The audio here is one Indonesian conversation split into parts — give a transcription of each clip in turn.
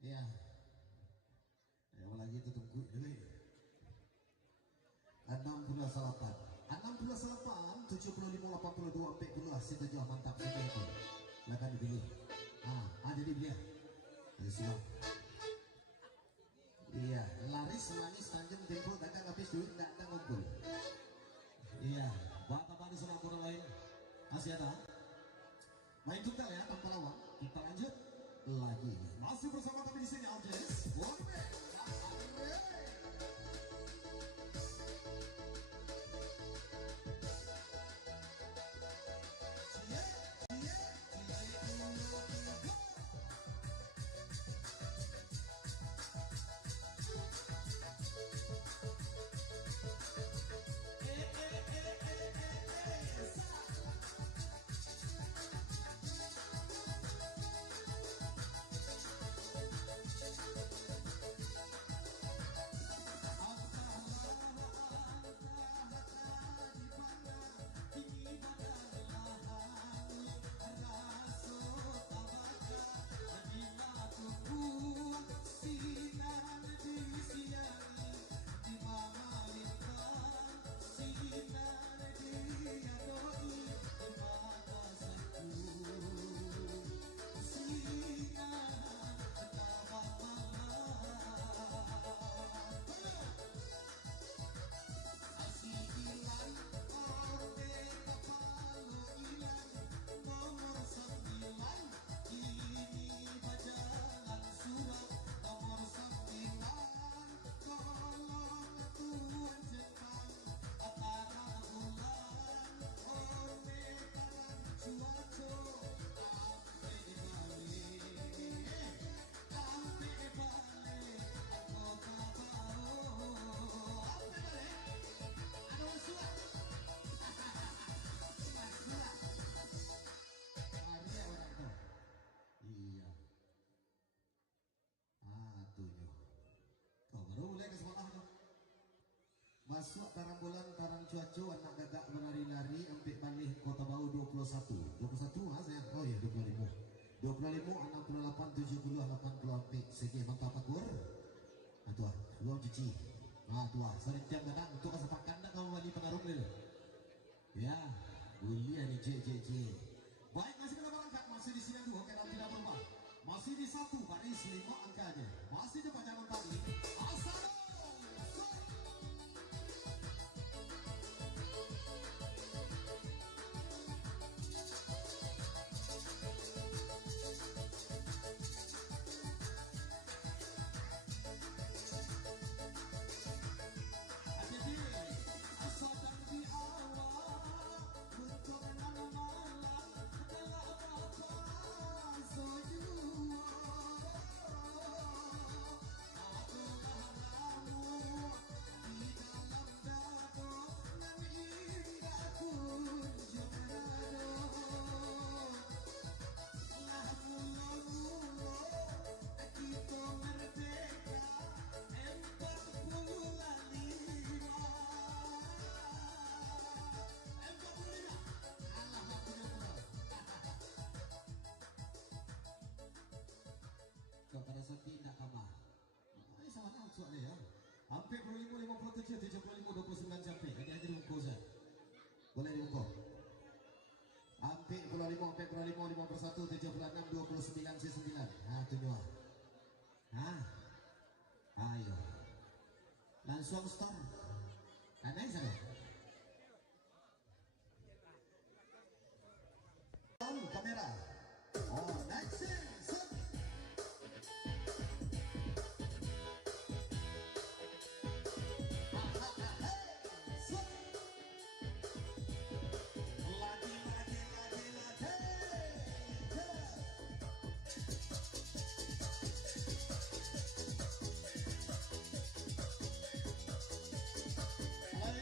Iya. Yang lagi itu tunggu dulu. 68 75 82 40 situ jauh mantap sekali itu. Silakan dipilih. Ada di dia. Siap. Iya, laris manis Tanjung Tempo dagang habis duit dagang ngumpul. Iya, bapak-bapak di sana orang lain masih ada. Main tunggal ya tanpa lawan. Kita lanjut lagi. Masih bersama kami di sini Aljes. Iya. Tujuh. Kau baru mulai ke sekolah tuh. Masuk tarang bulan tarang cuaca anak gagak berlari-lari empik balik Kota Bau 21 saya. Oh ya 25 68 70 80 empik segi mantap akur. Tua luang cuci. Tua sering tiap kadang untuk kesepakan dah kamu balik pengaruh dulu. Ya, boleh ni cek. Baik, masih kita berangkat masih di sini dua kena tidak berubah. Masih di satu baris 5 angka aja. Masih di pajangan tadi. Asal. Kepada sepi nak kamar. Ini sama nak soalnya ya. Hampir 25 57 75 29 sampai. Ada dimuka Ustaz. Boleh dimuka. Hampir 25 51 76 29 9. Tujuh. Ayo. Langsung start. Aneh sana. Kamera. Next.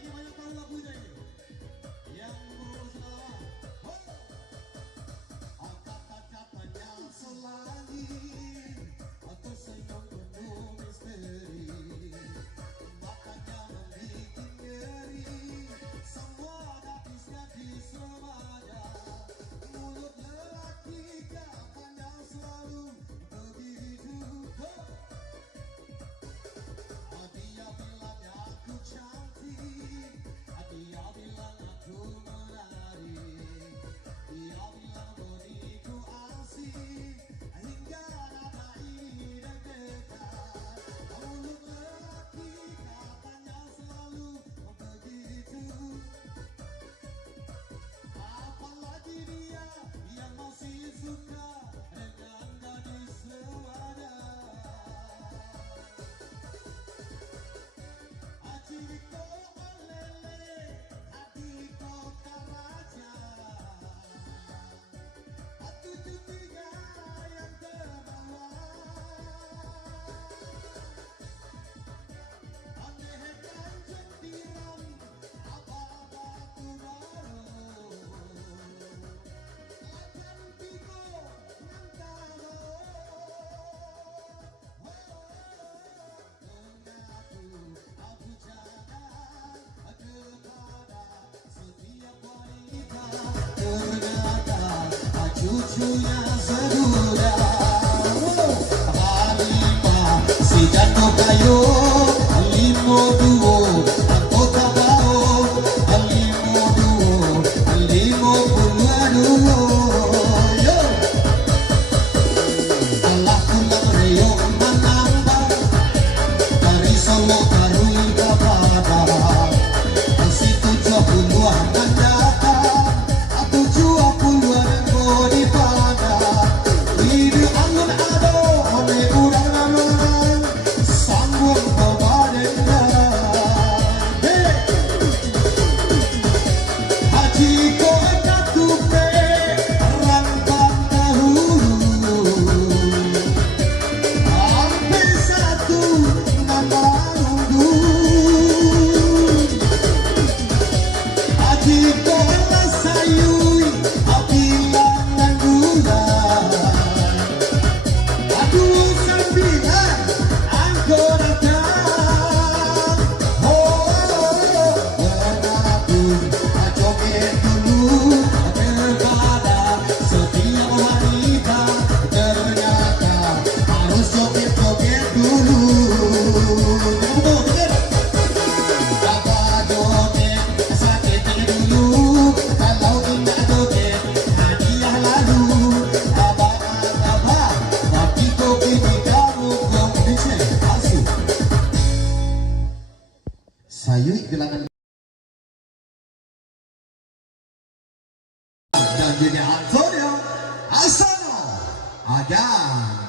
Banyak jatuh kayu limo duo anggota bau limo duo limo duo yo Allah pulang reyong menambah dari Solo Karui Kapada masih 70-an mendatang 70-an bodi pada ini angin ado oleh urang naman sanggup kebadennya haji ko katupe rangkang dahulu hampir satu nama lundu haji ko nasayui abilang nanggulan aduh sembilan anggota menabung joget dulu daripada setiap wanita ternyata harus joget-joget dulu Abah joget sakit dulu kalau tidak joget hadiah lalu abah tapi kopi di kamu kompetisi palsu sayui gelangan dan jadi Antonio Asano Agan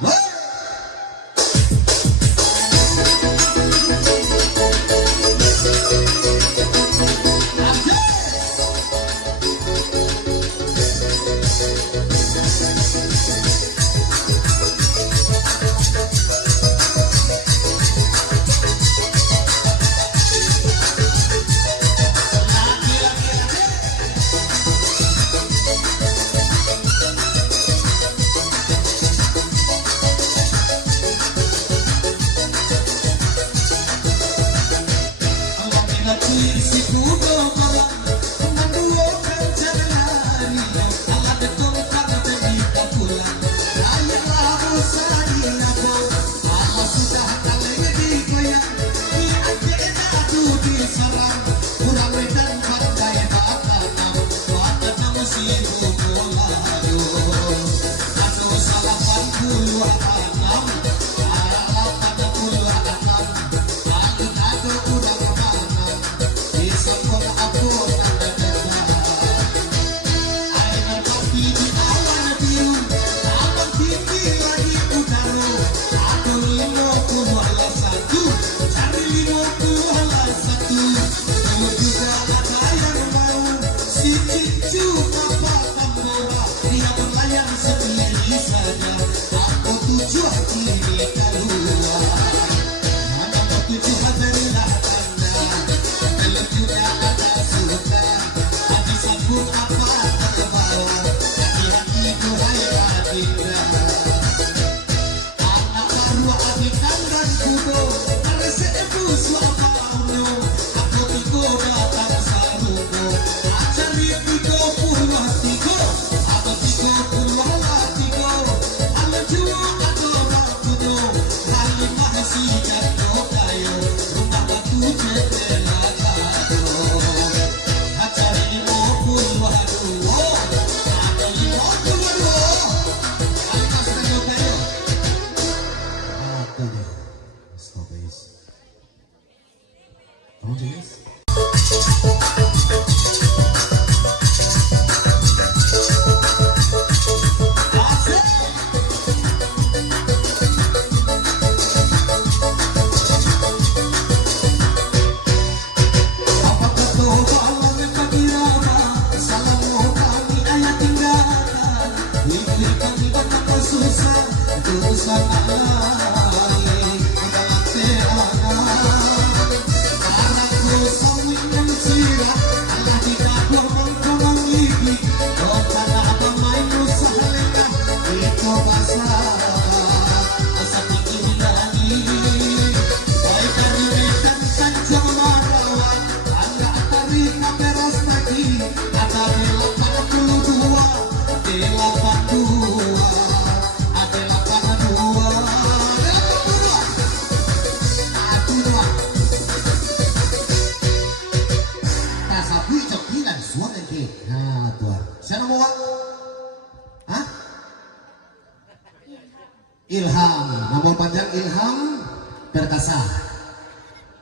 Nama panjang Ilham Perkasa.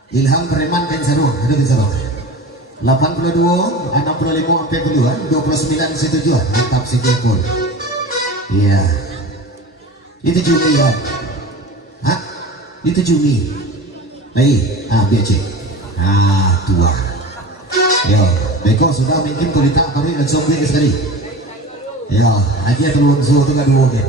Ilham Preman Pensaro. Itu Pensaro. 82, 65, 42, 29 setujuan. Mantap sikipun. Iya. Itu Jumi ya. Hah? Itu Jumi. Baik, biar cek. Tua. Yo, beko sudah mungkin kulita kami dan sobi sekali. Yo, aja turun suhu tu kan dua ke.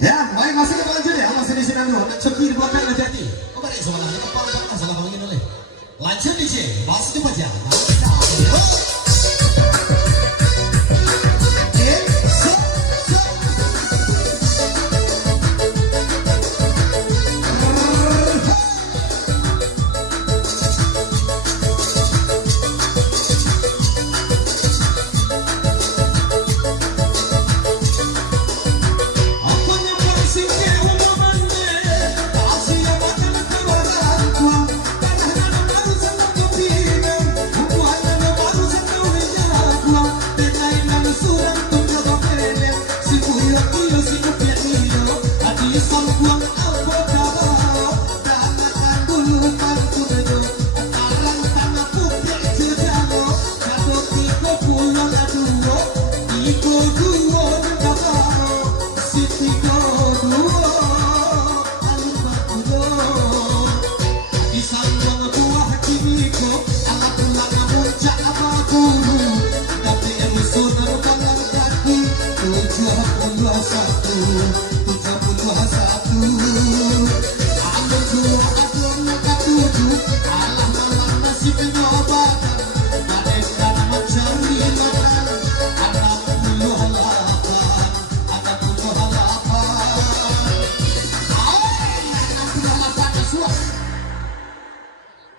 Ya, baik masih kita lanjut ya, masih di sini dulu. Coki di belakang hati-hati. Kau balik soalnya, apa masalah kalau ini oleh. Lanjut di sini, masih di pajak.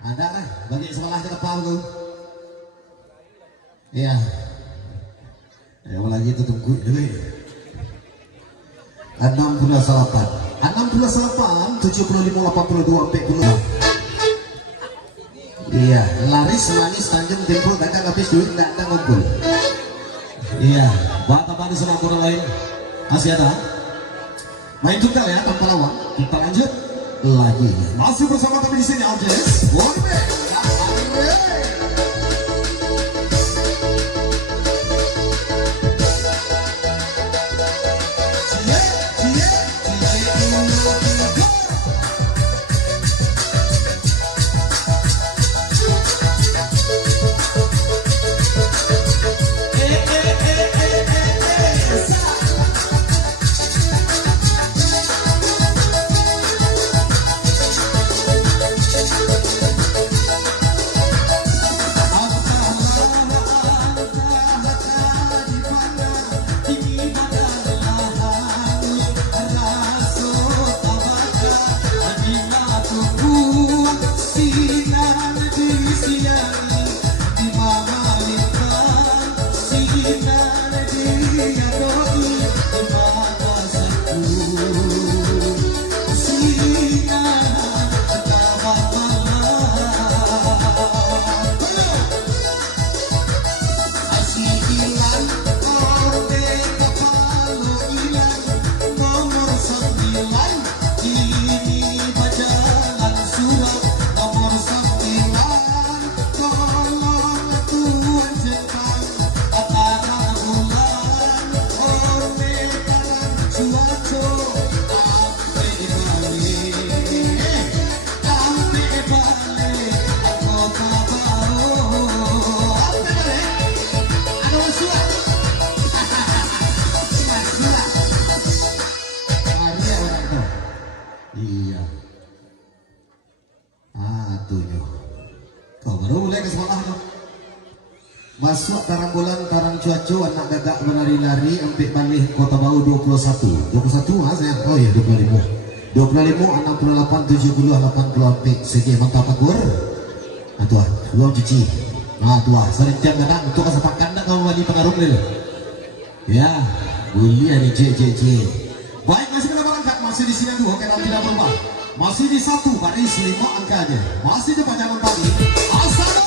Ada kan? Bagi sekolah kita paham. Iya. Yang lagi itu tunggu dulu. 68, 75, 82, 40. Iya, laris manis Tanjung Timpul dagang habis duit nggak ada ngumpul. Iya, bapak di sama orang lain masih ada. Main tunggal ya tanpa lawan. Kita lanjut lagi. Masih bersama kami di sini Aljes. Masuk tarang bulan, tarang cuaca, anak gagak menari-lari, empik balik Kota Bau 21. 21 saya. Oh ya 25. 25, 68, 70, 80 empik. Segi mantap akur. Tuan, luang cuci. Tuan, sering tiap datang untuk kesepakan nak kamu balik pengaruh ni. Ya, boleh ni cik. Baik, masih kena berangkat, masih di sini dua, kita tidak berubah. Masih di 1 baris 5 angkanya. Masih di panjangan pagi. Asal.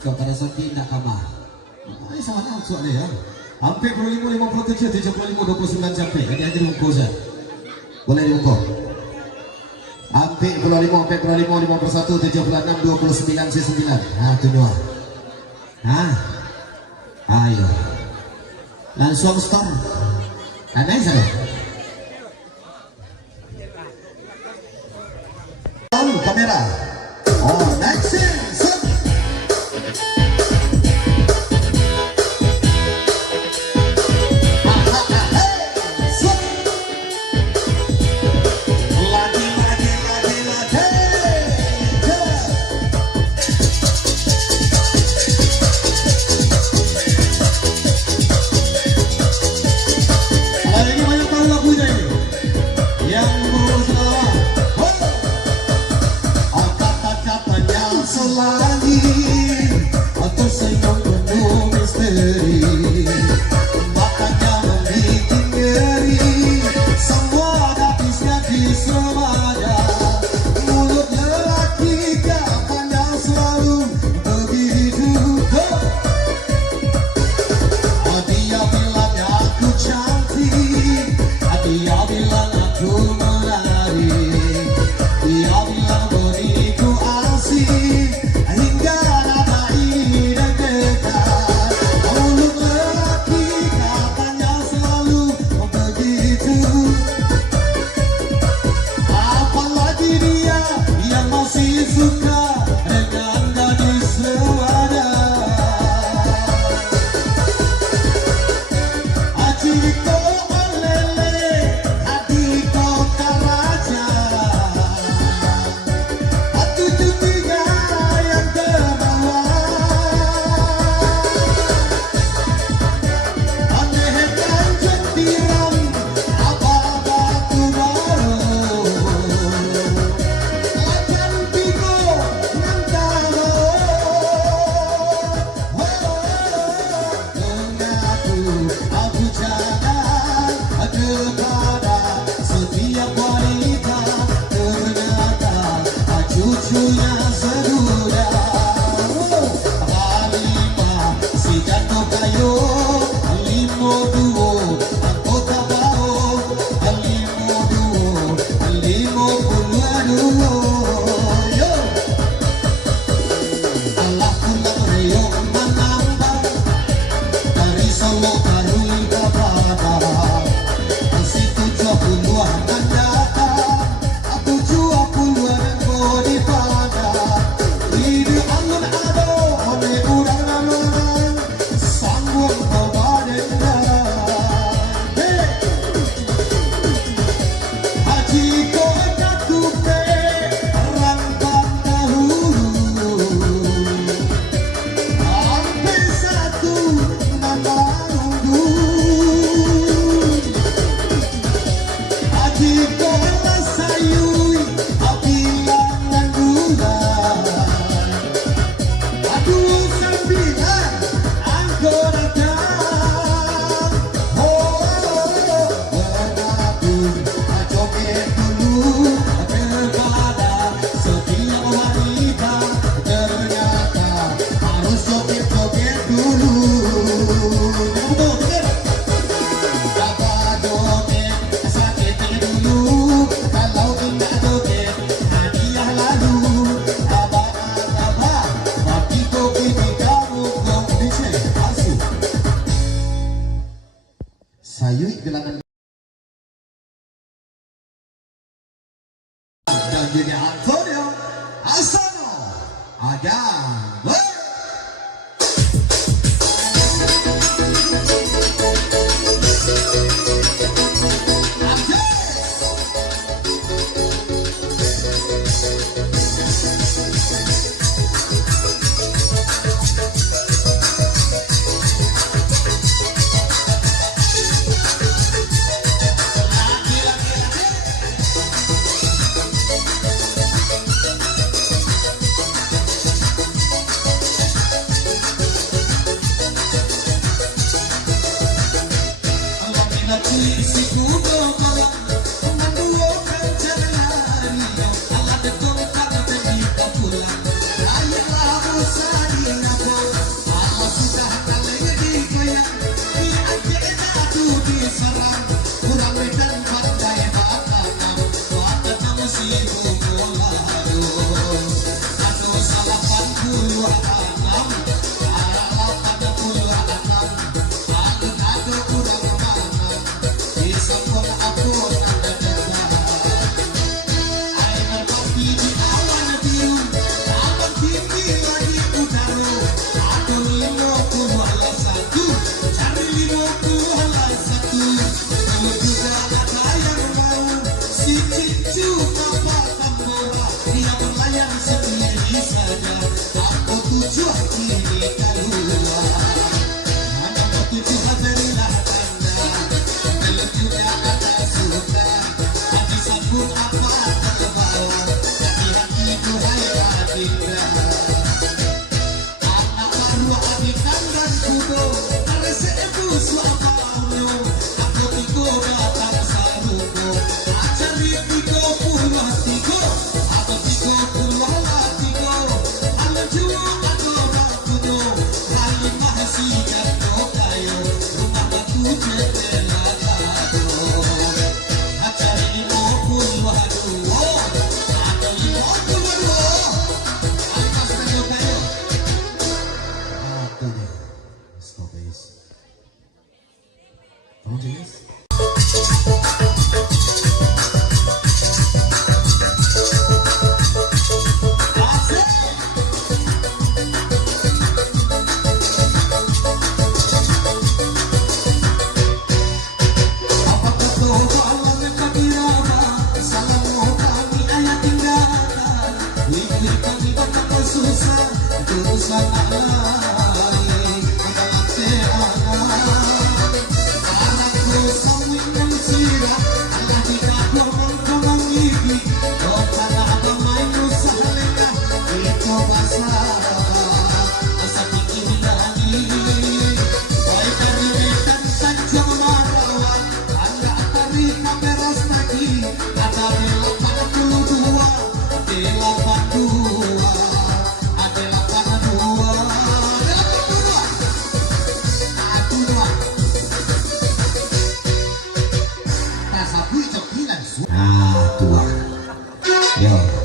Kau pada sakit nak kamar. Ini sama nak suat dia ya. Hampir 25, 57, 75, 29 sampai. Hati-hati diukur Zat. Boleh diukur. Hampir 25, 45, 51, 76, 29, 9. Nah, tu dua. Nah. Ayo. Langsung stop. Aneh sana. Kamera. Oh, next scene. Sayui gelangan dan jadi Antonio Asano Agan.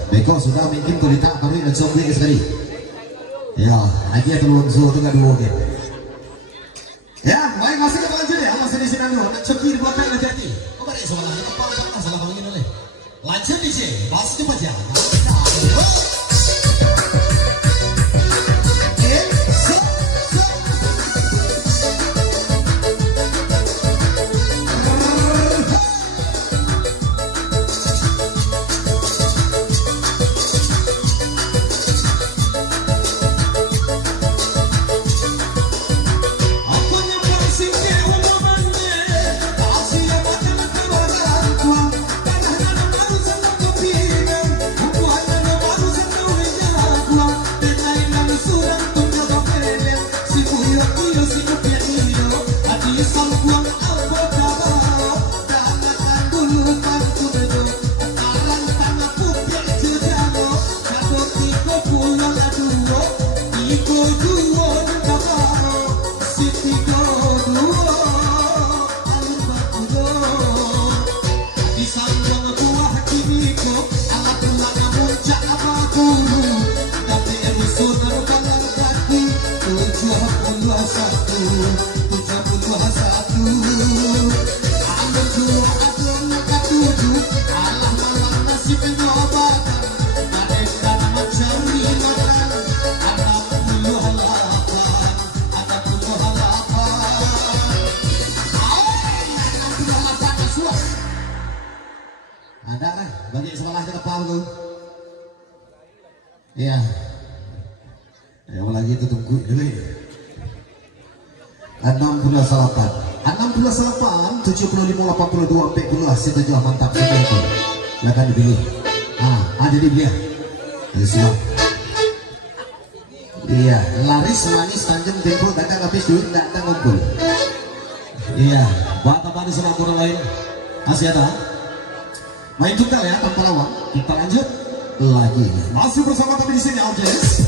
Beko sudah mungkin kulita kami dan sobek sekali. Ya, lagi ada lonzo tu kan dua ke. Ya, baik masih kita lanjut ya. Masih di sini dulu. Coki di belakang nanti hati. Kau beri soalan ini apa salah kalau ini oleh. Lanjut di sini. Masih cepat ya. Ada kan? Bagi sekolahnya kepal tuh. Iya. Yang lagi itu tunggu dulu. 68, 75, 82, 40, setuju mantap sekali itu. Silakan dipilih. Ada di dia. Ya semua. Iya, laris manis Tanjung Tempo dagang habis duit datang ngumpul. Iya, buat apa di semua orang lain? Masih ada? Main tunggal ya tanpa lawan. Kita lanjut lagi. Masih bersama kami di sini audiens.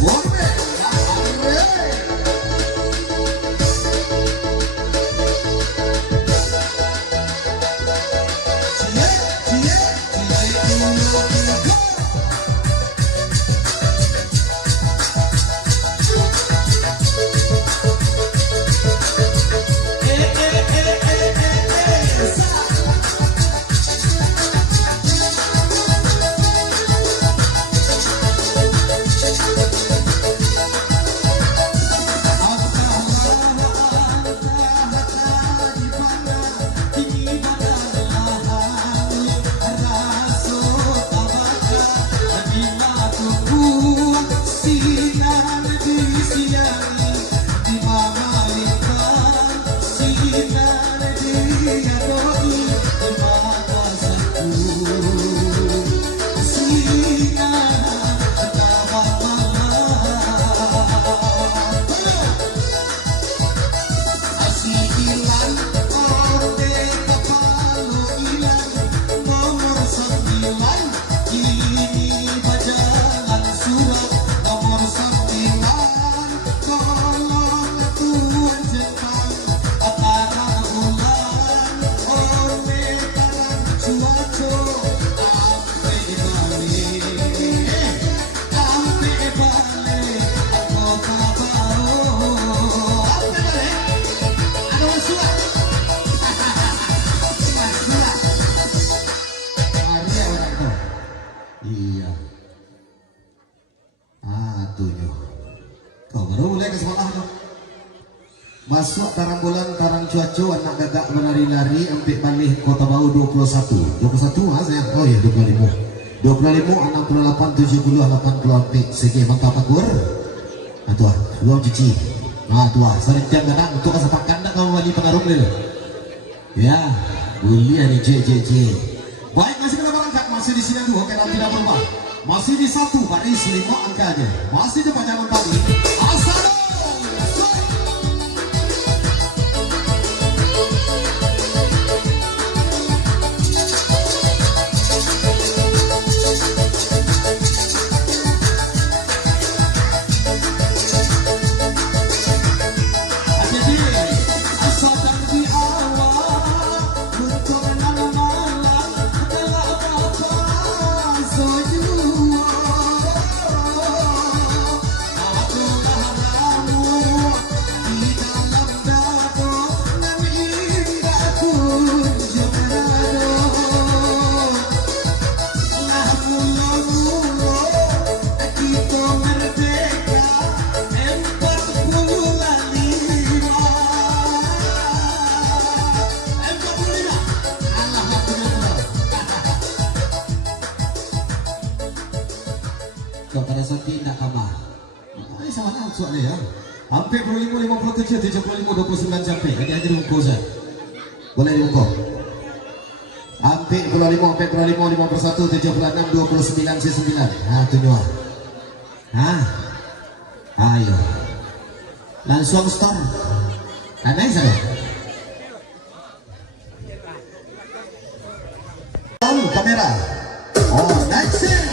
mulai ke sekolah tu. Masuk tarang bulan tarang cuaca anak gagak berlari-lari ambil balik Kota Baru 21 saya. Oh ya 25 68 70 80 ambil segi mantap pakur. Atuah luang cici. Atuah sering tiap kadang untuk kesepakan dah kamu wali pengaruh dulu. Ya, boleh ni JJJ. Baik, masih kena berangkat, masih di sini dua, kita tidak berubah. Masih di satu baris 5 angkanya. Masih di panjangan tadi. Asal pada sakit nak kamar. Ini sama nak soalnya ya. Hampir 25, 57, 75, 29 sampai. Hadi-hadi diukur Zat. Boleh diukur. Hampir 25, 41, 76, 29, 9. Ha, tunjuk. Ha. Ayo. Langsung start. Aneh saya. Kamera. Oh, next scene.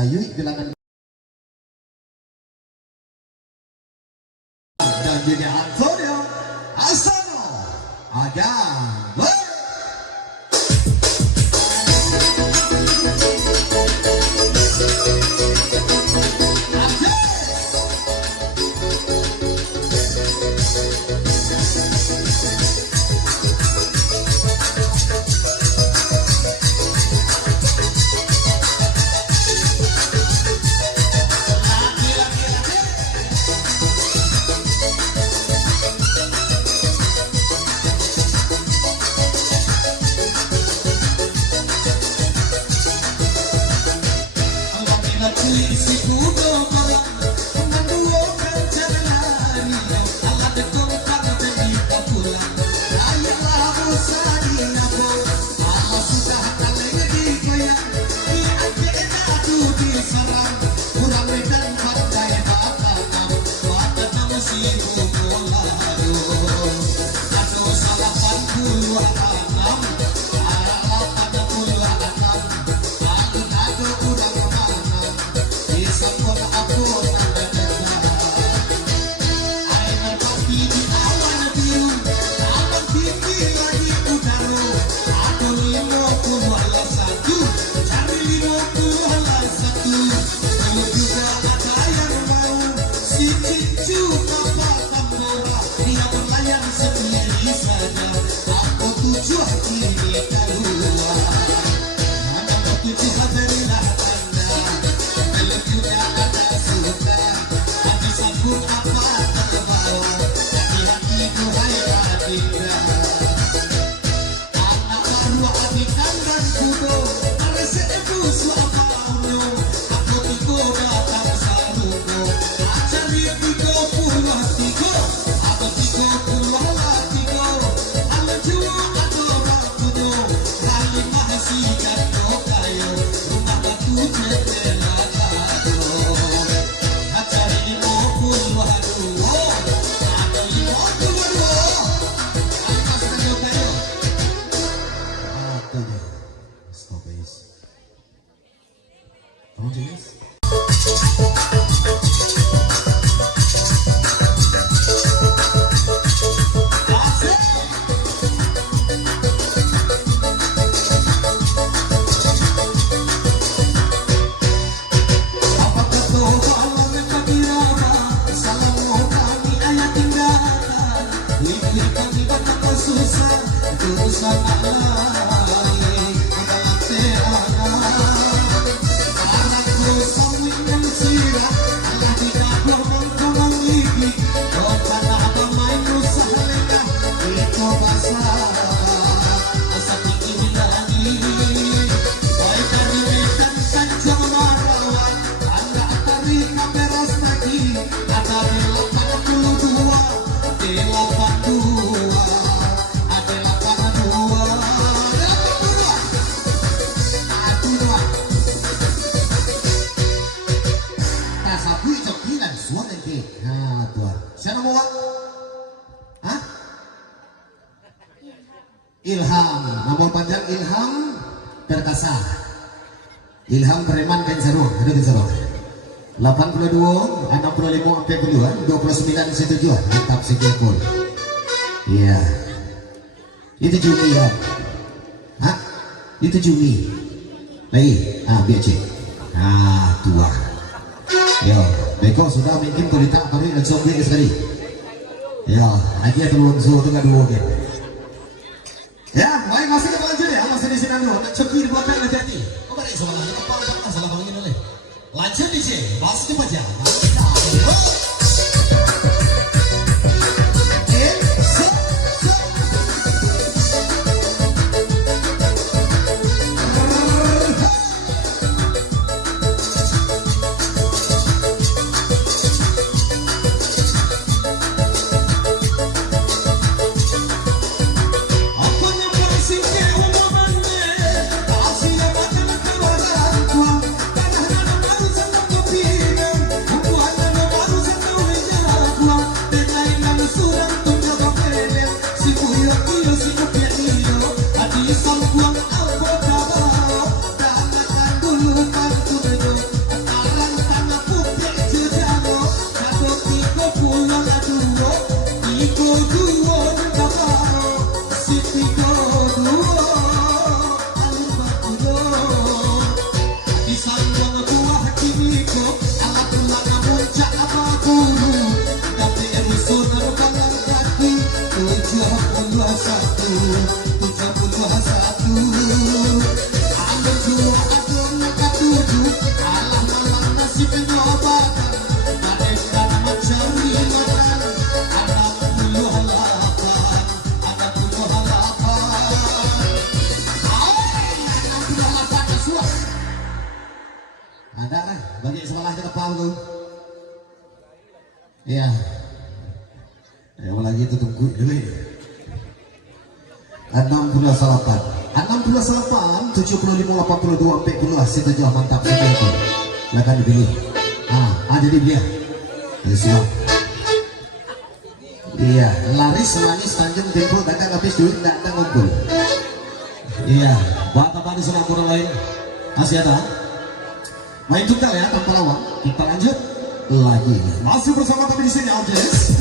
Sayui bilangan dan juga Antonio Asano Agan. Ilham, nama panjang Ilham Perkasa. Ilham Preman Kensaru, ada Kensaru. 82, 65, 40-an, 29 setujuan, tetap segekul. Iya. Itu Juni ya. Hah? Itu Juni. Lagi, biar cek. Tua. Yo, beko sudah mungkin berita kami dan zombie sekali. Ya, lagi ada lonzo itu nggak dua game. Ya, baik masih kita lanjut ya, masih di sini dulu. Nak coki di belakang hati-hati. Oh, balik soalnya, apa salah kalau ini oleh. Lanjut di sini, masih cepat ya. Baru sekolah ke depan tuh. Iya. Ya lagi itu tunggu dulu. 68 75 82 40 situ jauh mantap sekali itu. Lakan dipilih. Jadi dia. Ya siap. Iya, laris manis Tanjung Tempo dagang habis duit tidak ada ngumpul. Iya, buat apa di sana kurang lain? Masih ada? Main tunggal ya tanpa lawan. Kita lanjut lagi. Masih bersama kami di sini Aljes.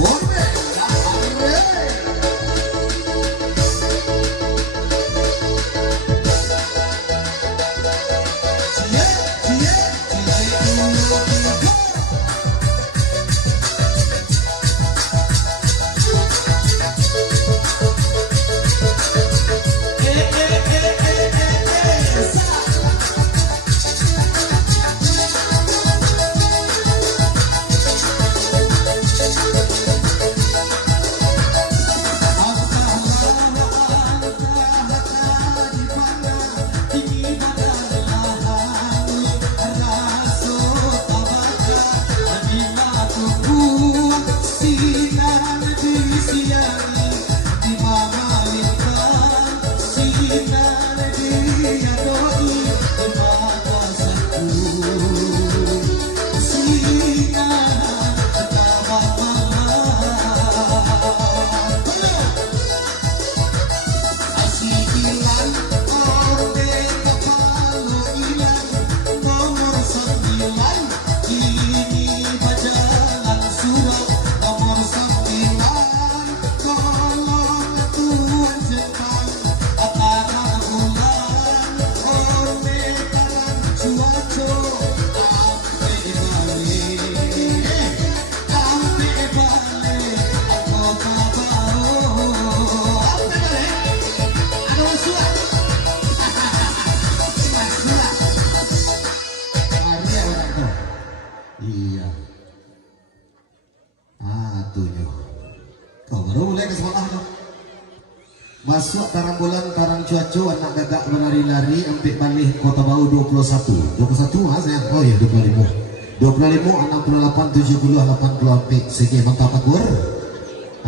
Masuk tarang bulan tarang cuaca anak gagak menari-lari empik balik Kota Bau 21 saya oh ya 25 68 70 80 empik segi mantap akur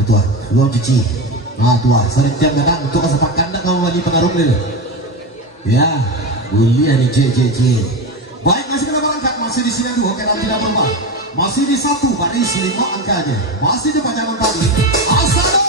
tuah luar cuci tuah sering tiap gadang untuk sepak kandang kamu wajib pengaruh dulu ya kuliah nih c baik masih kita berangkat masih di sini dua kenal tidak berubah masih di 1 baris 5 angka aja masih di panjangan tadi asal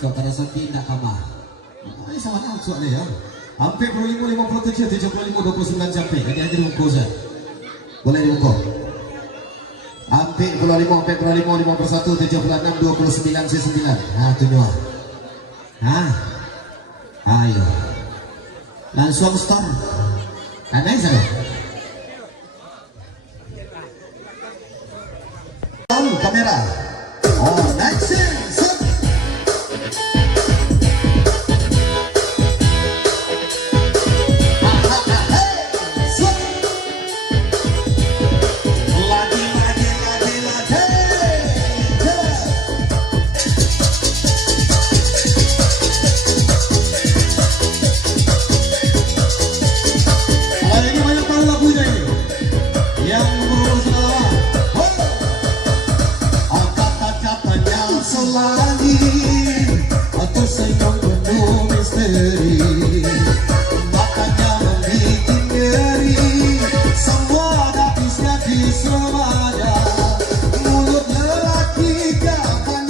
kepada Saki nak kamar. Ini sama nak soalnya ya. Hampir 55 57 75 29 sampai. Jadi diukur saja. Boleh diukur. Hampir 55 51 76 29 9. Tujuh. Ayo. Langsung start. Ada saya. Kamera. Next. Mulut lelaki kapan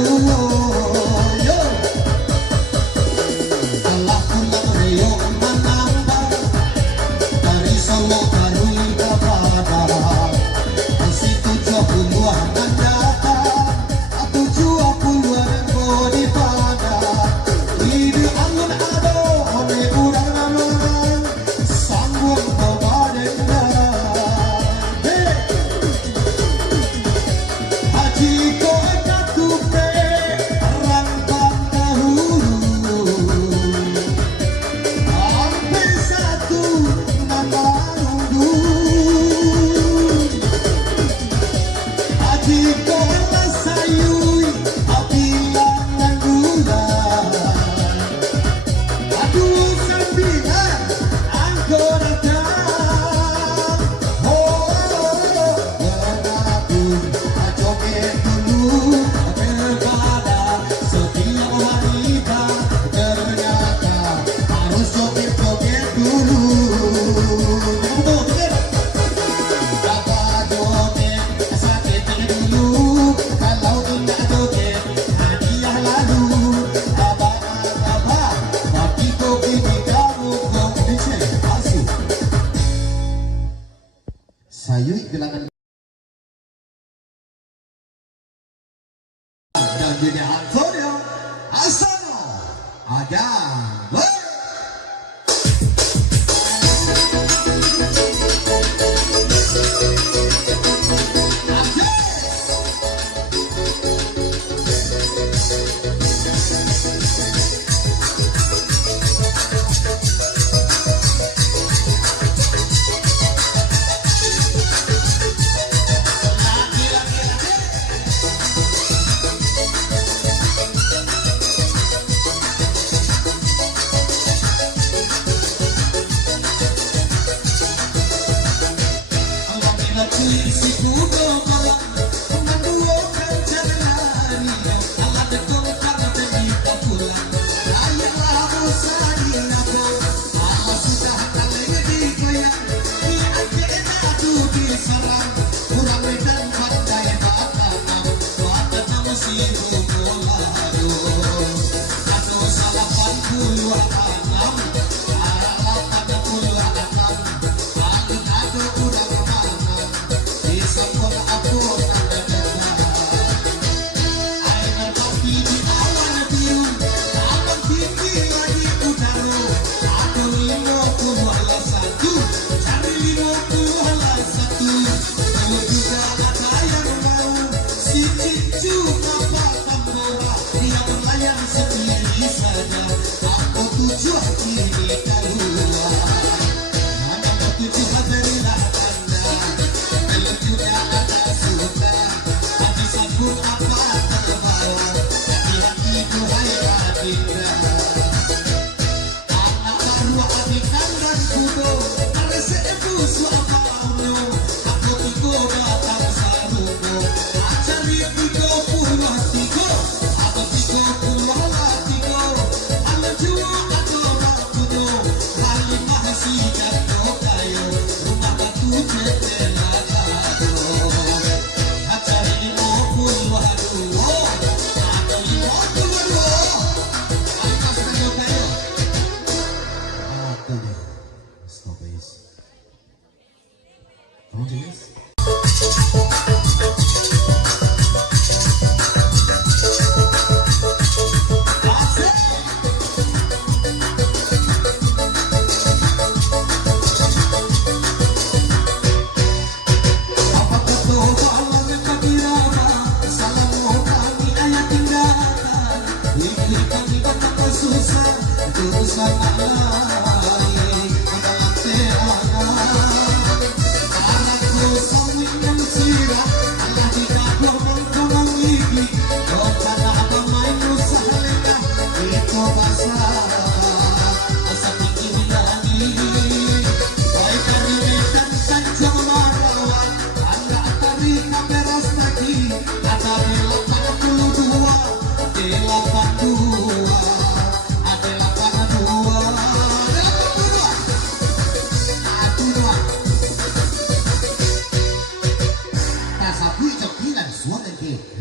yo. Telah pulang Rio menambah dari Solo Karui Kapada. Masih 70-an mendatang, 70-an bodi pada. Ide angin ado, oleh urang namang, sambung kebadengan. Haji kota tupe, rangkang dahulu. Sampai satu nama nunggu. Haji kota sayui, apilan nanggulan. Aduh sembilan, angkor datang. Oh, menabung, joget dulu berbada. Setiap wanita ternyata harus joget-joget dulu. Untuk dapat joget, sakit dulu. Kalau tidak joget, hadiah lalu. Abang-abang, tapi kopi di kamu kompetisi palsu. Sayui gelangan dan jadi Antonio Asano Agan.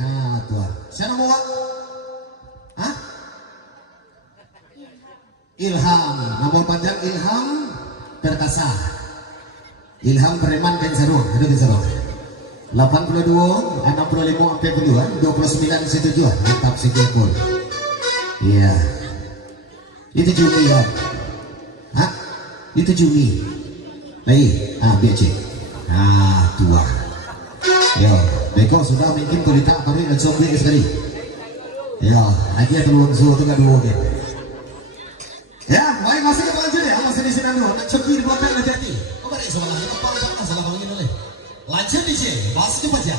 Nah, tuan. Siapa nama awak? Hah? Ilham. Nama panjang Ilham Perkasa. Ilham Preman Bensaro. Ada Bensaro. 82, 65, 42, 29 setujuan. Mantap sekian. Iya. Itu Jumi ya. Hah? Itu Jumi. Lagi. Biar cek. Tua. Yo, beko sudah mungkin kulita kami dan zombie sekali. Yo, lagi ada lonzo tu kan dua ke. Ya, baik masih kita lanjut ya. Masih di sini dulu. Nak coki di belakang nanti hati. Kau balik soalan ini apa? Salah kalau ini oleh. Lanjut di sini. Masih cepat ya.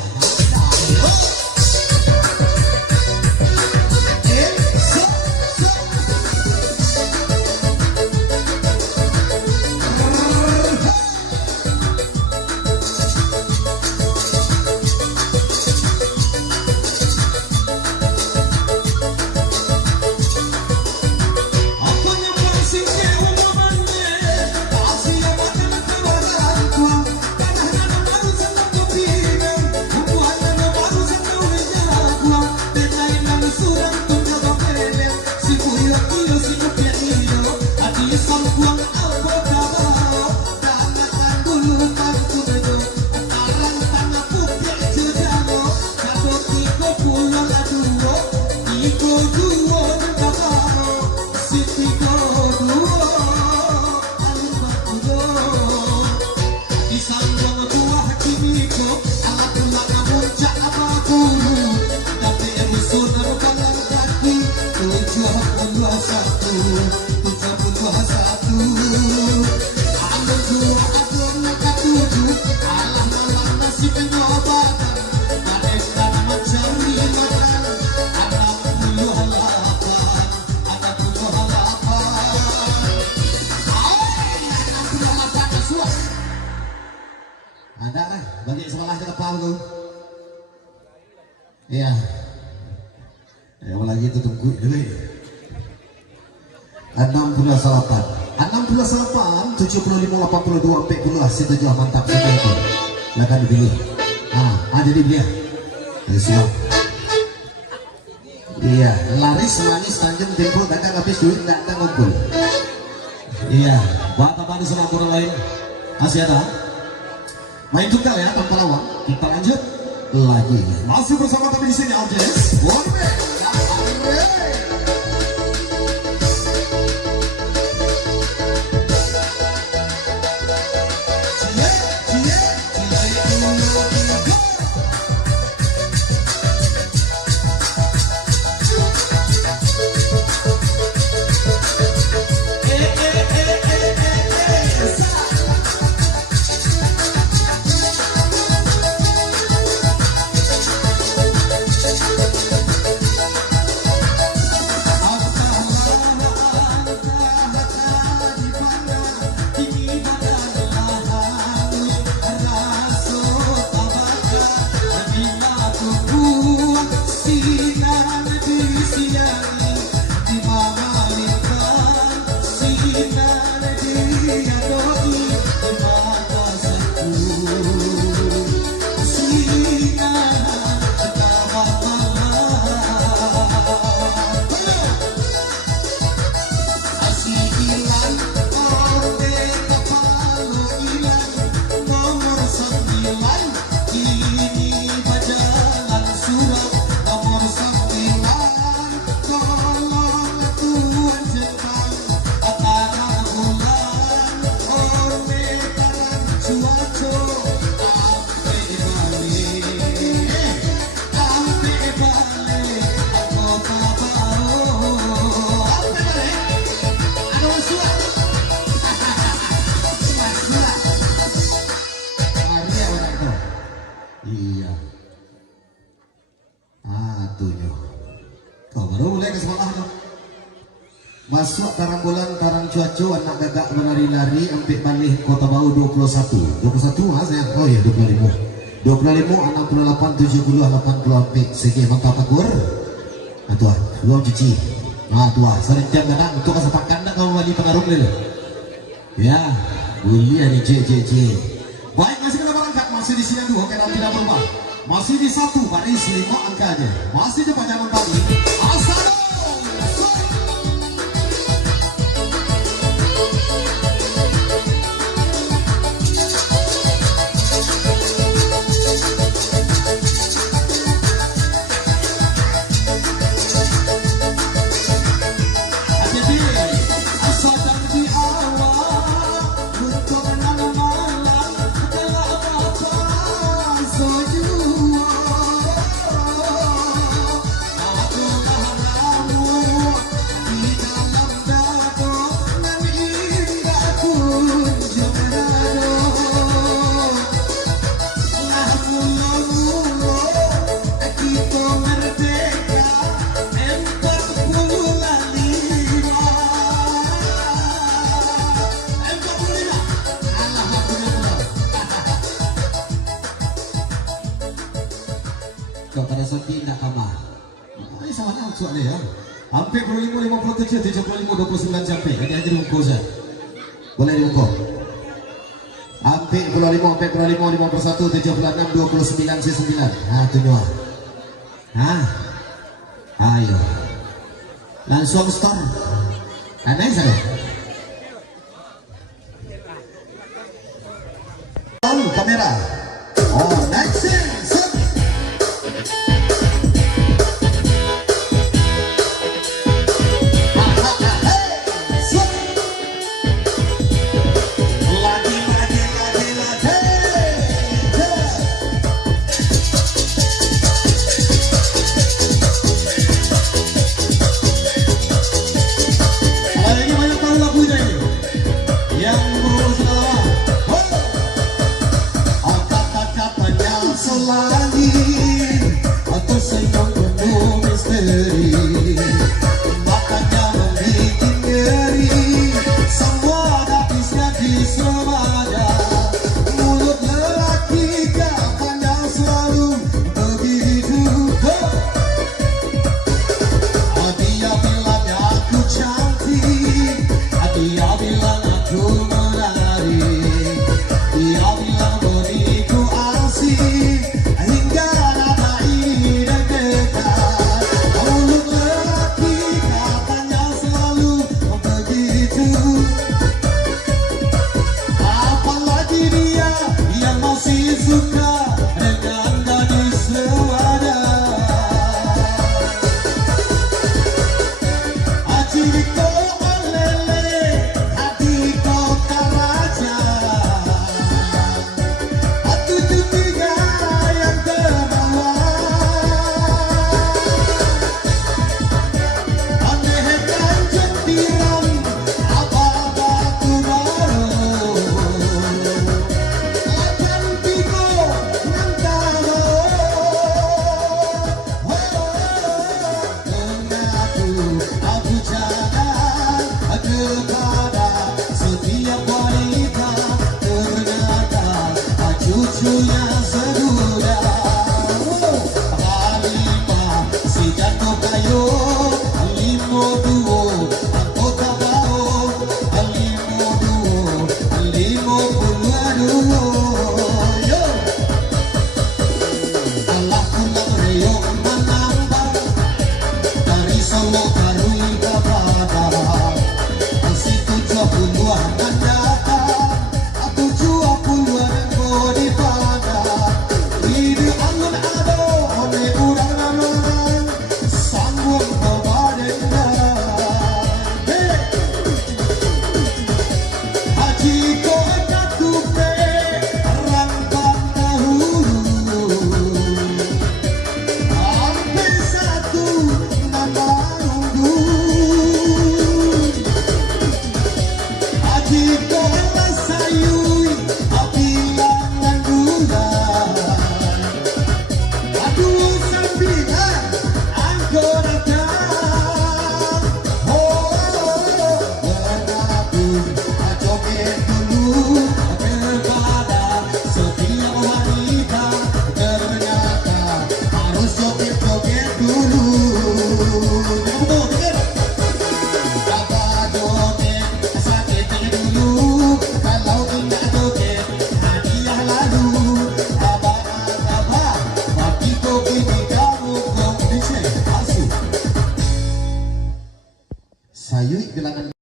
Ada kan? Bagi sekolah ke depan tu. Iya. Yang lagi itu tunggu dulu. 68, 75, 82, 40 setuju mantap sekian. Lakan dipilih. Ada di dia. Siap. Iya, laris manis Tanjung Tempo dagang habis duit tak ada ngumpul. Iya, bapak-bapak sama orang lain masih ada. Main tunggal ya tanpa lawan. Kita lanjut lagi. Masih bersama kami di sini audiens. Masuk tarang bulan tarang cuaca anak gagak menari-lari ampik balik Kota Bau 21 saya oh ya 25 68 70 80 ampik segi mantap akur tuan luang cuci tuan sering jam kadang untuk kesepakan nak kamu balik pengaruh dulu ya boleh ni cik baik masih kena berangkat masih di sini dulu kena tidak berubah Masih di satu baris 5 angkanya. Masih di panjang kembali. Asado. Pada Soki tidak kamar. Ini sama nak soalnya ya. Hampir 25, 57, 75, 29 sampai. Ini aja dimuka Ustaz. Boleh dimuka. Hampir 25, hampir 25, 51, 76, 29, 9. Nah, tunjuk. Nah. Ayo. Langsung store. Aneh saya. Kamera. Oh, next scene. Yui bilangan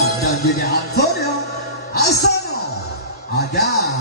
dan jadi Antonio Asano Agan.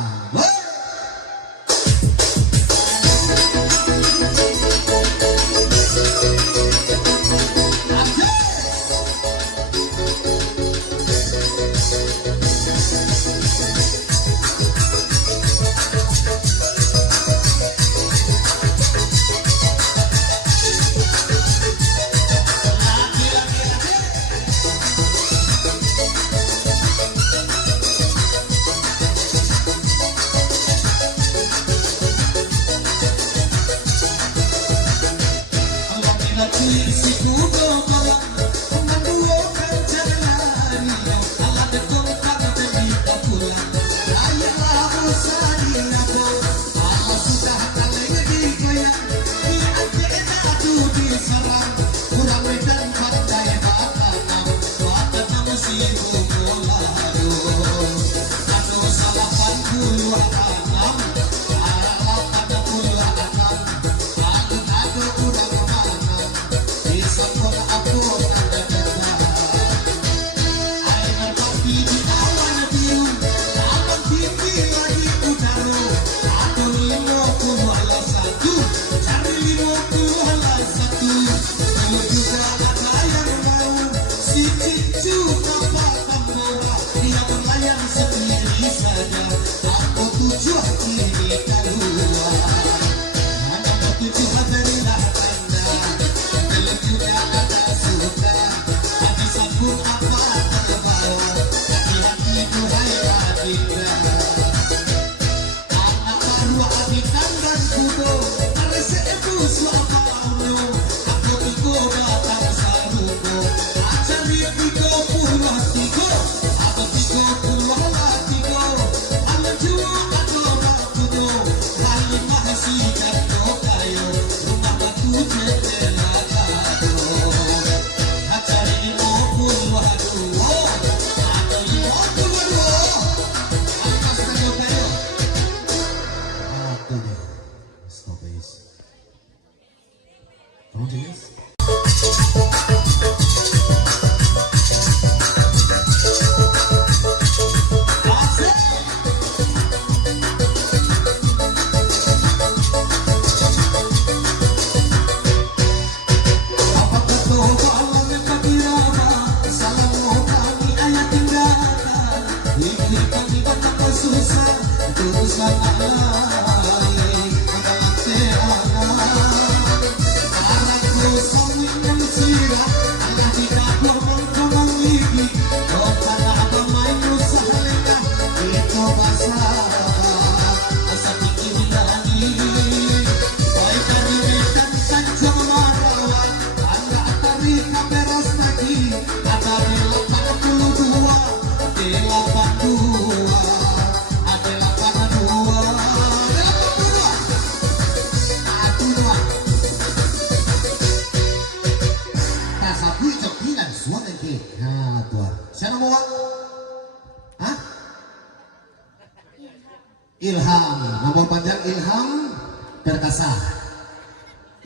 Ilham, nomor panjang Ilham Perkasa,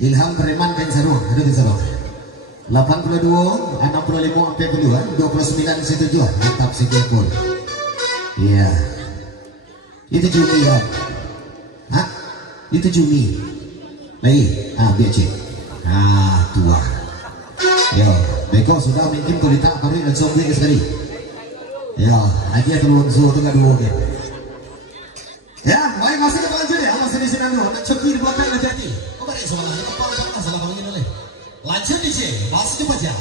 Ilham Preman Kensaru, ada Kensaru. 82, 65, 40, 29 setujuan, mantap sekekor. Iya, itu Jumi ya, hah? Itu Jumi, lagi, biar cek, tua. Yo, beko sudah mungkin kulita kami dan sombong sekali. Yo, lagi ada unsur tu kan dua ke. Ya, baik masih kita lanjut ya, masih di sini dulu. Nak coki di belakang nanti hati. Kau balik soalan, apa salah kau ingin oleh? Lanjut di sini, masih cepat ya.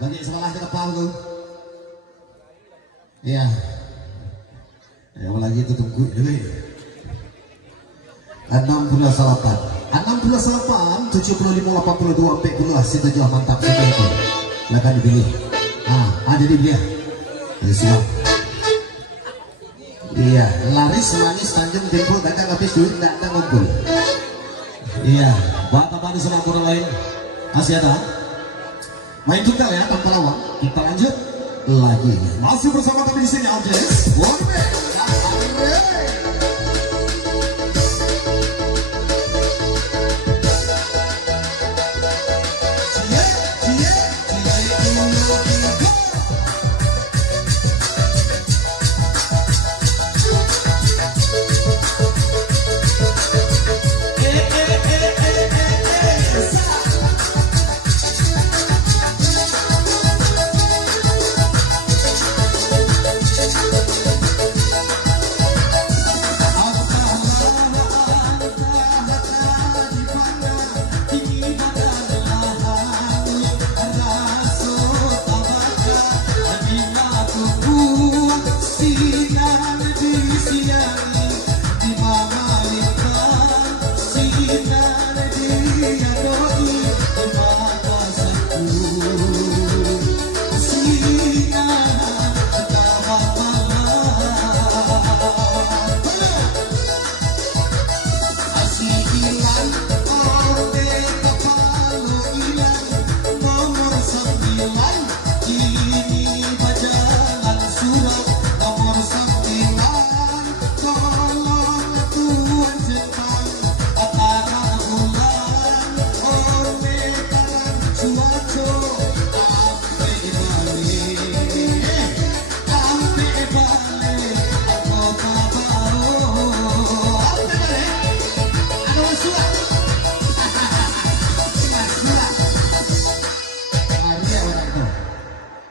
bagi sebelah ke depan tuh. Iya. Yang lagi itu tunggu dulu. 68, 75, 82, 40, situ jauh mantap situ itu. Lakukan dipilih. Ada di dia. Siap. Iya, laris manis Tanjung Timbul dagang habis duit tidak ada ngumpul. Iya, bapak baru sama kurang lain masih ada. Main juga ya tanpa lawan. Kita lanjut lagi. Masih bersama kami di sini Aljes.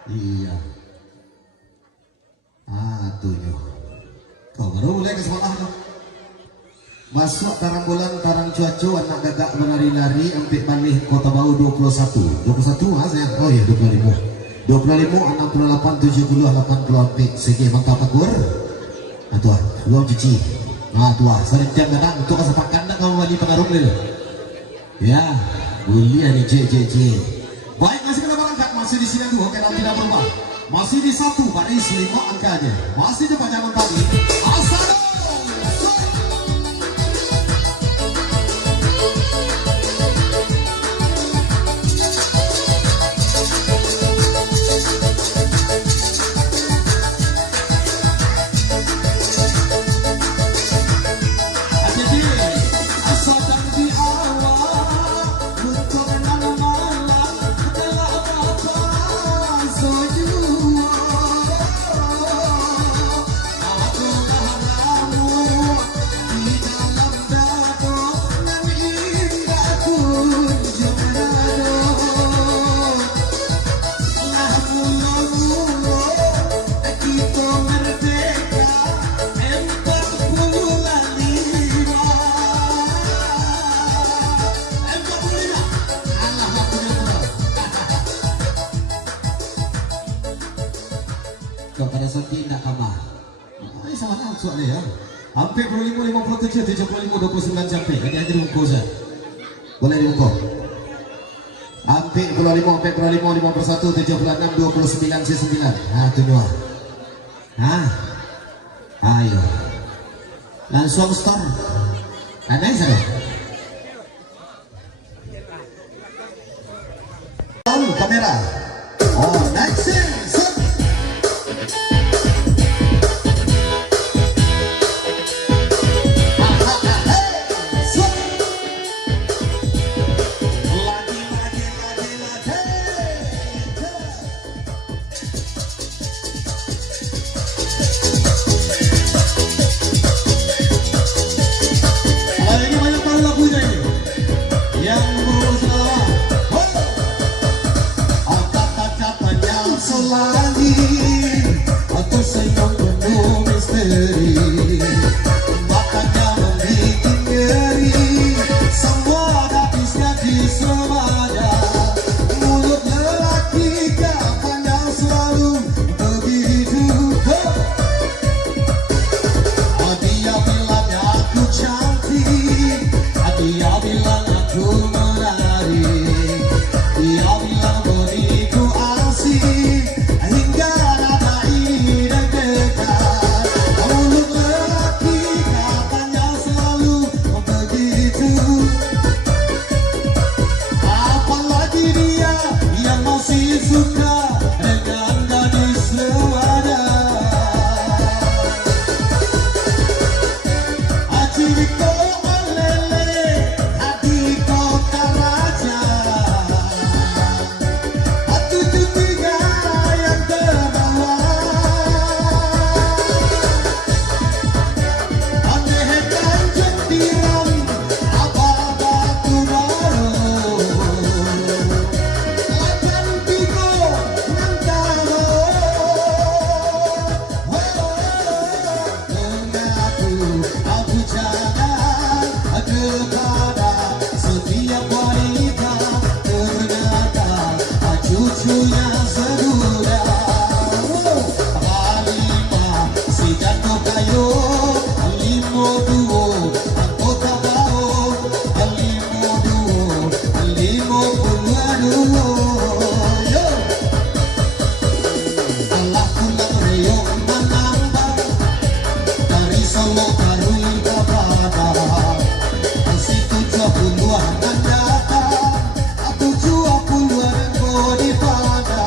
Iya. Tujuh. Kau baru mulai ke sekolah tuh. Masuk tarang bulan, tarang cuacu, anak gagak menari-lari, ambil balik Kota Bau 21. 21 saya. Oh iya 25. 25, 68, 70, 80 ambil segi mantap akur. Tuan, belum cuci. Tuan, sering jam kadang untuk kesepakan dah kamu balik pengaruh dulu. Ya, boleh nih C. Baik, masih kena berangkat, masih di sini dua, kadang tidak berubah. Masih di 1 baris 5 angkanya. Masih di panjangan tadi. Asal. Pada saat tidak kamar. Ini sama langsung ya. Hampir 25, 57, 75, 29 sampai. Hadi diungkau saya. Boleh diungkau. Hampir 25, 51, 76, 29, 9. Itu dua. Ayo. Langsung store. Ada yang saya. Kamera. Oh, next. Yang berusaha, angkat kaca panjang. yo. Allah pulang reyong menambah dari Solo Karui Kapada. Masih 70-an dan datang, 70-an kodi pada.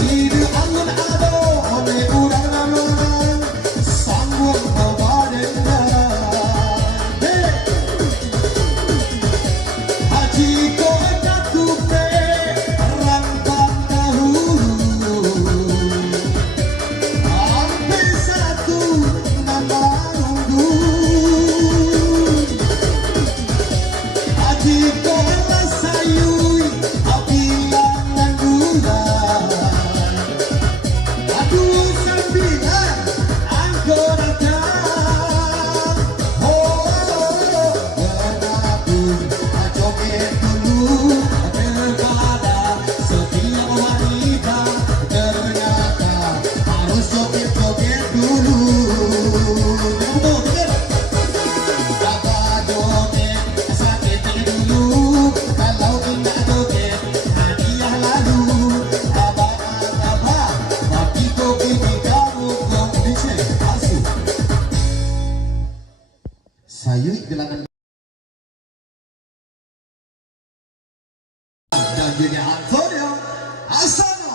Hidup angun ado oleh urang ramang sanggup kebadan. Haji ko natupe rangkang dahulu sampai satu nama nunggu. Haji ko lasayui abilangan bulan. Aduh sembilan anggota. Oh, kenapun joget dulu daripada setiap wanita ternyata harus joget-joget dulu. Betul, betul. Jaga joget sakit dulu, kalau tidak joget hadiah lalu. Abang-abang, tapi kopi di kamu kondisi asuh. Sayui bilangan dan juga Antonio Asano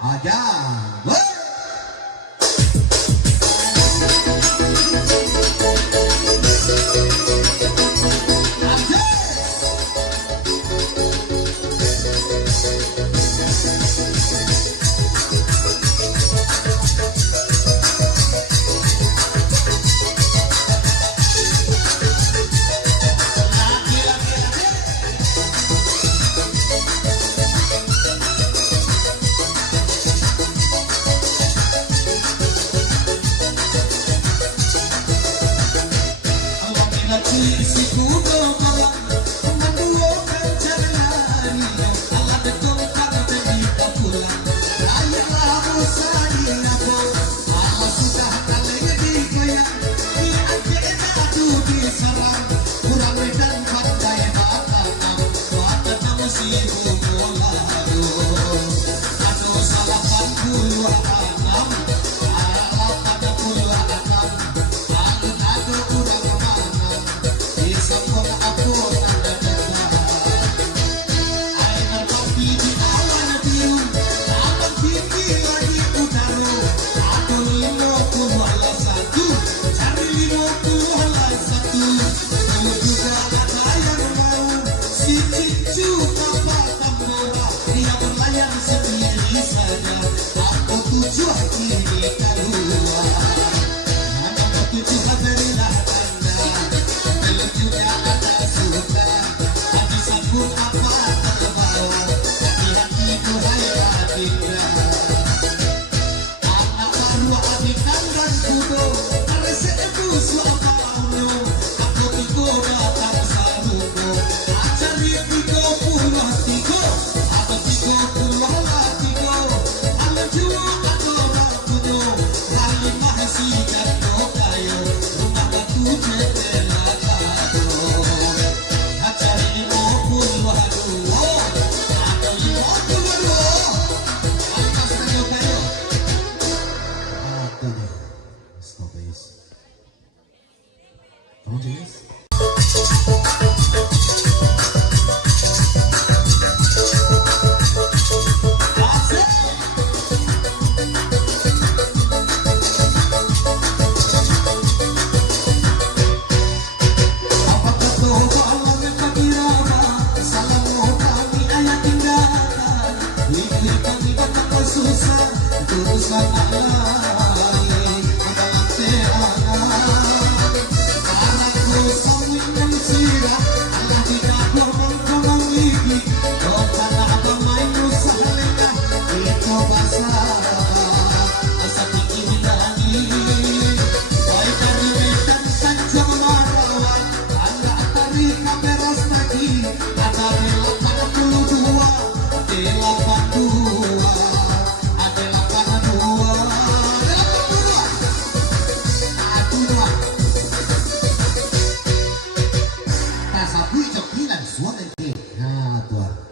Agan.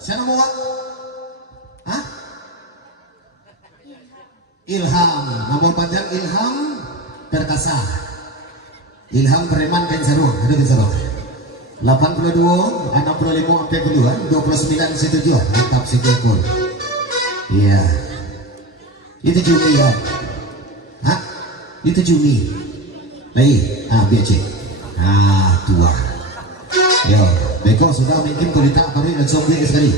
Siapa mau? Ilham, nomor panjang Ilham Perkasa, Ilham Preman Kensaru, itu Kensaru. 82, 65, 40-an, 29 setujuan, mantap si Gekul. Iya, itu Jumi ya. Hah? Itu Jumi. Lagi, biar cek. Tua. Yo, beko sudah mungkin kulita baru dan sobi sekali.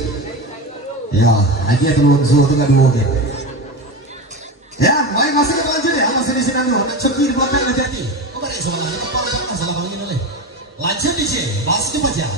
Yo, lagi turun suhu tu dua ke. Ya, baik masih kita lanjut ya, masih di sini dulu. Nak coki buat yang hati-hati. Kau balik soalan, apa salah kau ini oleh. Lanjut di sini, masih cepat ya.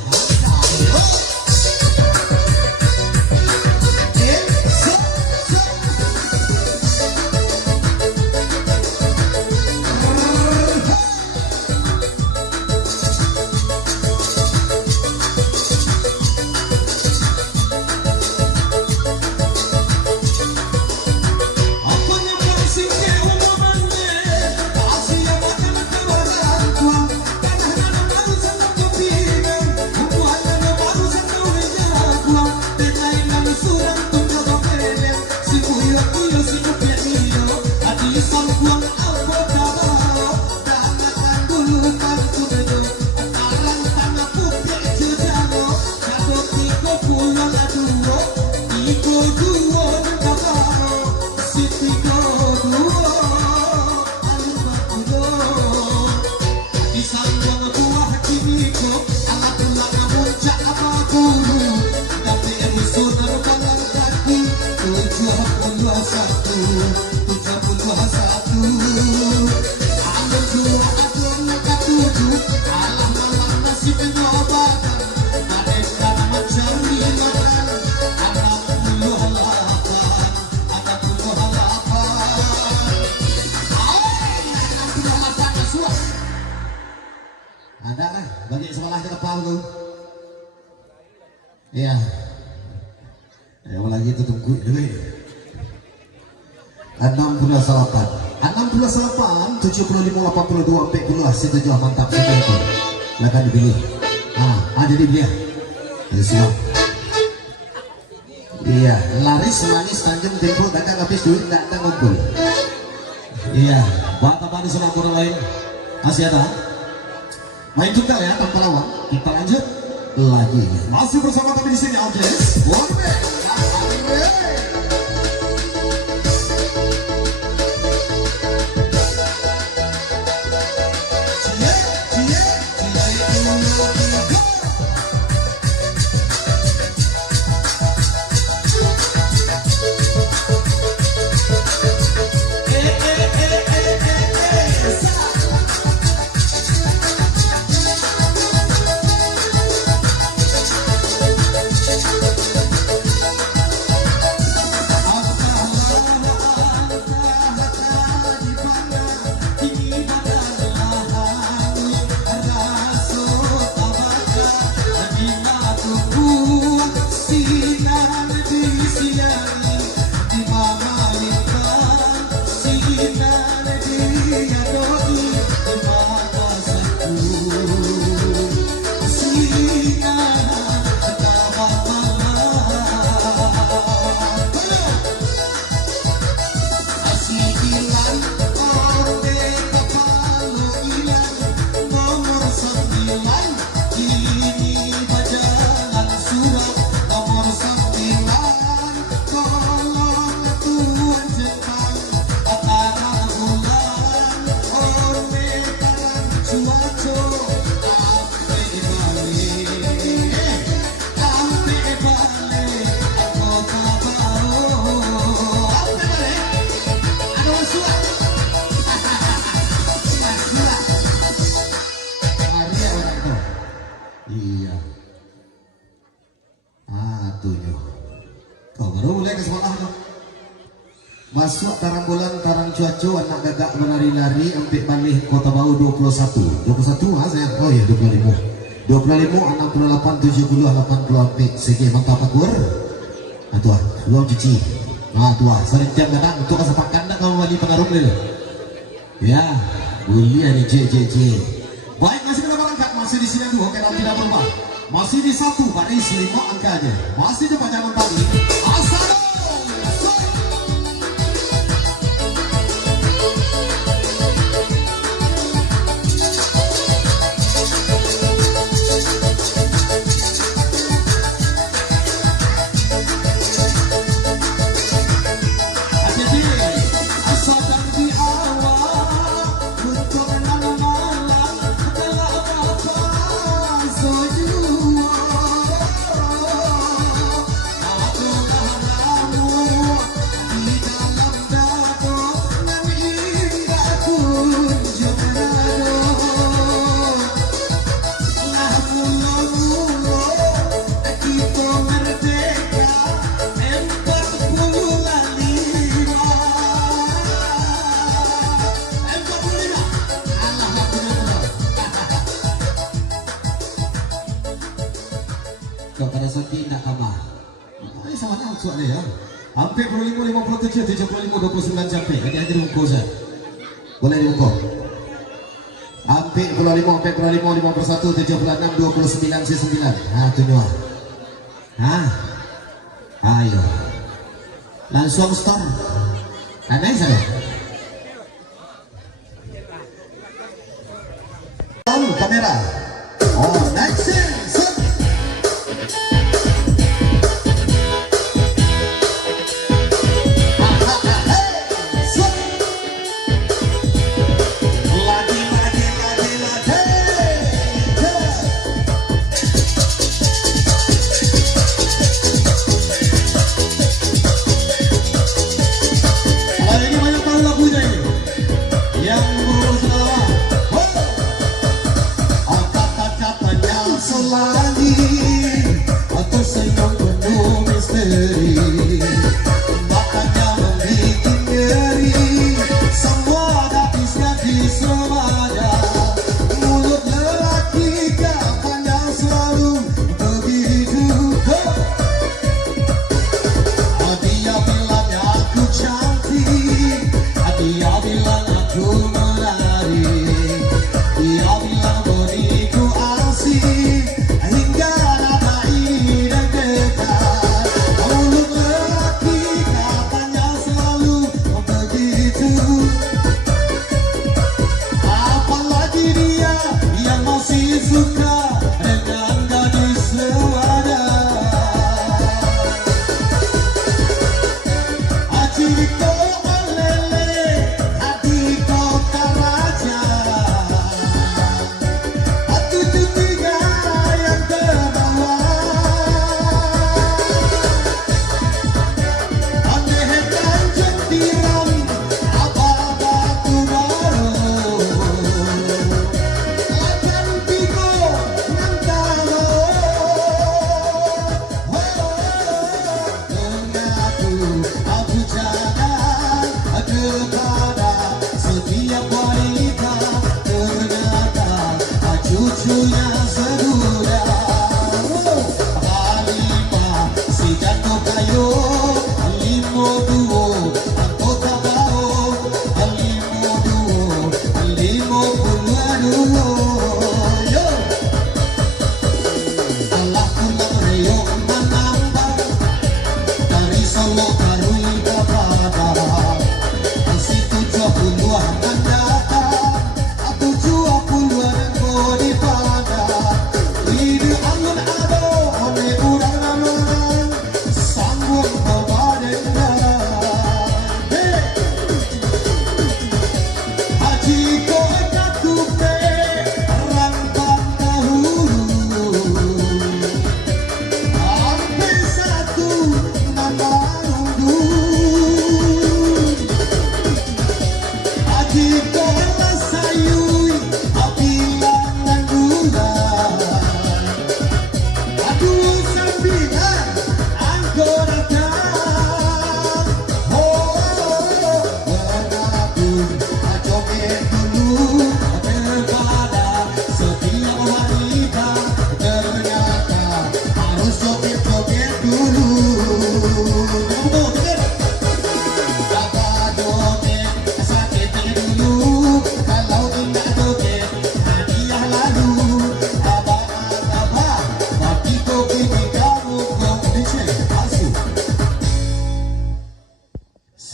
Ada kan? Bagi sekolah ke depan tuh. Iya. Ya lagi itu tunggu dulu. 68, 75, 82, 40, setuju mantap setuju. Silakan dipilih. Ada di dia. Ya siap. Iya, laris manis Tanjung Tempur dagang habis duit tak ada ngumpul. Iya, buat apa di semua kurang lain? Masih ada? Main juga ya tanpa lawan. Kita lanjut lagi. Masih bersama kami di sini Aljes. One man. Masuk tarang bulan tarang cuaco anak gagak menari-lari empik balik Kota Bau 21 saya oh ya 25 68 70 80 empik segi mantap akur tua belum cuci tua sering jam kadang untuk kesepakan dah kamu wali pengaruh dulu ya boleh ni cik baik masih kita berangkat masih di sini dua kita tidak berubah masih di 1 baris 5 angka aja masih di panjangan tadi asal Ini sama nak soal ya. Hampir 55, 57, 75, 29 sampai. Adik-adik dibuka Ustaz. Boleh dibuka. Hampir 55, hampir 55, 51, 76, 29, 9. Ha, tunjuk. Ha. Ayo. Langsung start. Aneh saya. Kamera. Oh, next scene.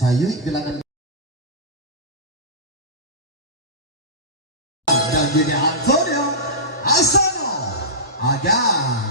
Sayui bilangan dan jadi Antonio Asano Agan.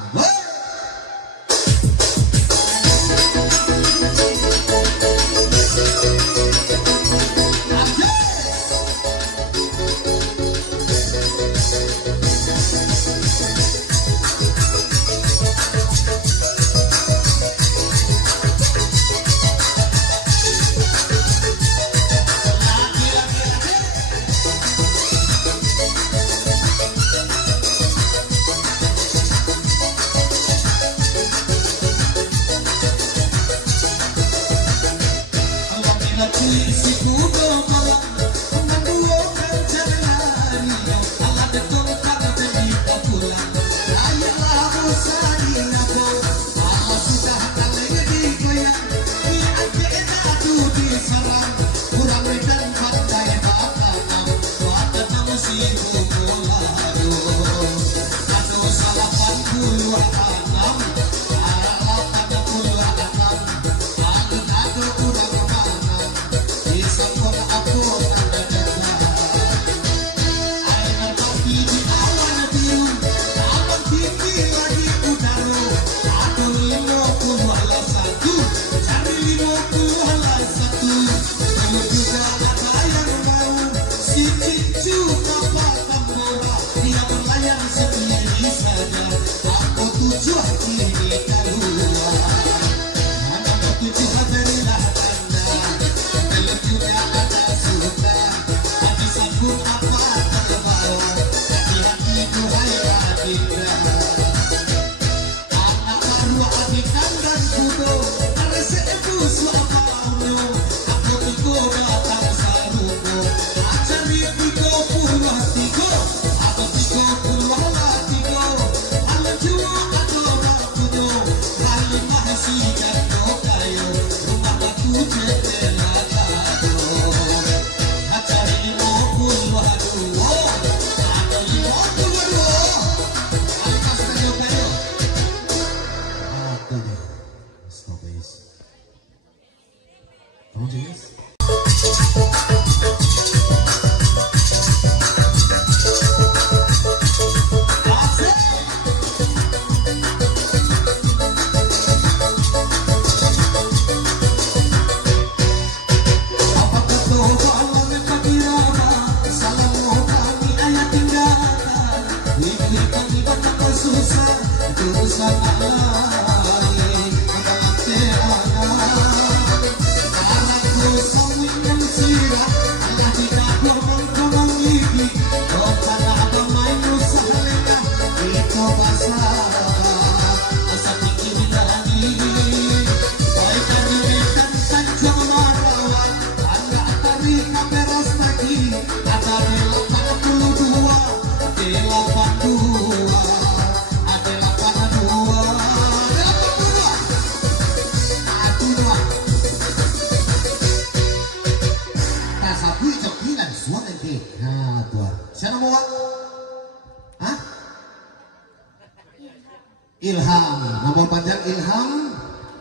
Ilham, nama panjang Ilham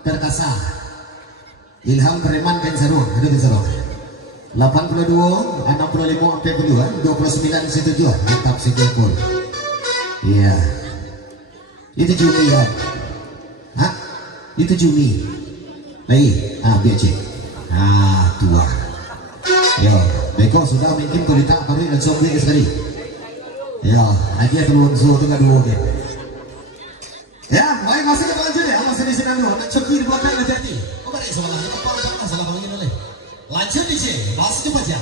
Perkasa. Ilham Preman Kensaro, ada Kensaro. 82, 65, 42, 29 17, mantap segel. Iya. Itu Jumi ya. Hah? Itu Jumi. Lagi, biar cek. Tua. Yo, beko sudah mungkin kulita kami dan zombie sekali. Ya, lagi ada luang tu kan dua ke. Ya, baik masih kita lanjut ya, masih di sini dulu. Nak coki di belakang nanti hati. Kau balik sebelah, apa salah kalau ini oleh. Lanjut di sini, masih cepat ya.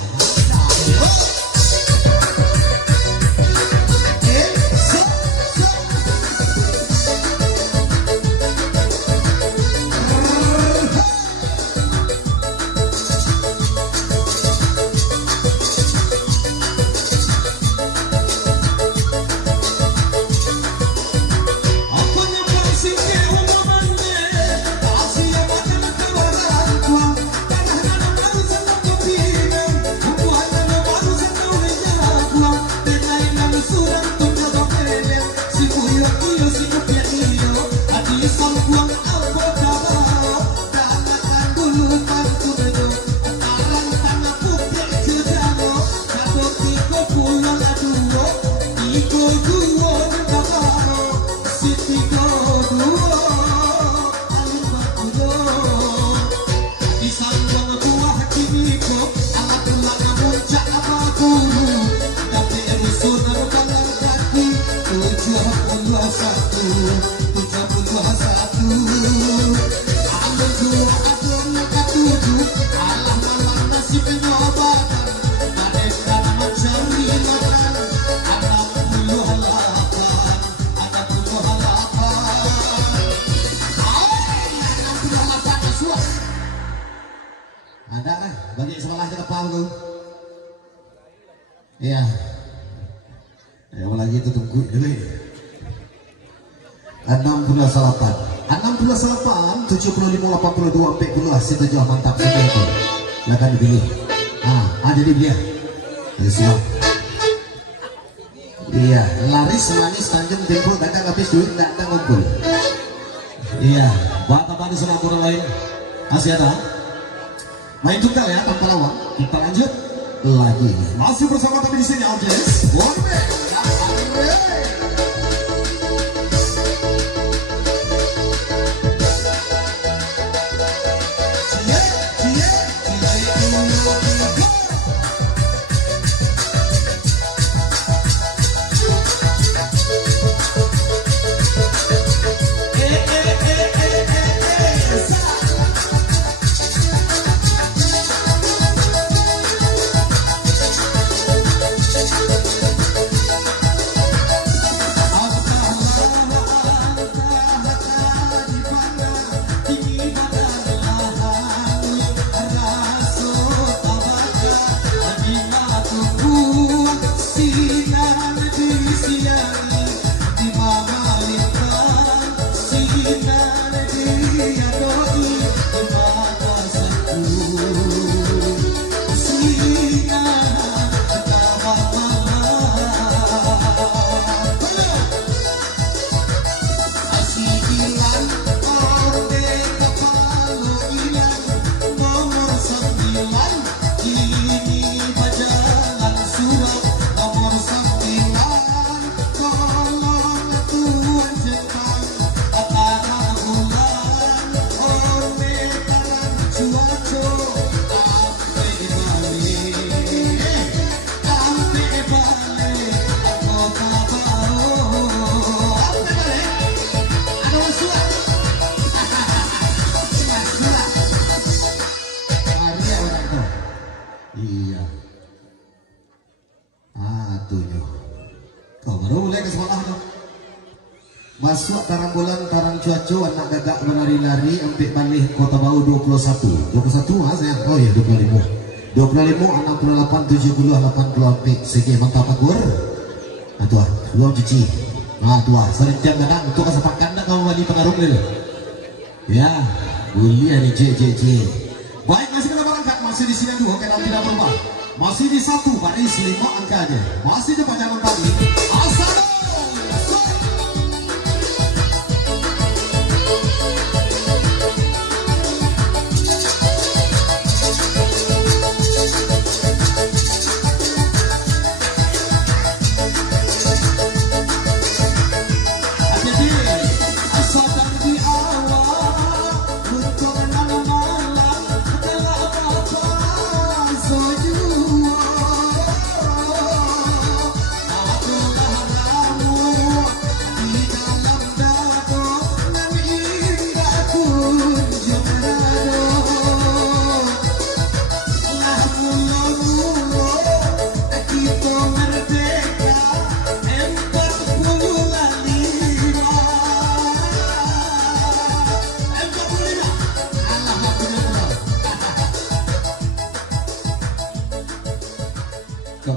Ada kan? Bagi sekolahnya kepal tuh. Iya. Ya lagi itu tunggu dulu. 68, 75, 82, 40, situ jauh mantap sekali itu. Silakan dipilih. Ada di dia. Siap. Iya, laris manis Tanjung Tempo, dagang habis duit, dagang ngumpul. Iya, buat apa di sana orang lain? Masih ada? Main tunggal ya tanpa lawan. Kita lanjut lagi. Masih bersama kami di sini audiens. One man. Masuk tarang bulan tarang cuaco anak gagak menari-lari ampik balik Kota Bau 21 saya. Oh ya 25 68 70 80 ampik segi mantap akur. Atuah belum cici. Atuah sering tiap kadang untuk kesepakan dah kamu wali pengaruh dulu. Ya, boleh ni cek. Baik, masih kita berangkat masih di sini dua kadang tidak berubah. Masih di satu baris 5 angkanya. Masih di pacaran tadi. Asal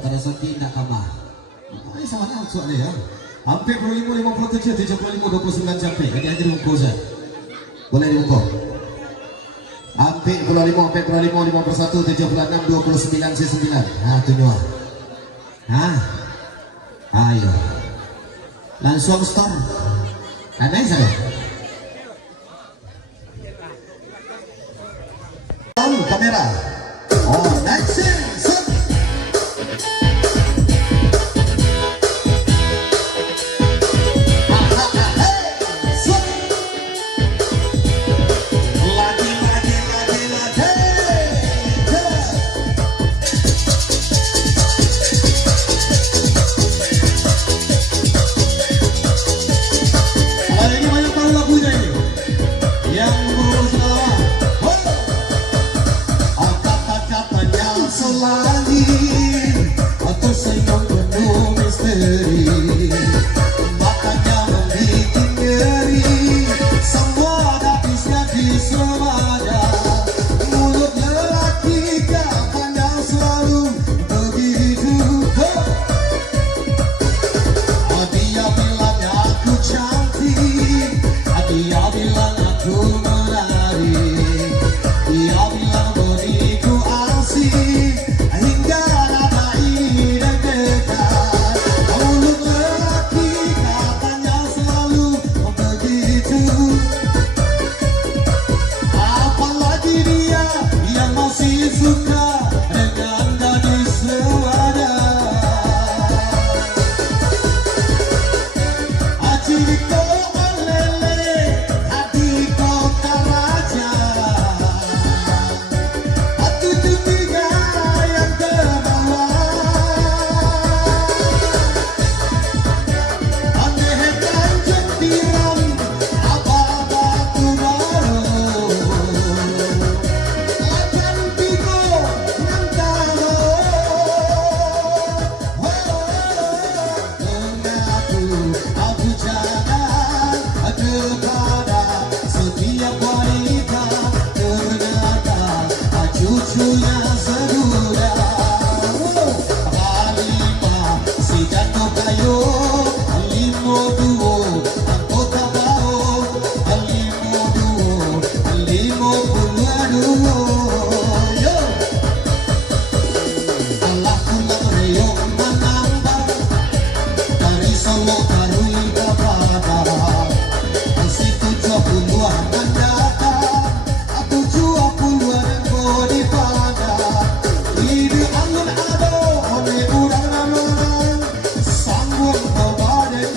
pada Soti tidak kamar. Ini sama nak soalnya ya. Hampir 25 57 75 29 sampai. Ini aja dimuka Ustaz. Boleh dimuka. Hampir 25 51 76 29 9. Ha tunjuk. Ha. Ayo. Langsung start. Aneh saya. Kamera. Oh, next scene. Sambung ke badan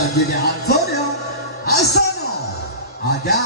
Gini Antonio Asano ada.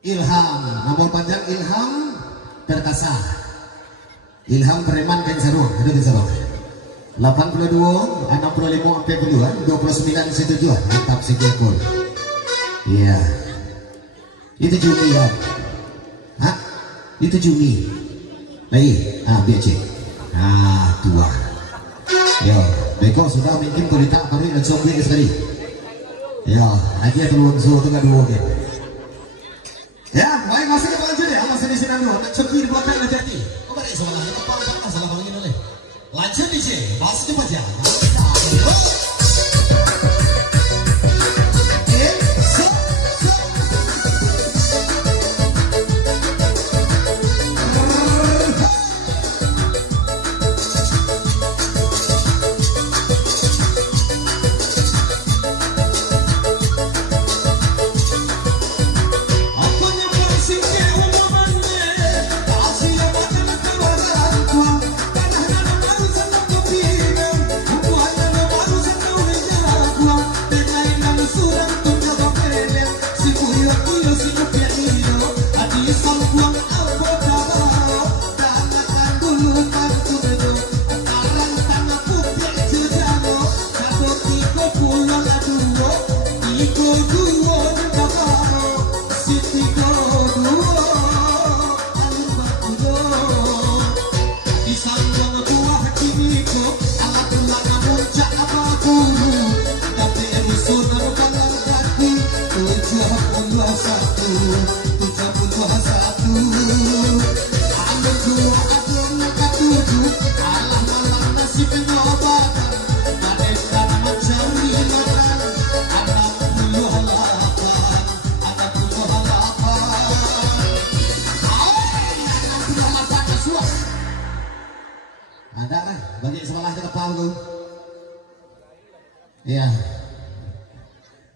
Ilham, nomor panjang Ilham Perkasa, Ilham Preman Kensaru, itu Kensaru. 82, 65, 40, 29 setujuan, mantap sekekor. Iya, itu Juni ya. Hah? Itu Juni. Lagi, biar cek. Tua. Yo, beko sudah mungkin berita baru dan sombong sekali. Yo, lagi ada lonso tengah dua ke. Ya, baik masih kita lanjut ya, masih di sini dulu. Nak coki di belakang hati-hati. Kau balik soalnya, apa masalah kalau ini oleh. Lanjut di sini, masih cepat ya.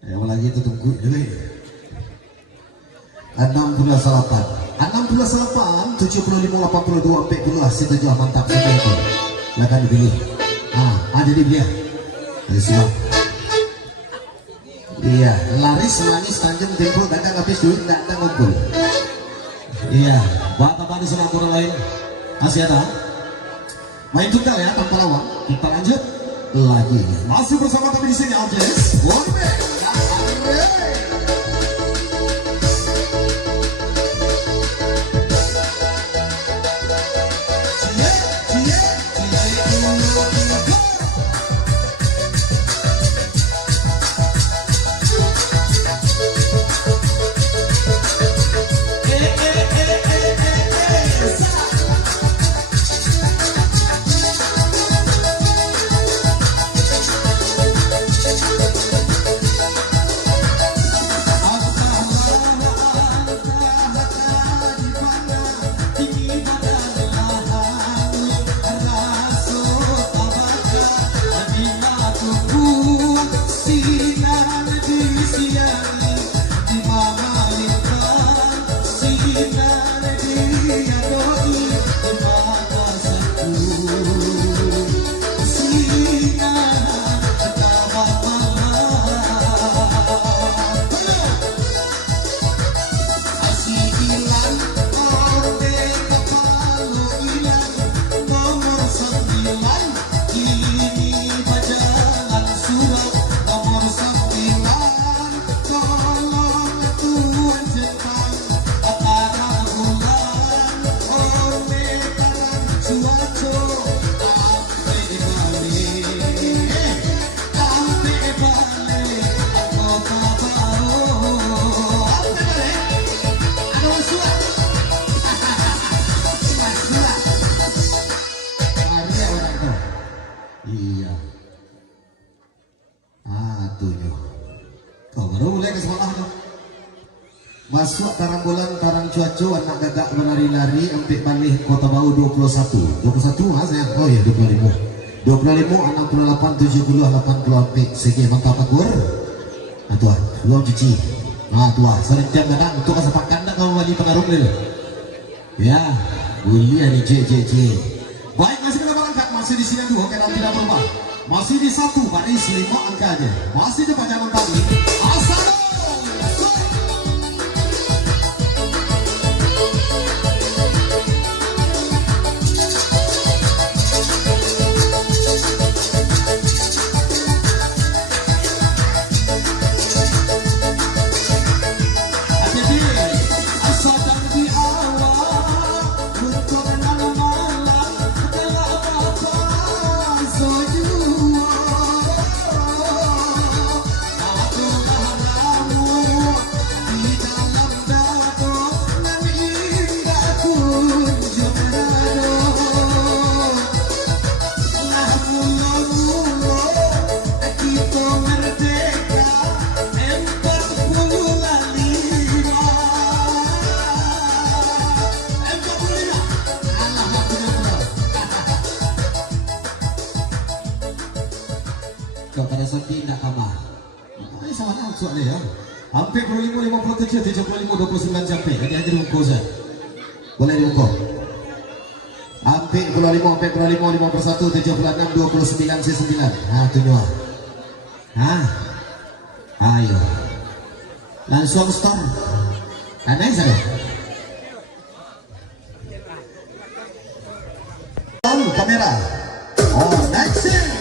Yang lagi itu tunggu juga. 68, 75, 82, 40, setuju mantap sekali itu. Silakan dipilih. Ada di dia. Siap. Iya, laris manis Tanjung Timpul dagang habis duit tidak ada ngumpul. Iya, buat apa di sana kurang lain? Masih ada? Main tunggal ya tanpa lawan. Kita lanjut lagi. Masih bersama kami di sini Aljes. One man. Masuk tarang bulan, tarang cuaco, anak gagak menari-lari, empik balik Kota Bau 21. 21 mas ya? Oh ya 25. 25, 68, 70, 80 empik. Segi mantap akur. Nah tuah, belum cuci. Nah tuah, sering jam kadang untuk sepak kandang kamu wajib pengaruh dulu. Ya, boleh nih C. Baik, masih kita berangkat, masih di sini dua, kadang tidak berubah. Masih di satu, baris 5 angka aja. Masih di pajangan tadi. Asal. Kepada Sondi tidak kamar. Ini sama nak soalnya ya. Hampir 25, 57, 75, 29 sampai. Jadi aja diungkau Zat. Boleh diungkau. Hampir 25, 51, 76, 29, 9. Nah, tujuh. Ayo. Langsung stop. Ada saya. Kamera. Oh, next scene.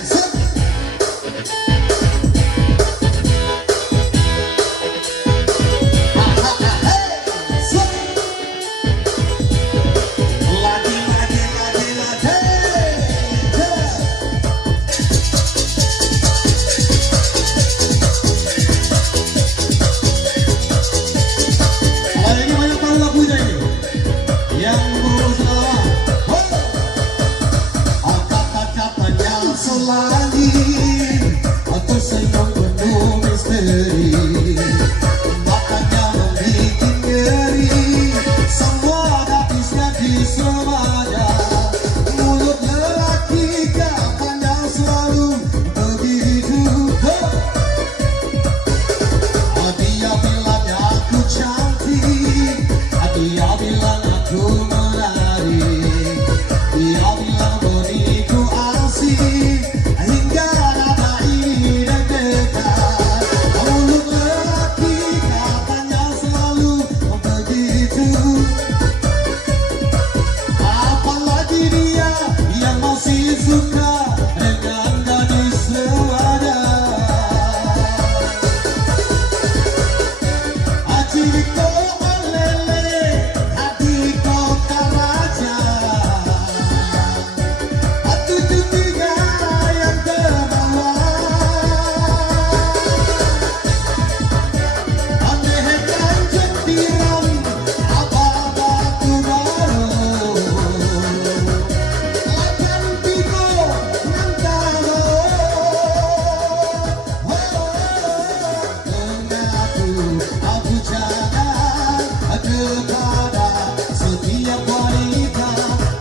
pilkada setiap wanita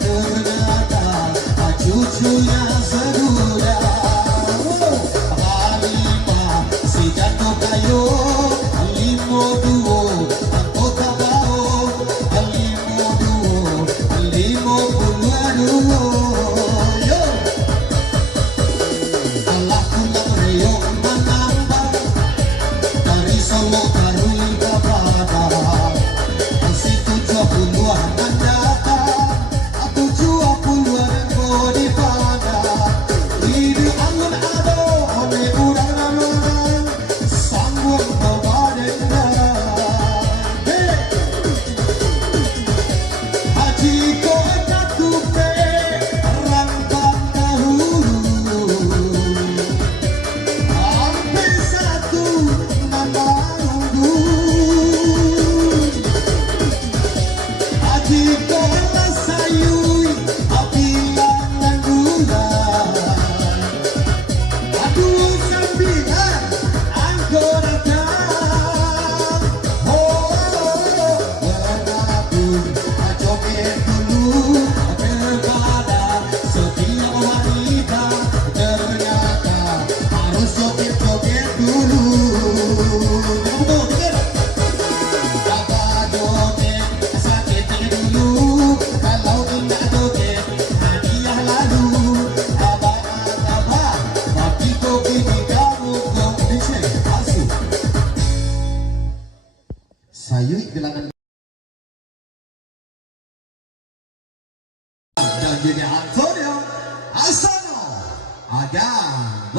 ternyata cucunya seduda. Halimah si jatuh kayu limo duo anggota bau limo duo limo duo. Allah pulang reyong menambah dari Solo Karui kepada masih 70-an mendatang 70-an di pada ini angin ado oleh urang namangan sambung kebadengan Haji kota tupe rangkang dahulu sampai satu nama Haji kota sayui apilan dan gula aduh sembilan angkota menabung joget dulu pilkada setiap wanita ternyata harus joget-joget dulu. Jaga joget sakit dulu kalau tidak joget hadiah lalu abang-abang tapi kopi di kamu kondisi asuh sayui gelangan dan jadi Antonio Asano Agang.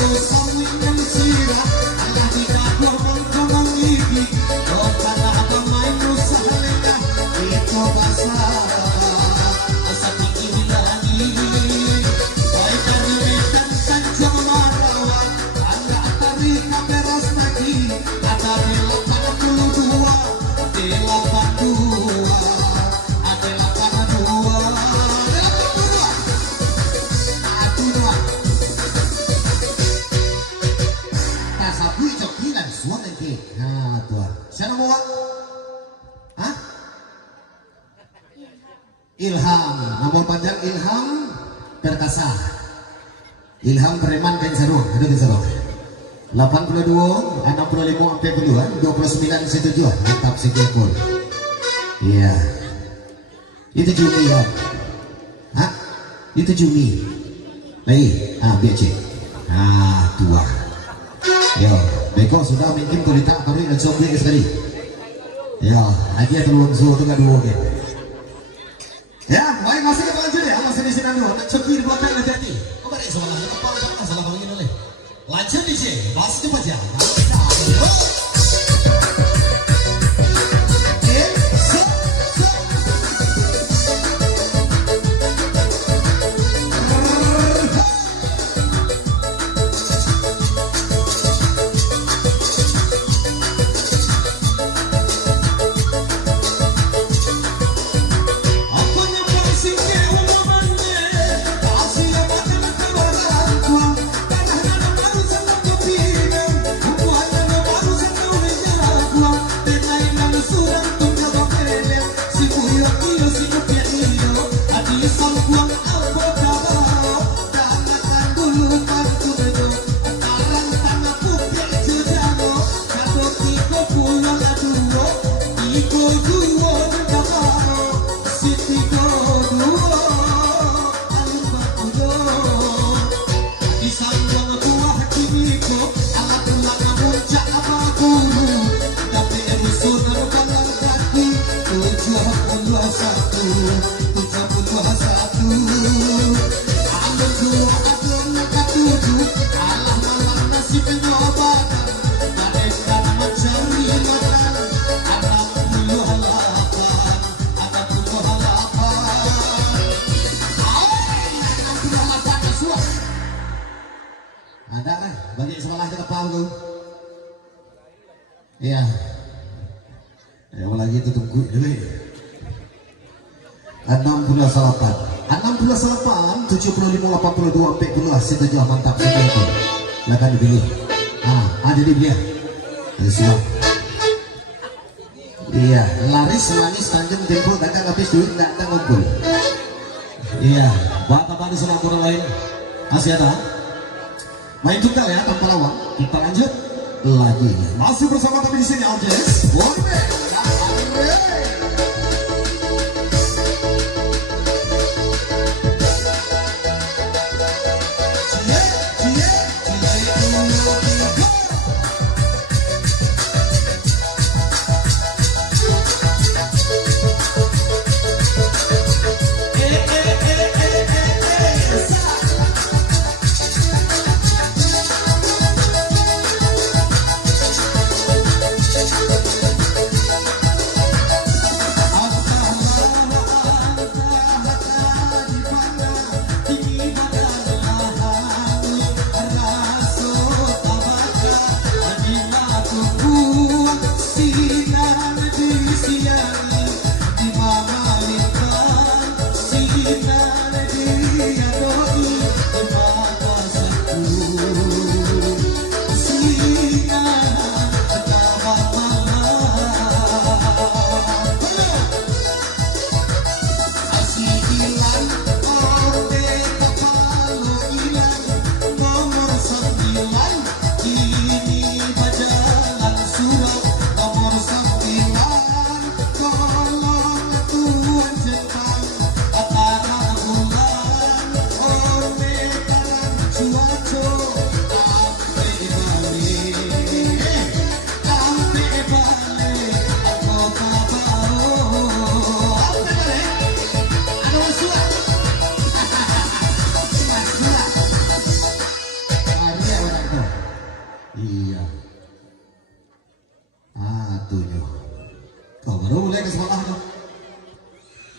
Susah nomor panjang Ilham Perkasa, Ilham Preman Kenseru, itu Kenseru. 82, 65, 40, 29 setuju, mantap sekepul. Iya. Itu Jumi ya. Hah? Itu Jumi. Lagi, biar cek. Tua. Yo, beko sudah mungkin kulita kami dan sobi sekali. Yo, lagi ada lonzo tu kan dua ke. Ya, baik masih kita lanjut ya, masih di sini dulu. Nak coki di belakang nanti hati. Kau balik soalnya, apa salah kau ingin oleh. Lanjut di sini, masih cepat ya. Ada kan? Bagi sekolah kita panggung. Iya. Yang lagi itu tunggu dulu. 68, 75, 82, 40, setuju, mantap sekali. Silakan dipilih. Ada di dia. Siap. Iya, laris manis Tanjung Tempo, dagang habis duit, datang ngumpul. Iya, bapak-bapak sama orang lain masih ada. Main tunggal ya tanpa lawan. Kita lanjut lagi. Masih bersama kami di sini Aljes.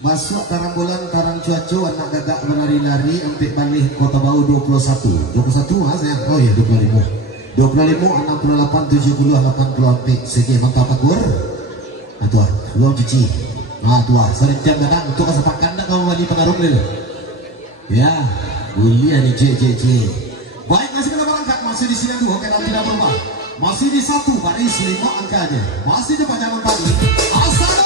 Masuk karangbolan karang cuaco anak gagak berlari-lari empik balik Kota Bau 21 mas ya. Oh ya 25 68 70 80 empik segi mantap akur. Tua belum cuci. Tua sering jam kadang untuk kesepakan dah kamu wali pengaruh dulu. Ya boleh nih cek. Baik masih kita berangkat masih di sini dua kita tidak berubah. Masih di 1 baris 5 angkanya. Masih di panjangan pagi. Asal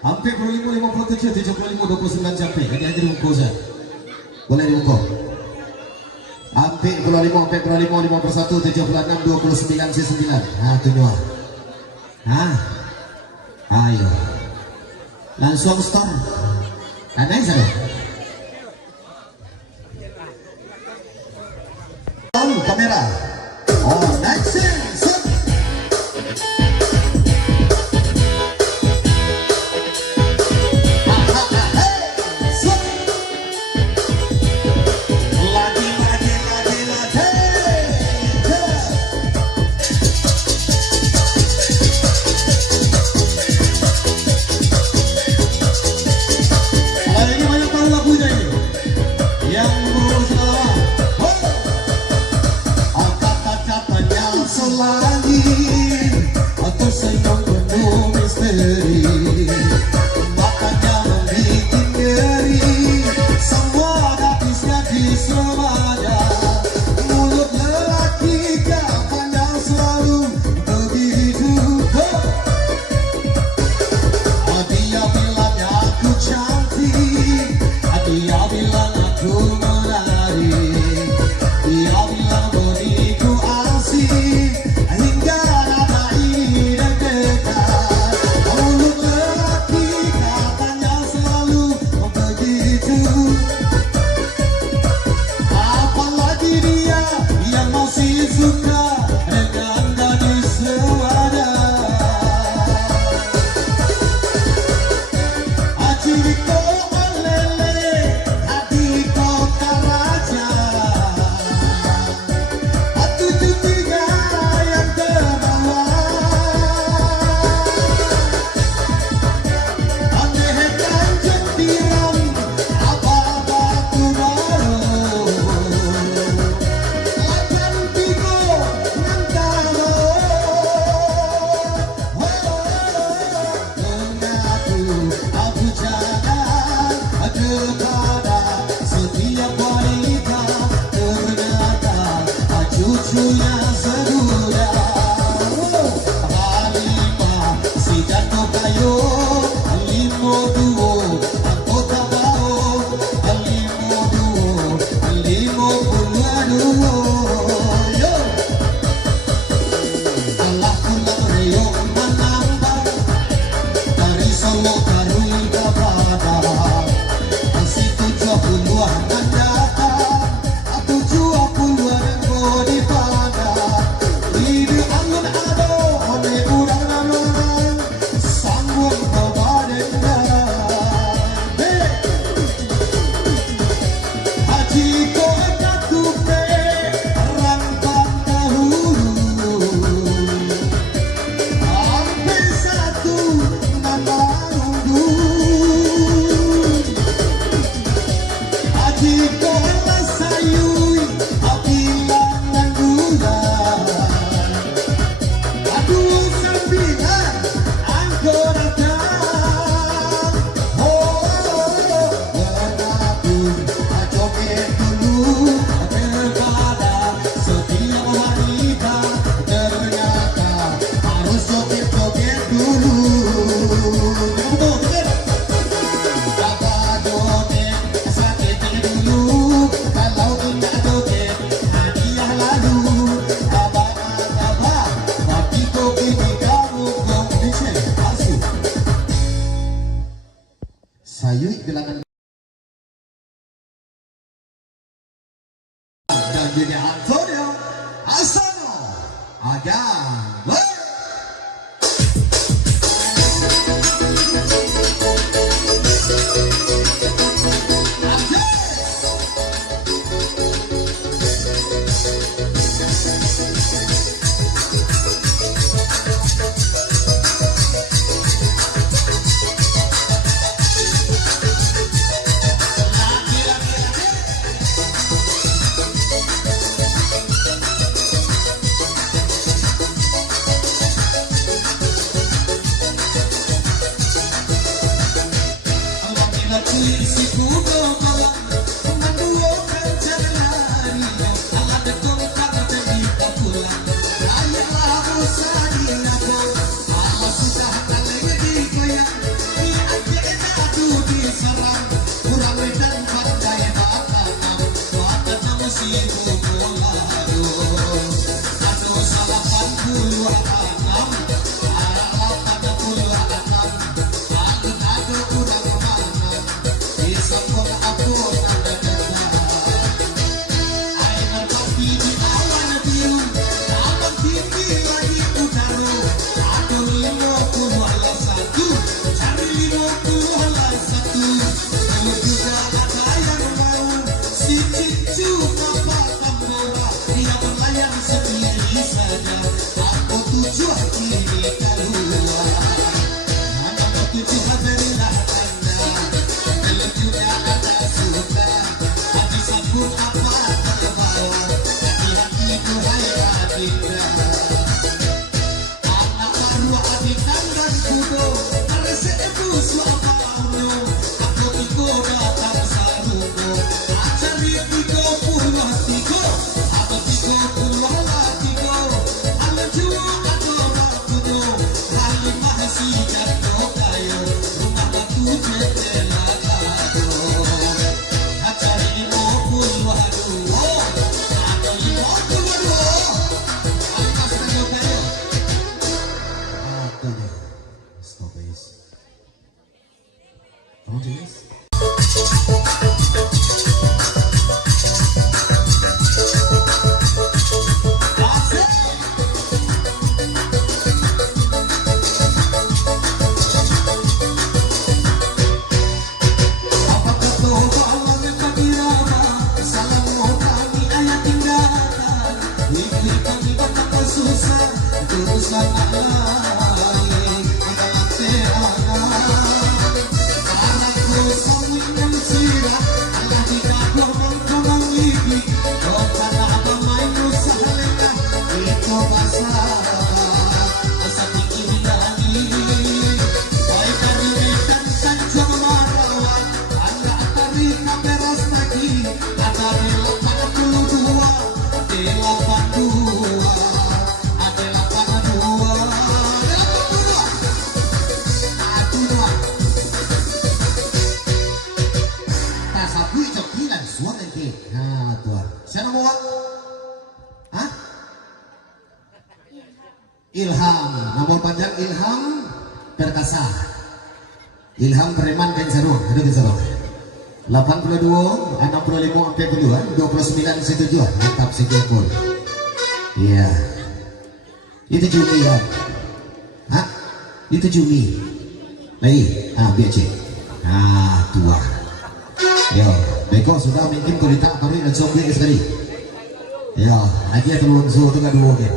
Hampir 25, 57, 75, 29 capek. Ini aja dimuka Ustaz. Boleh dimuka. Hampir 25, 51, 76, 29, 9. Nah, itu dua. Nah, ayo. Langsung start. Aneh saya. Kamera. Oh, next scene. Sayui gelangan dan jadi Antonio Asano Agan. Ilham, nomor panjang Ilham Perkasa, Ilham Preman dan Sarung, itu di Sarung. 82, 65, 40, 29 setujuan, lengkap segepul. Iya, itu Jumi kan? Hah? Itu Jumi. Lagi, biar cek. Tua. Yo, beko sudah mungkin kulita kami dan sobi sekali. Yo, lagi ada lonzo tu kan dua kan.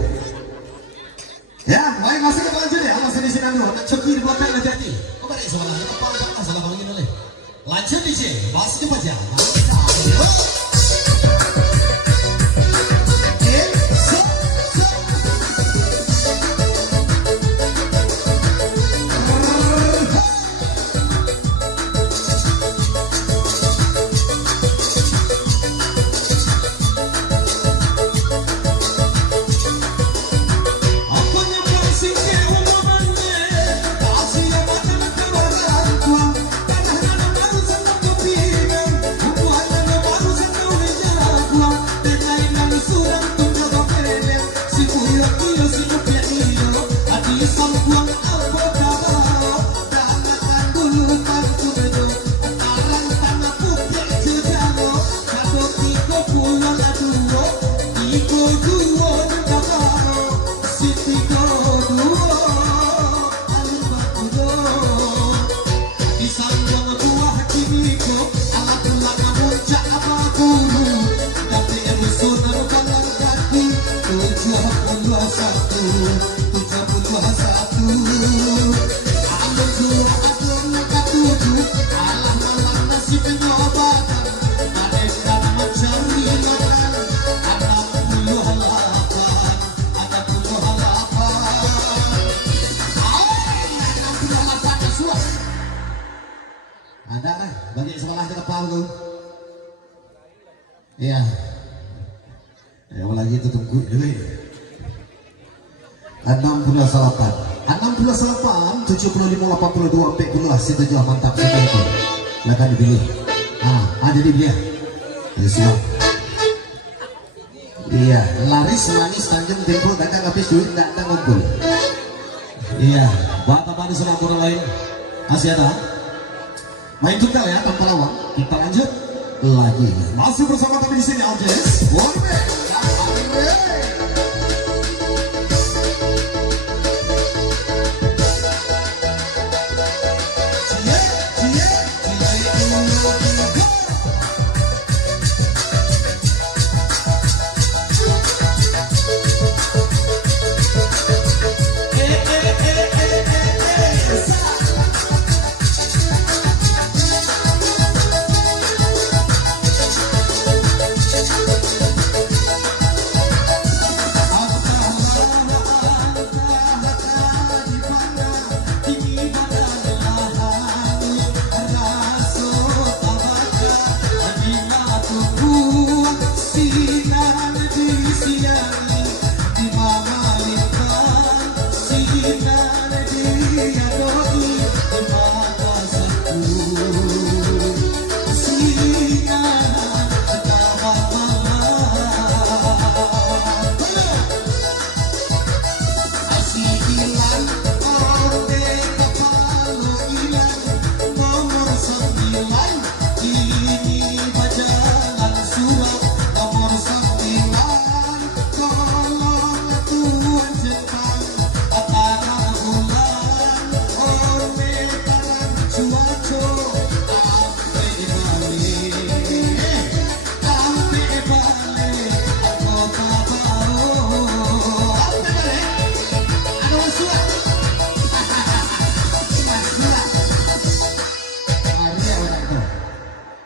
Ya, baik masih kita lanjut ya, masih di sini dulu. Nak coki di belakang hati-hati. Kau balik soalan, apa salah kalau gini boleh. Lanjut di sini, masih cepat ya. Ada kan? Bagi sekolah kita paham tuh. Iya. Ya lagi itu tunggu dulu. 68, 75, 82, 40, setuju mantap sekali. Silakan dipilih. Ada di dia. Siap. Iya, laris manis Tanjung Tempo dagang habis duit nggak ada ngumpul. Iya, buat apa di sana kurang lain? Masih ada? Main tunggal ya tanpa lawan. Kita lanjut lagi. Masih bersama kami di sini Aljes.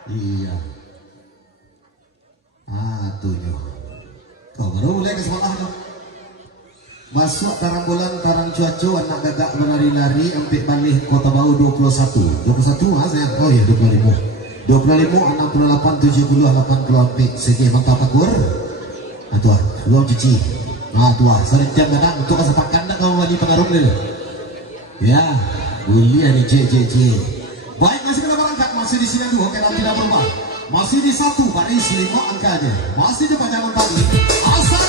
Iya. Tujuh. Kau baru mulai ke sekolah tu. Masuk tarang bulan, tarang cuaca, anak gagak menari-lari, ampik balik Kota Bau 21. 21 saya. Oh ya 25. 25, 68, 70, 80 ampik. Segi mantap akur. Tuah, belum cuci. Tuah, serintian kadang untuk kesepakan dah kau wajib pengaruh dulu. Ya, boleh ni cik. Baik, masih kita berangkat, masih di sini dua, kita tidak berubah. Masih di satu baris 5 angkanya. Masih di pajangan pagi. Asal.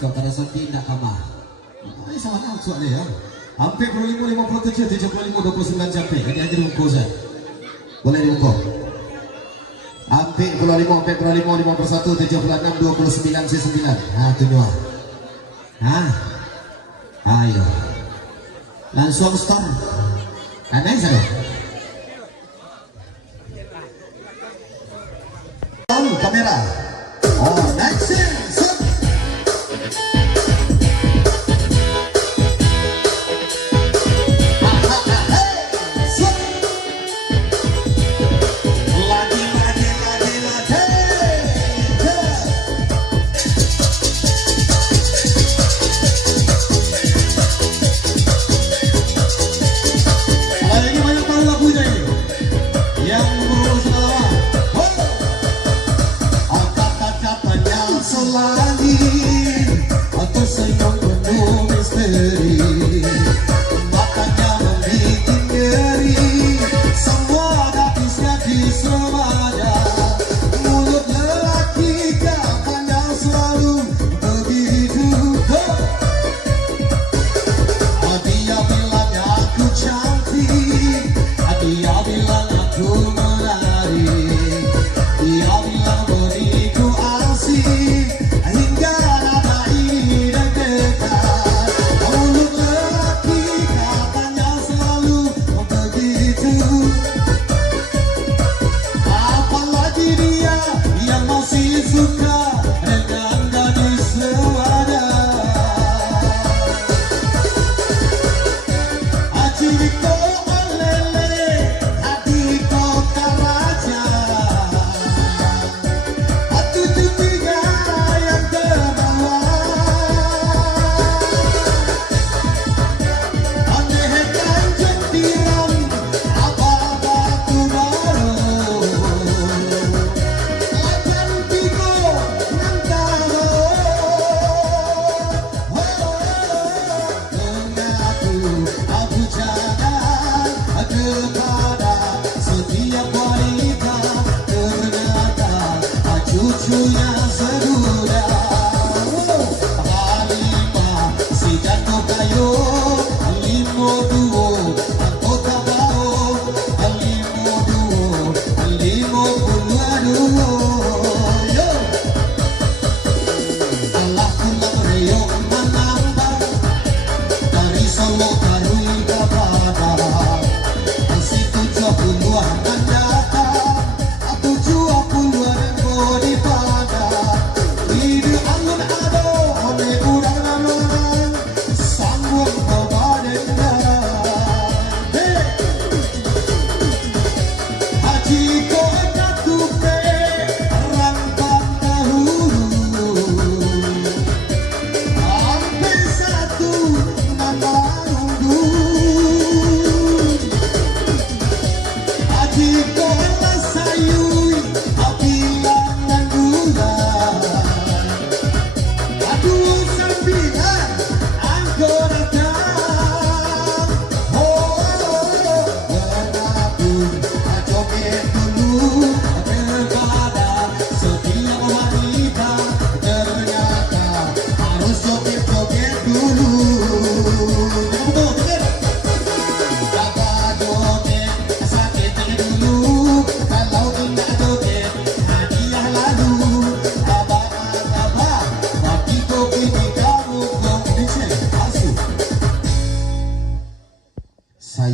Kau pada santi nak kamar. Ini sama nak soal dia. Hampir 25, 57, 75, 29 sampai. Ini aja dibuka Ustaz. Boleh dibuka. Hampir 25, 51, 76, 29, 9. Tu dua. Ayo. Langsung start. Ada saya. Kamera. Oh, next.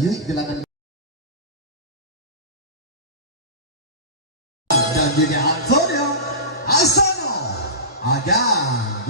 Yui bilangan dan juga Antonio Asano Agan.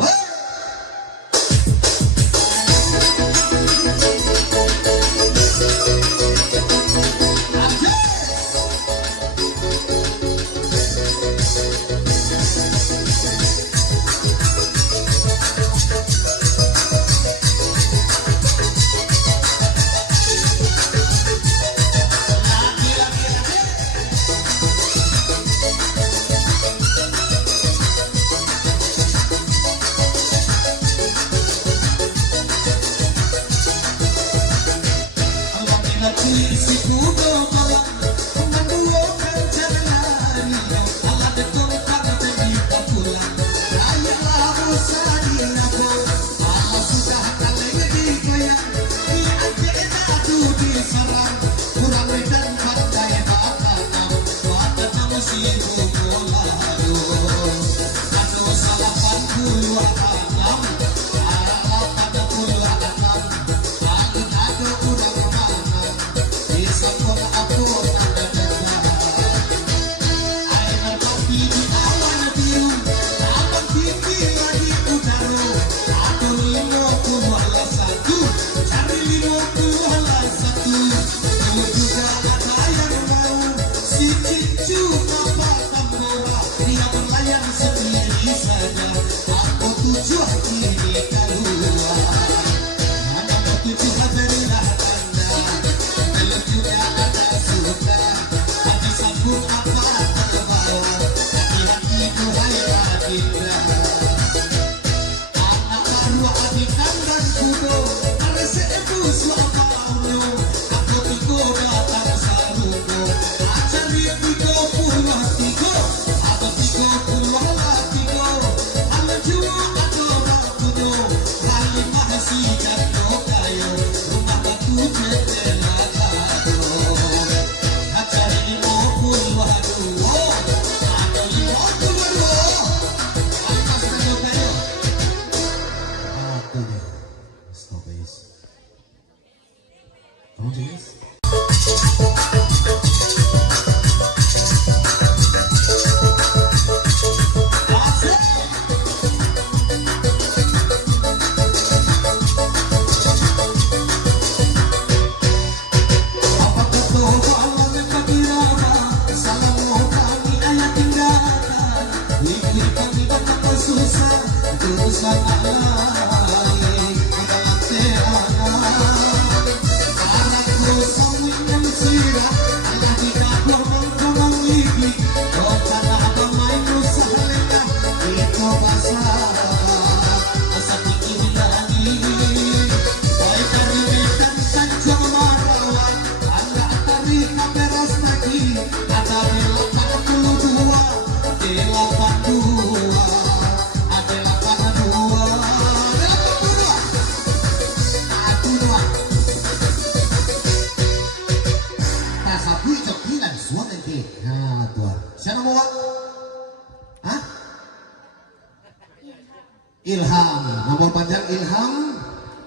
Ilham, nomor panjang Ilham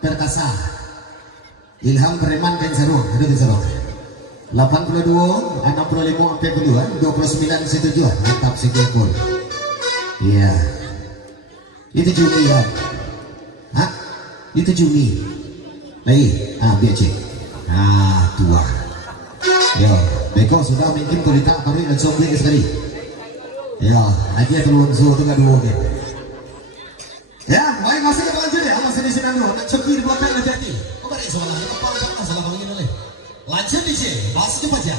Perkasa, Ilham Preman dan Seru, itu Seru. 82, 65, 42, 29 setujuan, mantap sekian. Iya, itu Juni ya, hah? Itu Juni, lagi, biar cek, tua, yo, beko sudah mungkin kulita kami dan sobek sekali, yo, lagi turun suhu tu kan dua ni. Ya, baik masih kita lanjut ya, masih di sini dulu. Nak coki di belakang nanti hati. Kau balik soalnya, apa salah kalau gini oleh. Lanjut di sini, masih cepat ya.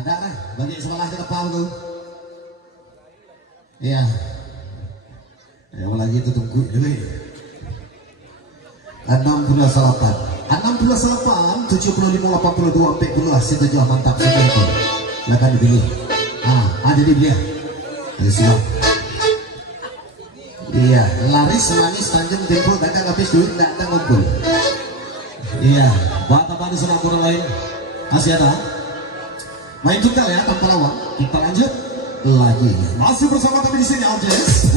Ada lah, bagi sekolah ke depan tuh. Iya. Yang lagi itu tunggu dulu. 68 75 82 14 situ jauh mantap sekali itu. Silakan dipilih. Ada di dia. Siap. Iya, laris manis Tanjung Tempo dagang habis duit tak ada ngumpul. Iya, buat apa di sana kurang lain? Masih ada? Main juga ya tanpa lawan. Kita lanjut lagi. Masih bersama kami di sini Aljes.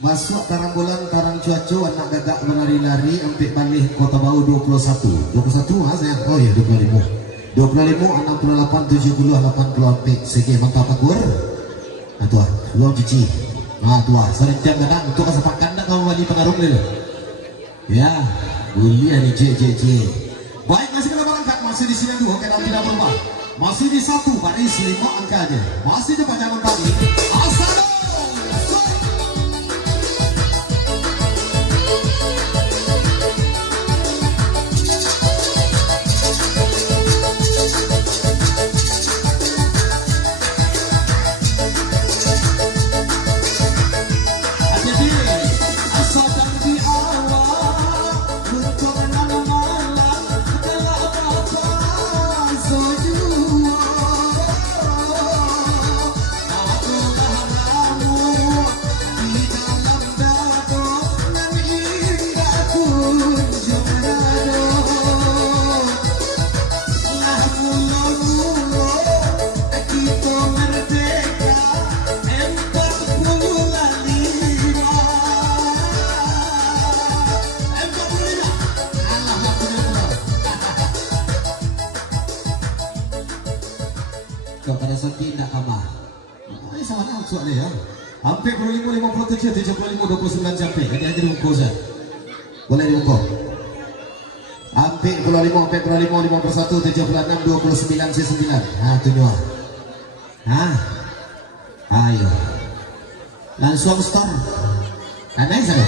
Masuk karangbolan karang cuaco anak gagak menari-lari ampik balik Kota Bau 21 mas ya. Oh ya 25 68 70 80 ampik segi mantap pakur. Atuh belum cici. Atuh sering tiap kadang untuk kesepakan dah kamu wali pengaruh dulu. Ya, boleh ni cek. Baik, masih kena berangkat masih di sini dua kadang tidak berubah. Masih di satu baris 5 angkanya. Masih di pajangan pagi. Asal kepada Saki tidak kamar. Ini sama nak soalnya ya. Hampir 25, 57, 75, 29 sampai. Jadi aja diukur saya. Boleh diukur. Hampir 25, 51, 76, 29, 9. Tujuh. Ayo. Langsung start. Aneh saya.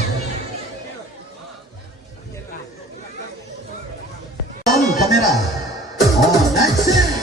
Kamera. Oh, next scene.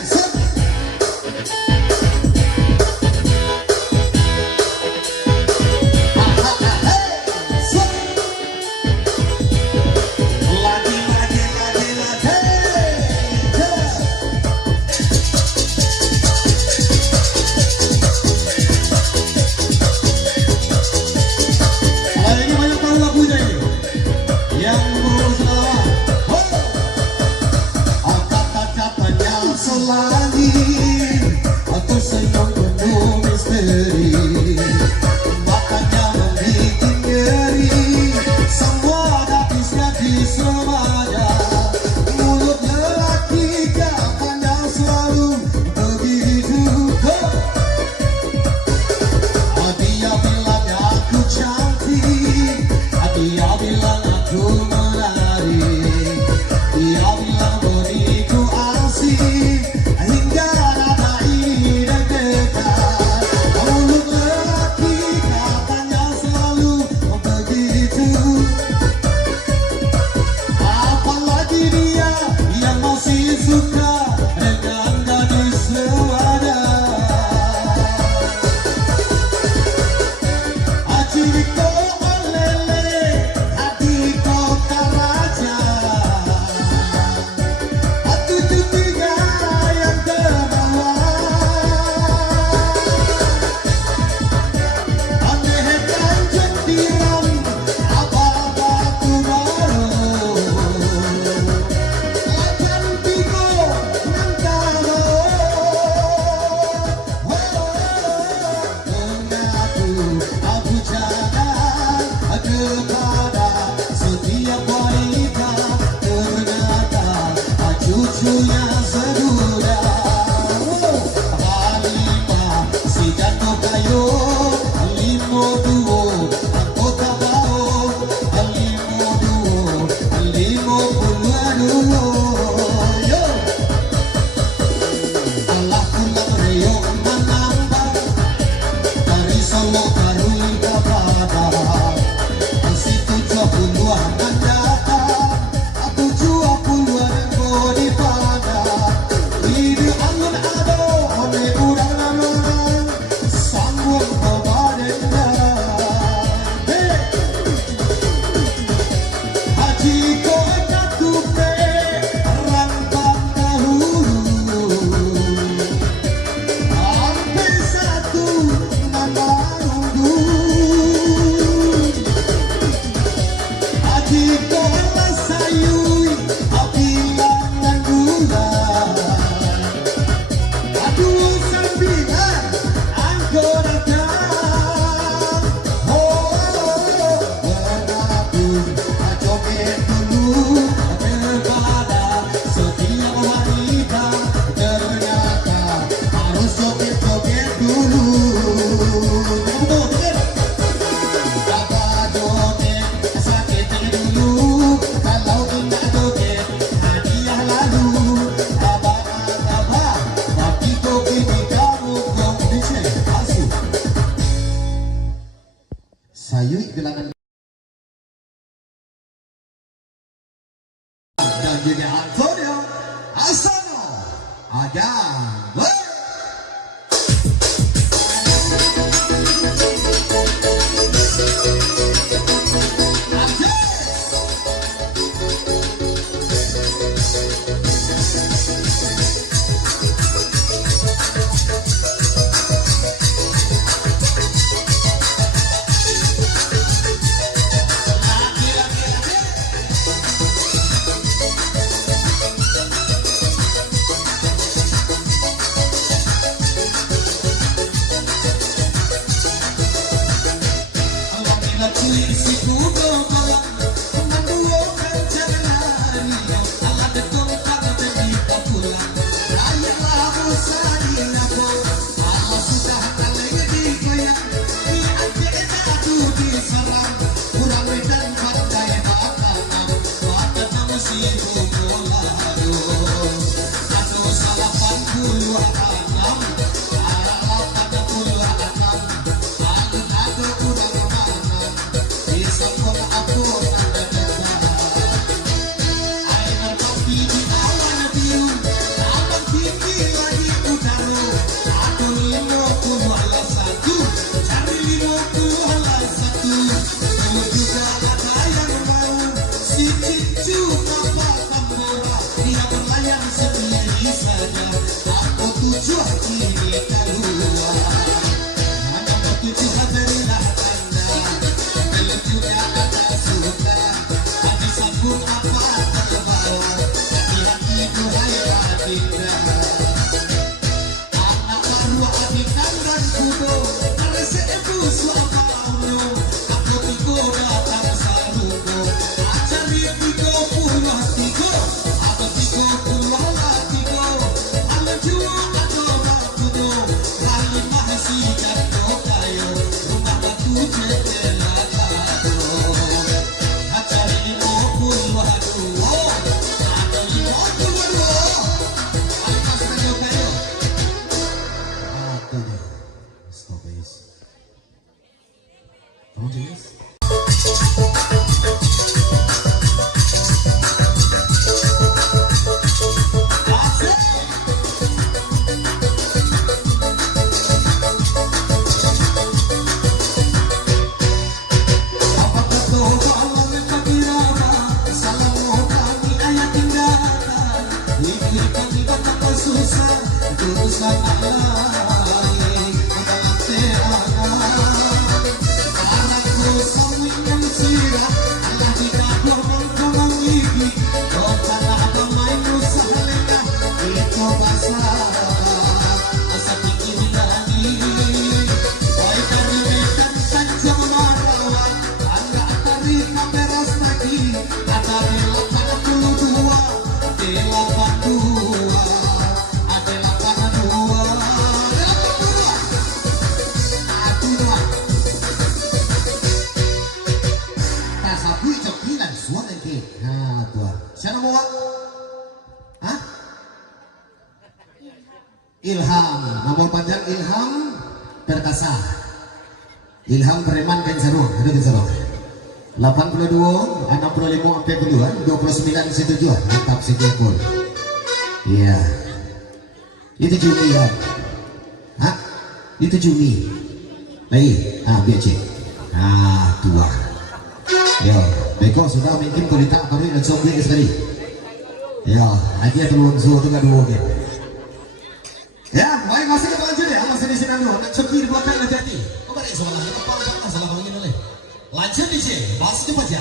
Semua habisnya di semuanya mulut lelaki lucunya seduda. Halimah si jatuh kayu, limo duo, anggota bau, limo duo, limo puluh duo. Yo, Allah pulang reyong menambah dari Solo Karui kepada situ puluhan mendatang, aku jua puluhan di pada hidup angin ado oleh udang lalang sambung kebadenda. Haji kota tupe rangkang dahulu hampir satu nama nunggu. Haji kota sayui apilangan bulan, aduh sembilan angkor datang. Oh, menabung joget dulu kepada setiap wanita, ternyata harus joget-joget dulu. Jaga joget sakit dulu, kalau tidak joget hadiah lalu. Abah-abah tapi kopi di kamu kau dicek palsu. Sayui gelangan dan juga Antonio Asano Agan. sikit. Ha, tuan. Siapa nama awak? Hah? Ilham. Nama panjang Ilham Perkasa. Ilham Preman Kensaru. Itu Kensaru. 82, 65 sampai puluhan, 29 setujuan. Mantap sekepul. Iya. Itu Juni kan? Hah? Itu Juni. Lagi. Ah, biar cek. Ah, tua. Yo, beko sudah mungkin kulita baru dan sombong sekali. Yo, lagi ada lonzo tu kan dua ke. Ya, baik masih kita lanjut ya. Masih di sini dulu. Nak coki di belakang hati-hati. Kau balik soalan. Apa salah begini oleh? Lanjut di sini. Masih cepat ya.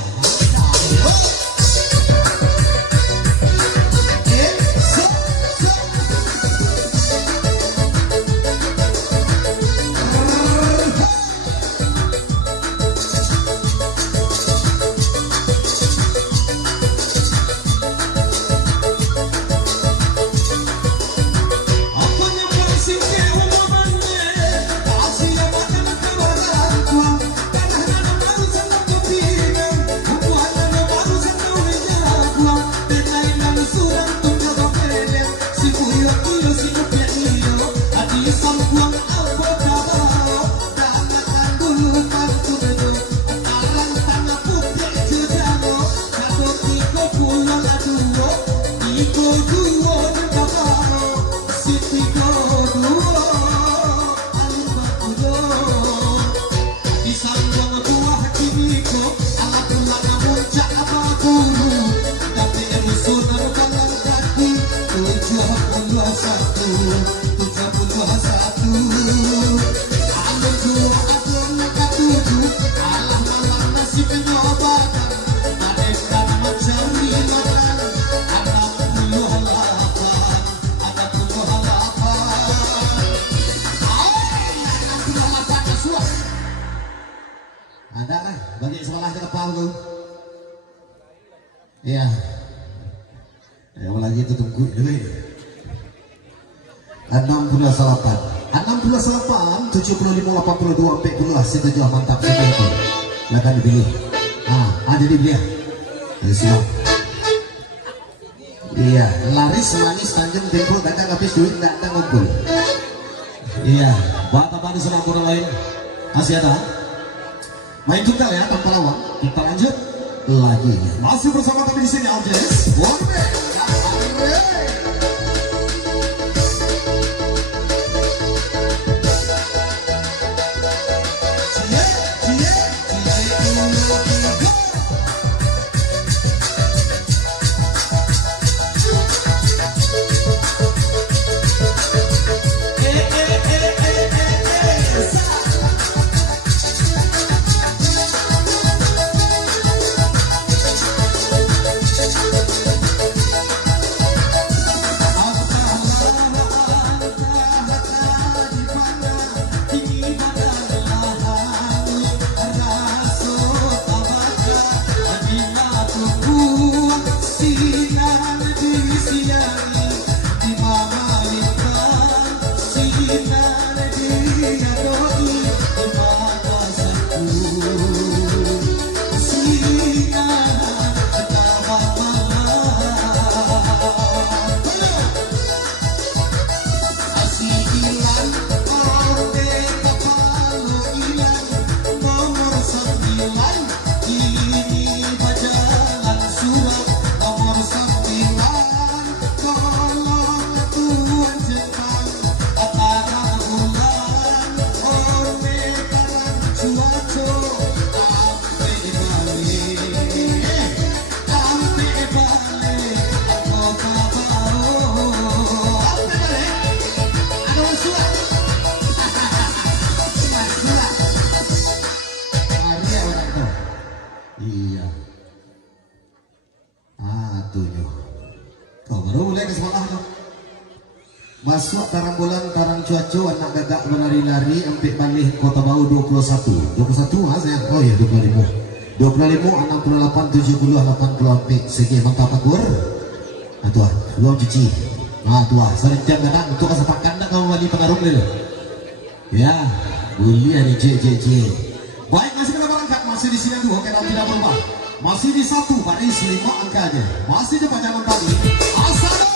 Ada kan? Bagi sekolah ke depan tu. Iya. Yang lagi itu tunggu dulu. 68, 75, 82, 40 setuju mantap sekali. Lakan dipilih. Ah, ada di dia. Siap. Iya, laris manis Tanjung Tempo kadang habis duit tak ada ngumpul. Iya, buat apa di sana kurang lain? Masih ada? Main tunggal ya tanpa lawan. Kita lanjut lagi. Masih bersama kami di sini Aljes. One man. Masuk tarang bulan tarang cuaca anak gagak menari-lari empik balik Kota Bau 21 saya oh ya 25 68 70 80 empik segi mantap akur tuah belum cuci tuah sering tiap kadang untuk kesepak kandang kamu wali pengarung dulu ya boleh nih cek baik masih kita berangkat masih di sini dulu kita tidak berubah Masih di satu baris 5 angkanya. Masih di panjangan tadi. Asal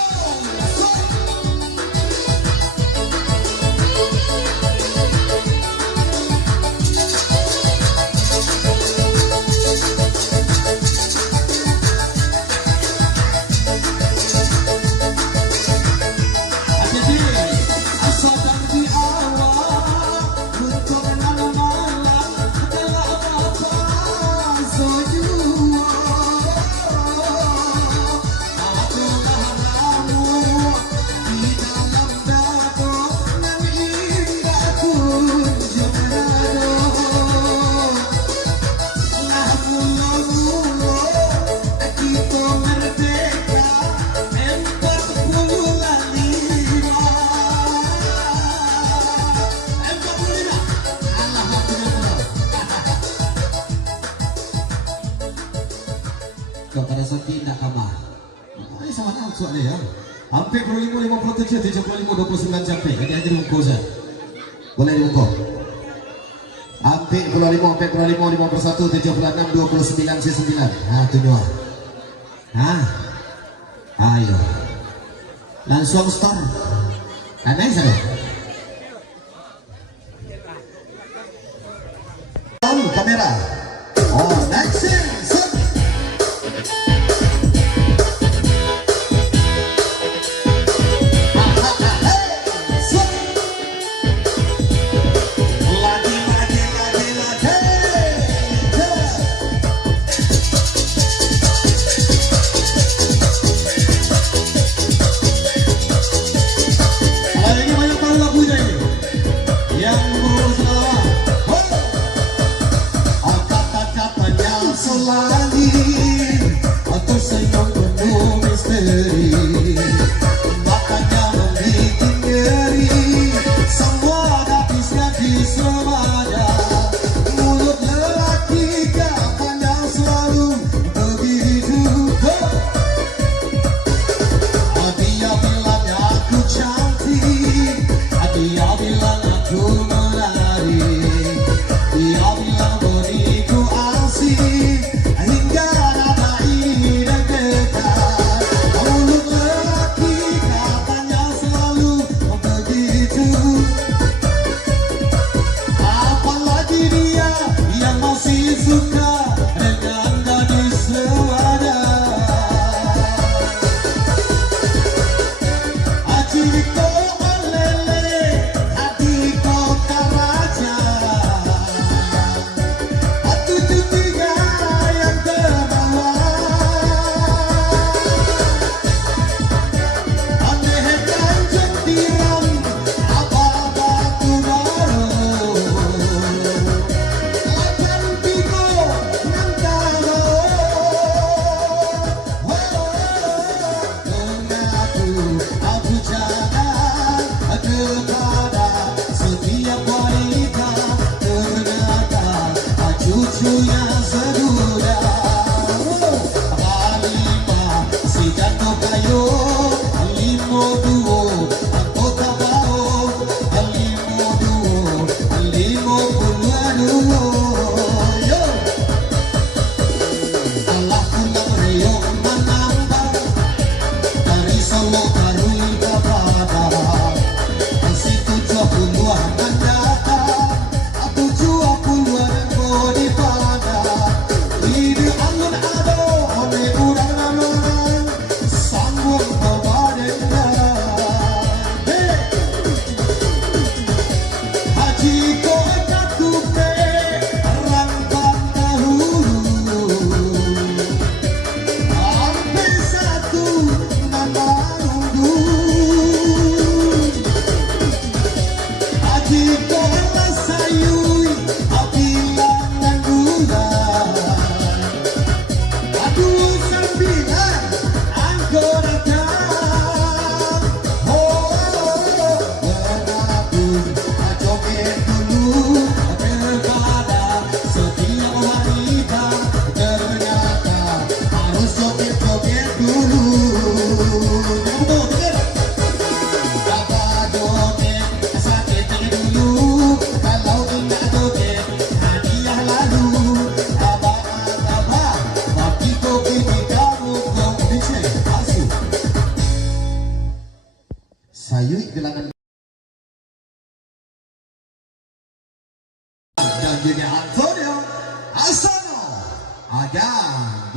kepada Saki nak kamar. Ini sama nak soal dia. Hampir 25, 57, 75, 29 sampai. Jadi ada muka Ustaz. Boleh dimuka. Hampir 25, 51, 76, 29, 9. Ha, tu dua. Ha. Ayo. Langsung start. Anai saya. Kamera. Oh, next scene. Hingga nada ini dan dekat. bilangan dan juga Antonio Asano Agan.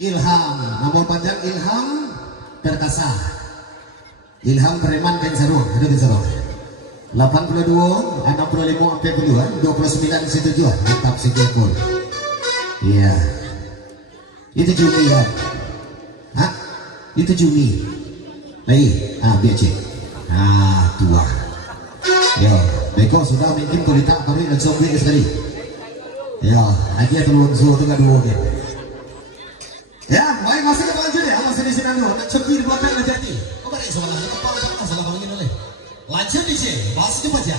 Ilham, nama panjang Ilham Perkasa, Ilham Preman Kensaru, ada Kensaru. 82, 65, 42, 29 setujuan, tetap sekian. Iya, itu Juni ya, hah? Itu Juni, lagi, BC, tua. Yo, beko sudah mungkin kulita kami dan sobi sekali. Yo, lagi telur suhu tu kan dua ke. Ya, baik masih kita lanjut ya. Masih di sini dulu. Coki di belakang aja nih. Kau beri soalan ini kepala tak salah kalau ini oleh. Lanjut di sini. Masih cepat ya.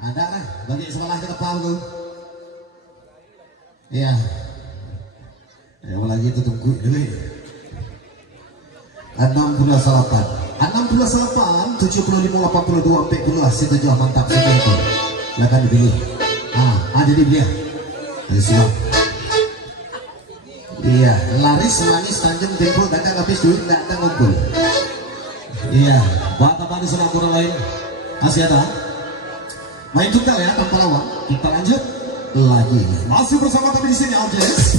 Ada lah, bagi sekolah ke depan tuh. Iya. Yang lagi itu tunggu dulu. 68 75 82 40 situ jauh mantap sekali itu. Silakan dipilih. Ada di dia. Siap. Iya, laris manis Tanjung Tempo dagang habis duit nggak ada ngumpul. Iya, buat apa di sana kurang lain? Masih ada? Main tunggal ya tanpa lawan. Kita lanjut lagi. Masih bersama kami di sini Aljes.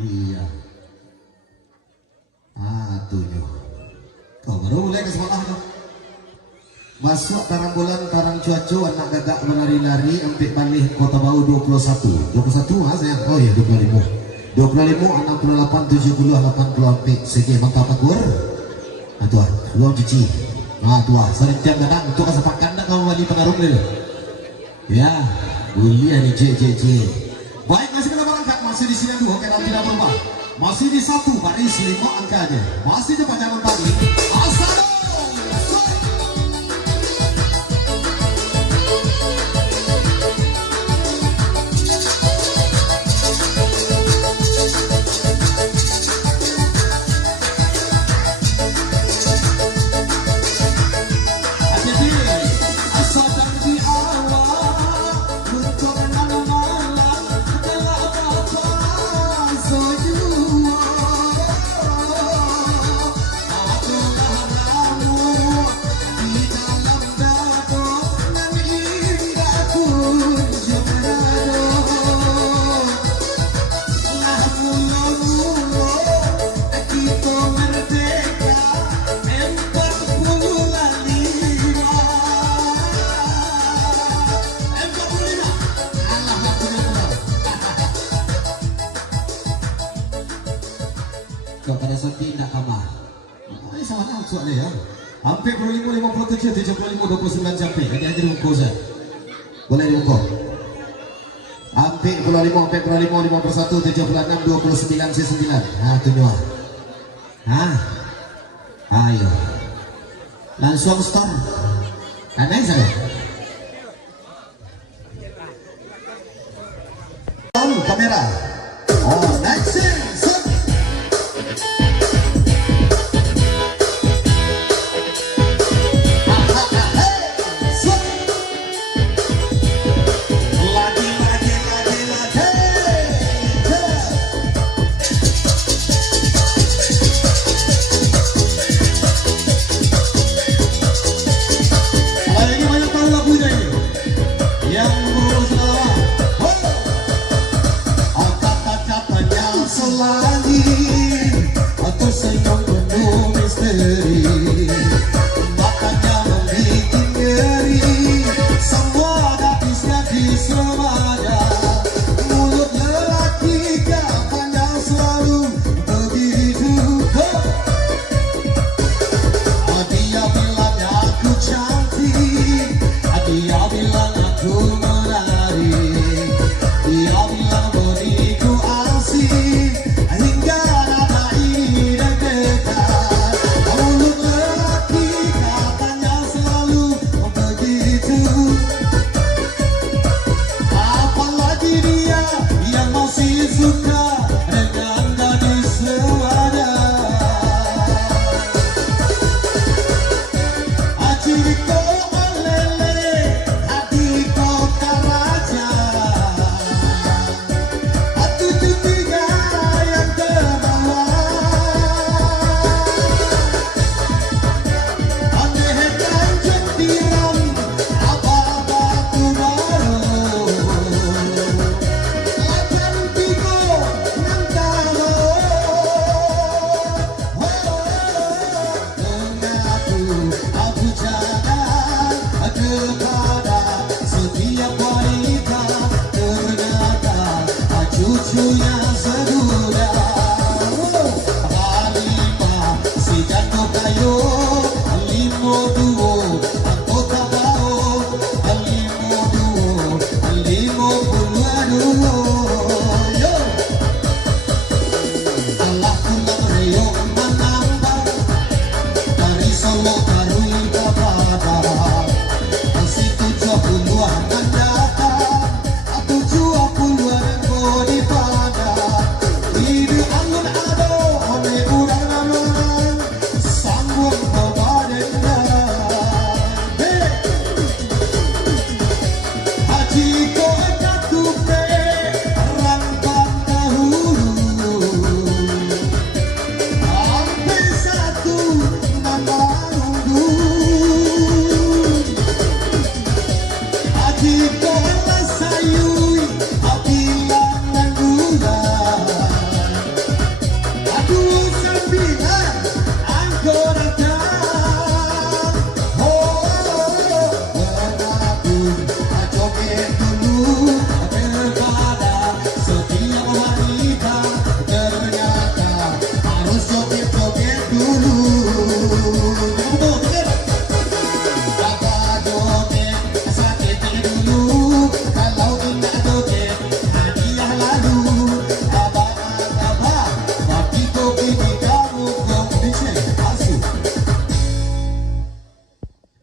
Iya. Tujuh. Kau baru mulai ke sekolah tuh. Masuk tarang bulan tarang cuaco anak gagak menari-lari empik balik Kota Bau 21 saya. Oh iya 25 68 70 80 empik segi mantap akur. Tuah ruang cuci. Tuah sering tiap kadang untuk kesepakan dah kamu wali pengaruh dulu. Ya, boleh nih JJJ. Baik, masih kita berangkat, masih di sini dua, kita tidak berubah. Masih di satu baris 5 angkanya. Masih di pacaran pagi. Asal. Pada Santi tidak kamar. Ini sama tahu soalnya ya. Hampir 25, 57, 75, 29 sampai. Hanya diukur saya. Boleh diukur. Hampir 25, 51, 76, 29, 9. Tujuh. Ayo. Langsung stop. Aneh saya. Kamera. Next. Semua gadisnya di Surabaya, mulut lelaki lucunya segula Halimah si jatuh kayu Halimo duo anggota bau Halimo duo Halimo puluh yo Allah pulang reyong menambah dari Solo Karui kepada masih 70-an datang 70-an di pada hidup anggun ado ome urang aman sambung kebadennya haji ko katupe rangkang dahulu hampir satu nama nunggu haji ko sayui abilangan bulan aduh sembilan anggota oh menabung joget dulu daripada setiap wanita ternyata harus joget-joget dulu jaga joget sakitnya dulu kalau tidak joget hadiah lalu abang-abang bagi kopi di kamu kompetisi asu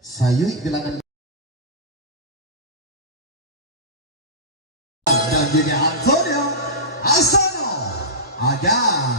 sayui gelangan dan jadi Antonio Asano Agan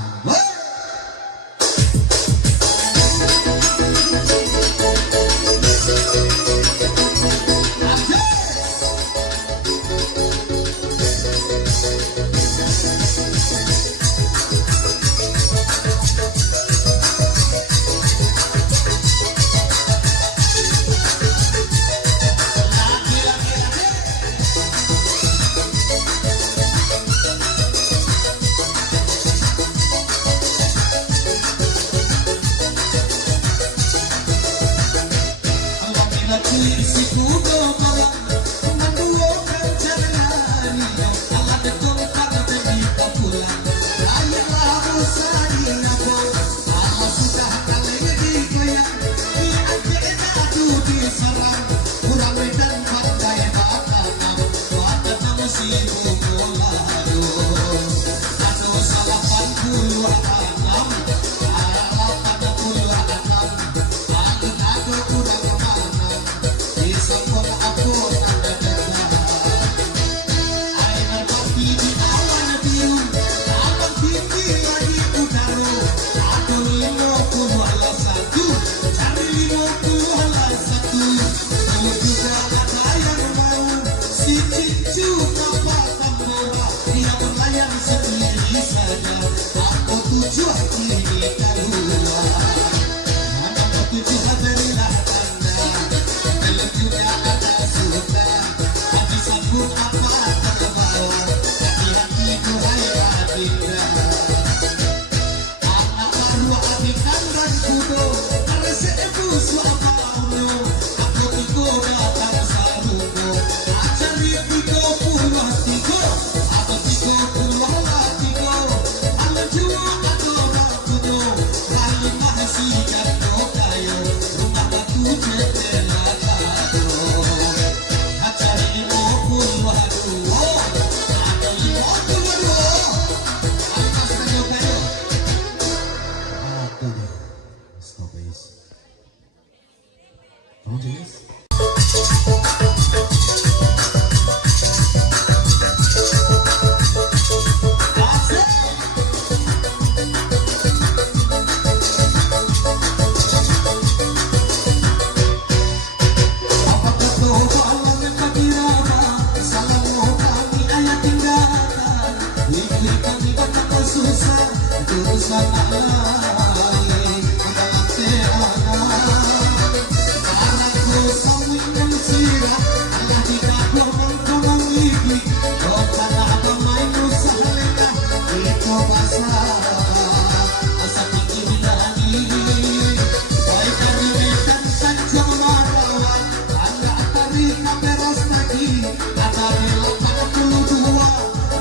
Kata 82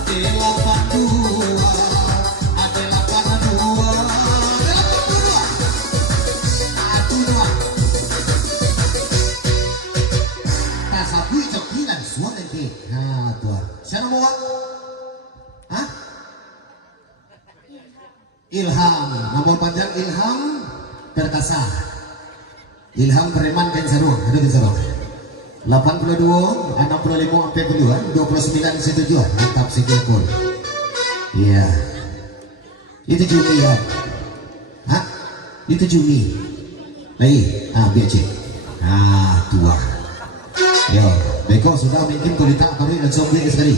delapan Nah, tuan. Siapa mau? Hah? Ilham. Nama panjang Ilham Perkasa. Ilham Preman Kensaruang. Ada Kensaruang. 82, 65, 40, 29 setujuan. Mantap segepul. Iya. Itu Jumi ya. Hah? Itu Jumi. Lagi. Biar cik. Tua. Yo, beko sudah mungkin kulita kami dan zombie sekali.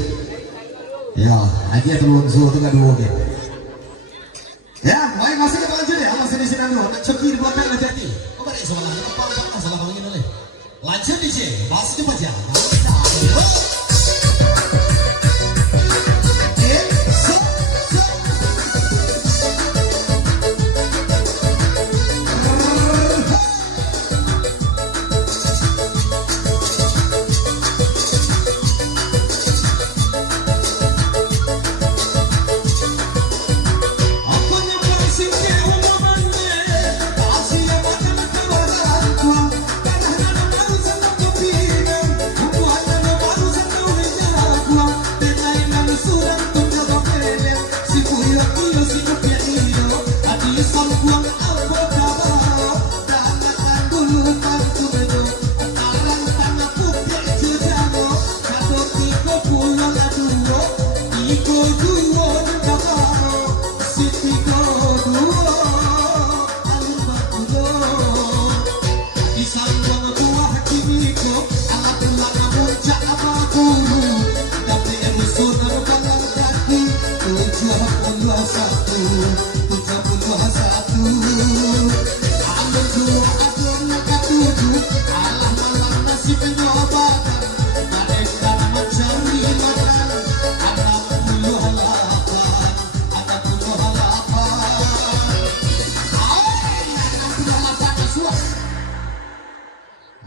Yo, lagi ada unsur tu kan dua ke. Ya, baik masih kita lanjut ya. Masih di sini dulu. Nak coki di belakang nanti hati. Oh, balik soalan. Apa salah kamu ini oleh? Lanjut di sini. Masih cepat ya.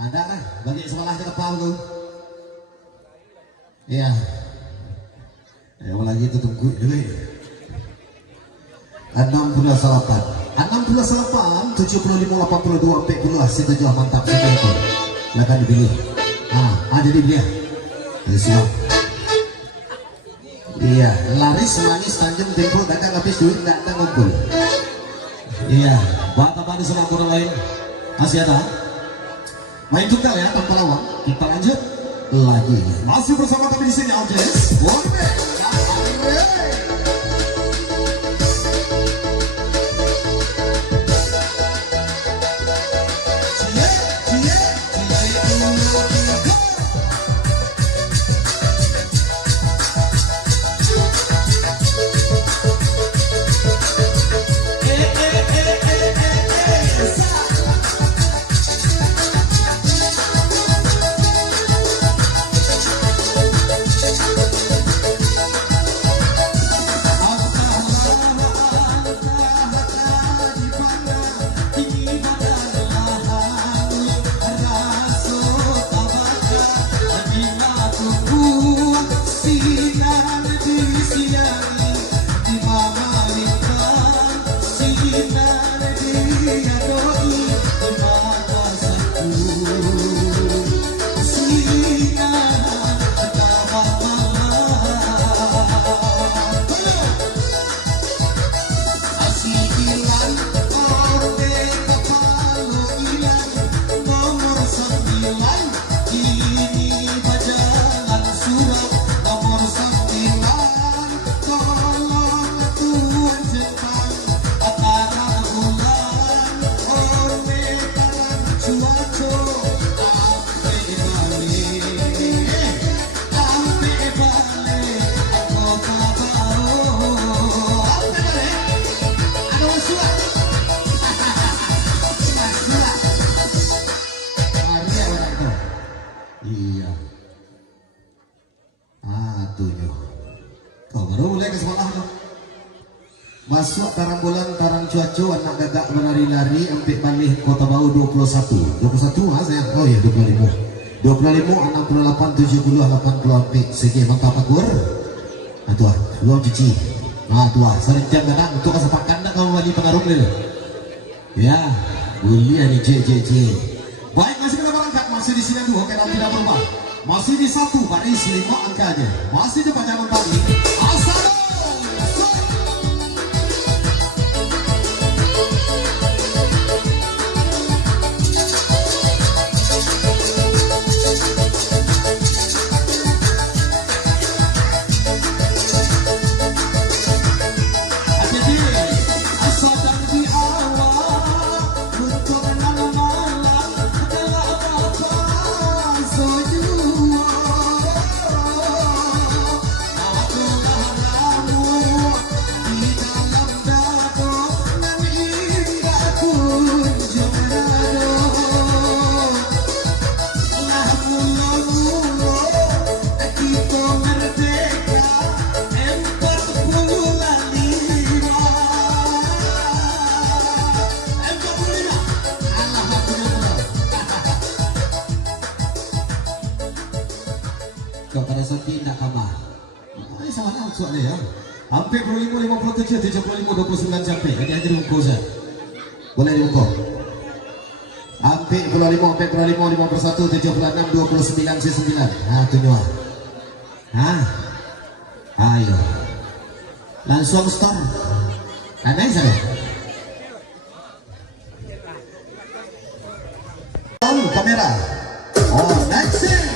Ada kan? Bagi sekolah ke depan tuh. Iya. Lagi itu tunggu dulu. 68, 75, 82, 40 setuju mantap setuju. Silakan dipilih. Ada di dia. Siap. Iya, laris manis Tanjung Tempur dagang habis duit tidak ada ngumpul. Iya, buat apa di sebelah kurang lain? Masih ada? Main tunggal ya tanpa lawan. Kita lanjut lagi. Masih bersama kami di sini Aljes. Masuk tarang bulan tarang cuaca anak gagak menari-lari empik balik Kota Bau 21 saya. Oh ya 25 68 70 80 empik segi mantap akur. Tuah luang cuci. Tuah sering jam kadang untuk kesepakan nak kamu balik pengaruh dulu. Ya boleh ni cik. Baik masih kita berangkat masih di sini dua kita tidak berubah. Masih di satu baris 5 angkanya. Masih di panjang tadi. Asal. Kepada Sati nak kamar. Ini sama nak soalnya ya. Hampir 25, 57, 75, 29 sampai. Jadi aja dibuka Ustaz. Boleh dibuka. Hampir 25, 45, 51, 76, 29, 9. Nah, tunjuk. Ayo. Langsung start. Aneh saya. Kamera. Oh, next scene.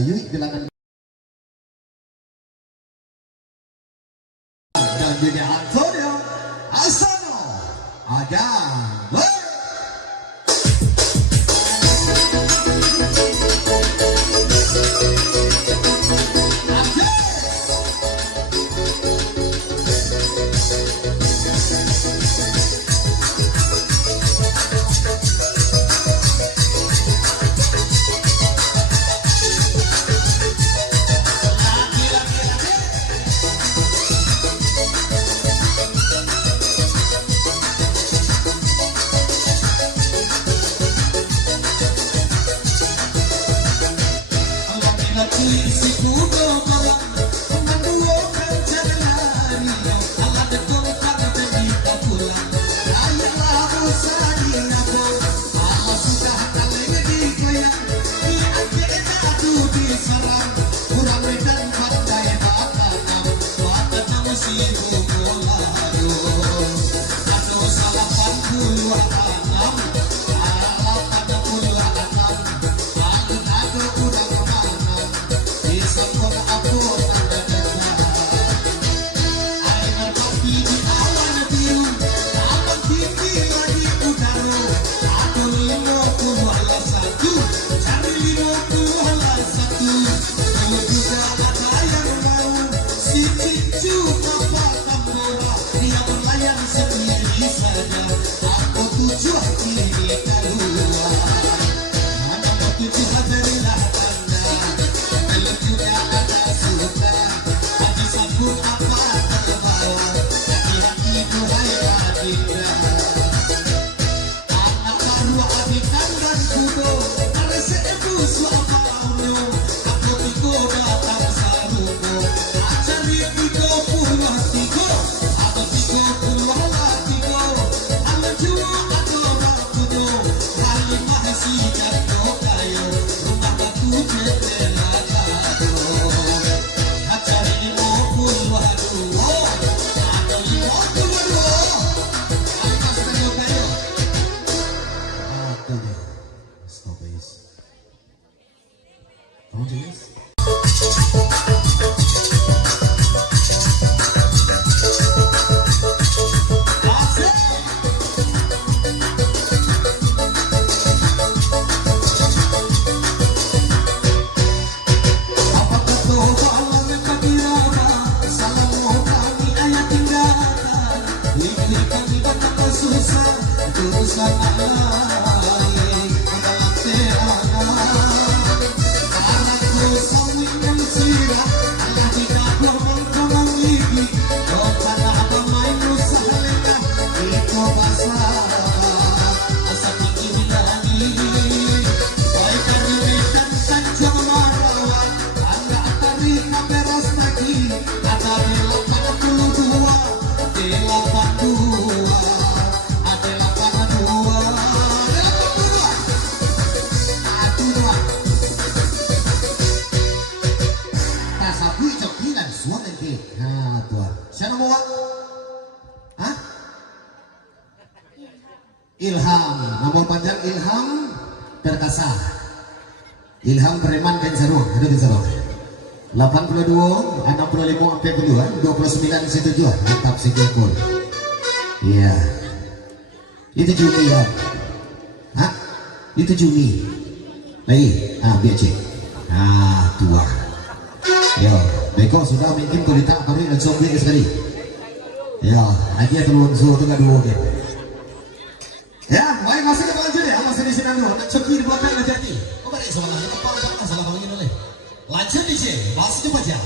Yui bilangan dan juga Antonio Asano Agan. Ilham, nomor panjang Ilham Perkasa, Ilham Preman Kensaru, ada Kensaru. 82, 65, 42, 29 setujuan, tetap segel. Iya, itu Jumi ya, hah? Itu Jumi, lagi, biar cek, tua. Yo, beko sudah mungkin kulita kami langsung beli sekali. Yo, lagi ya telur suhu tu kan dua ke. Ya, baik masih kita lanjut ya, masih di sini dulu. Coki di belakang nanti hati. Kau balik soalnya, apa salah kalau gini oleh. Lanjut di sini, masih cepat ya.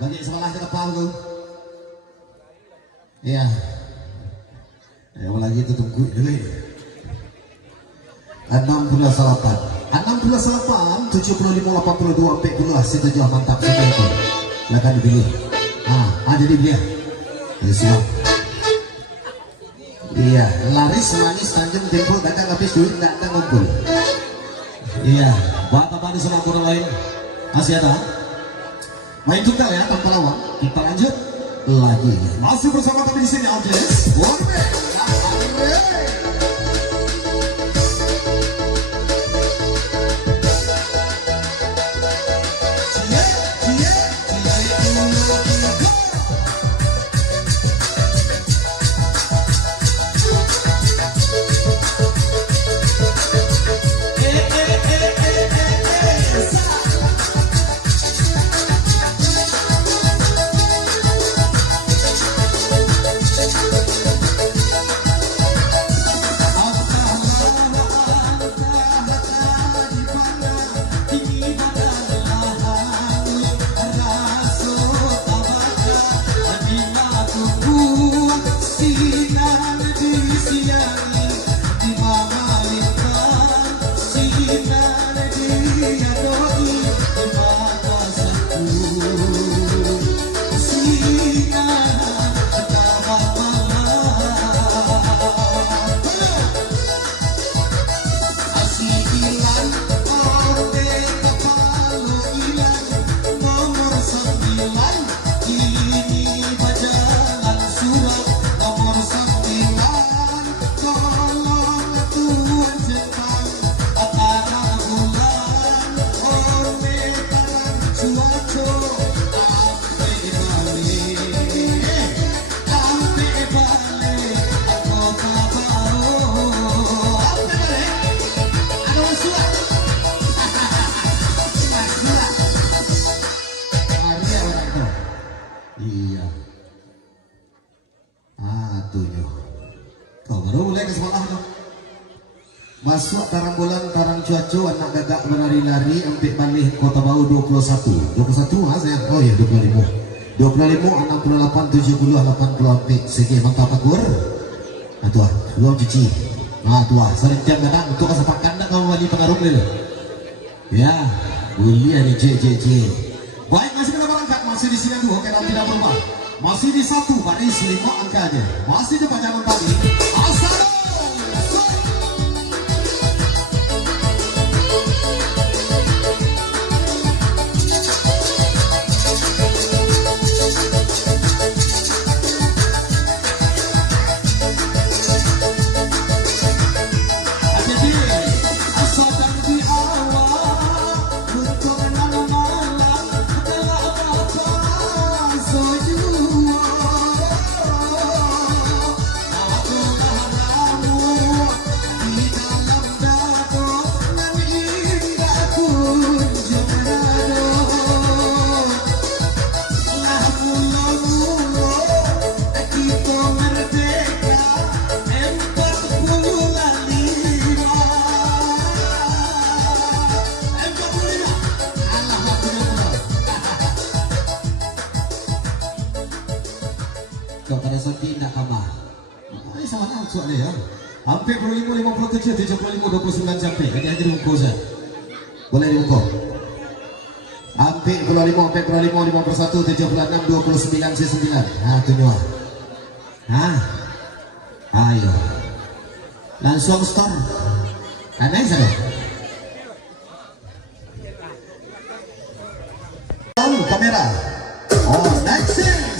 bagi sekolah ke depan tuh. Iya. Yang lagi itu tunggu dulu. 68 75 82 40 situ jauh mantap sekali itu. Silakan dipilih. Ada di dia. Ya siap. Iya, laris manis Tanjung Tempo dagang habis duit datang ngumpul. Iya, buat apa di sama orang lain? Masih ada? Main tunggal ya tanpa lawan. Kita lanjut lagi. Masih bersama kami di sini audiens. Masuk tarang tarang cuaco anak gagak menari-lari empik balik Kota Bau 21 mas ya. Oh ya 25 68 70 80 empik segi mantap akur. Atuh belum cuci. Atuh sering tiap datang untuk kesepakan dah kamu wali pengaruh dulu. Ya, boleh ni cek. Baik, masih kita berangkat masih di sini dua kita tidak berubah. Masih di 1 baris 5 angkanya. Masih di panjangan pagi. Asal pada Santi tidak kamar. Ini sama nak soalnya ya. Hampir 25 57 75 29 sampai. Ini aja diukur saya. Boleh diukur. Hampir 25 51 76 29 9. Tunjuk. Ayo. Langsung start. Aneh saja. Kamera. Oh, next scene.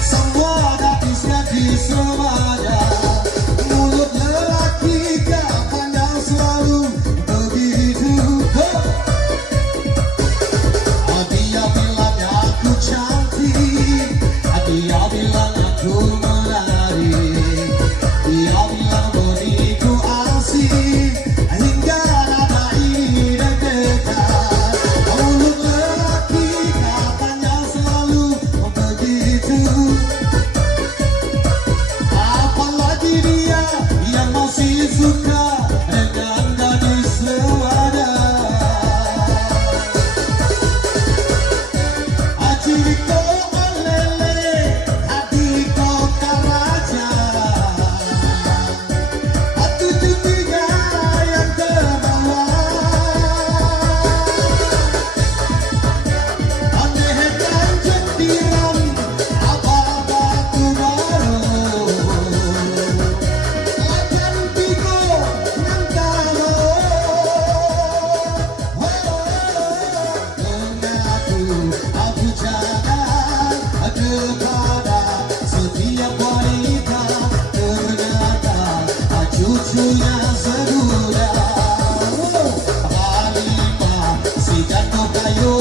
Semua gadisnya di Surabaya, mulut lelaki wanita, ternyata cucunya seduda. Halimah si jatuh kayu,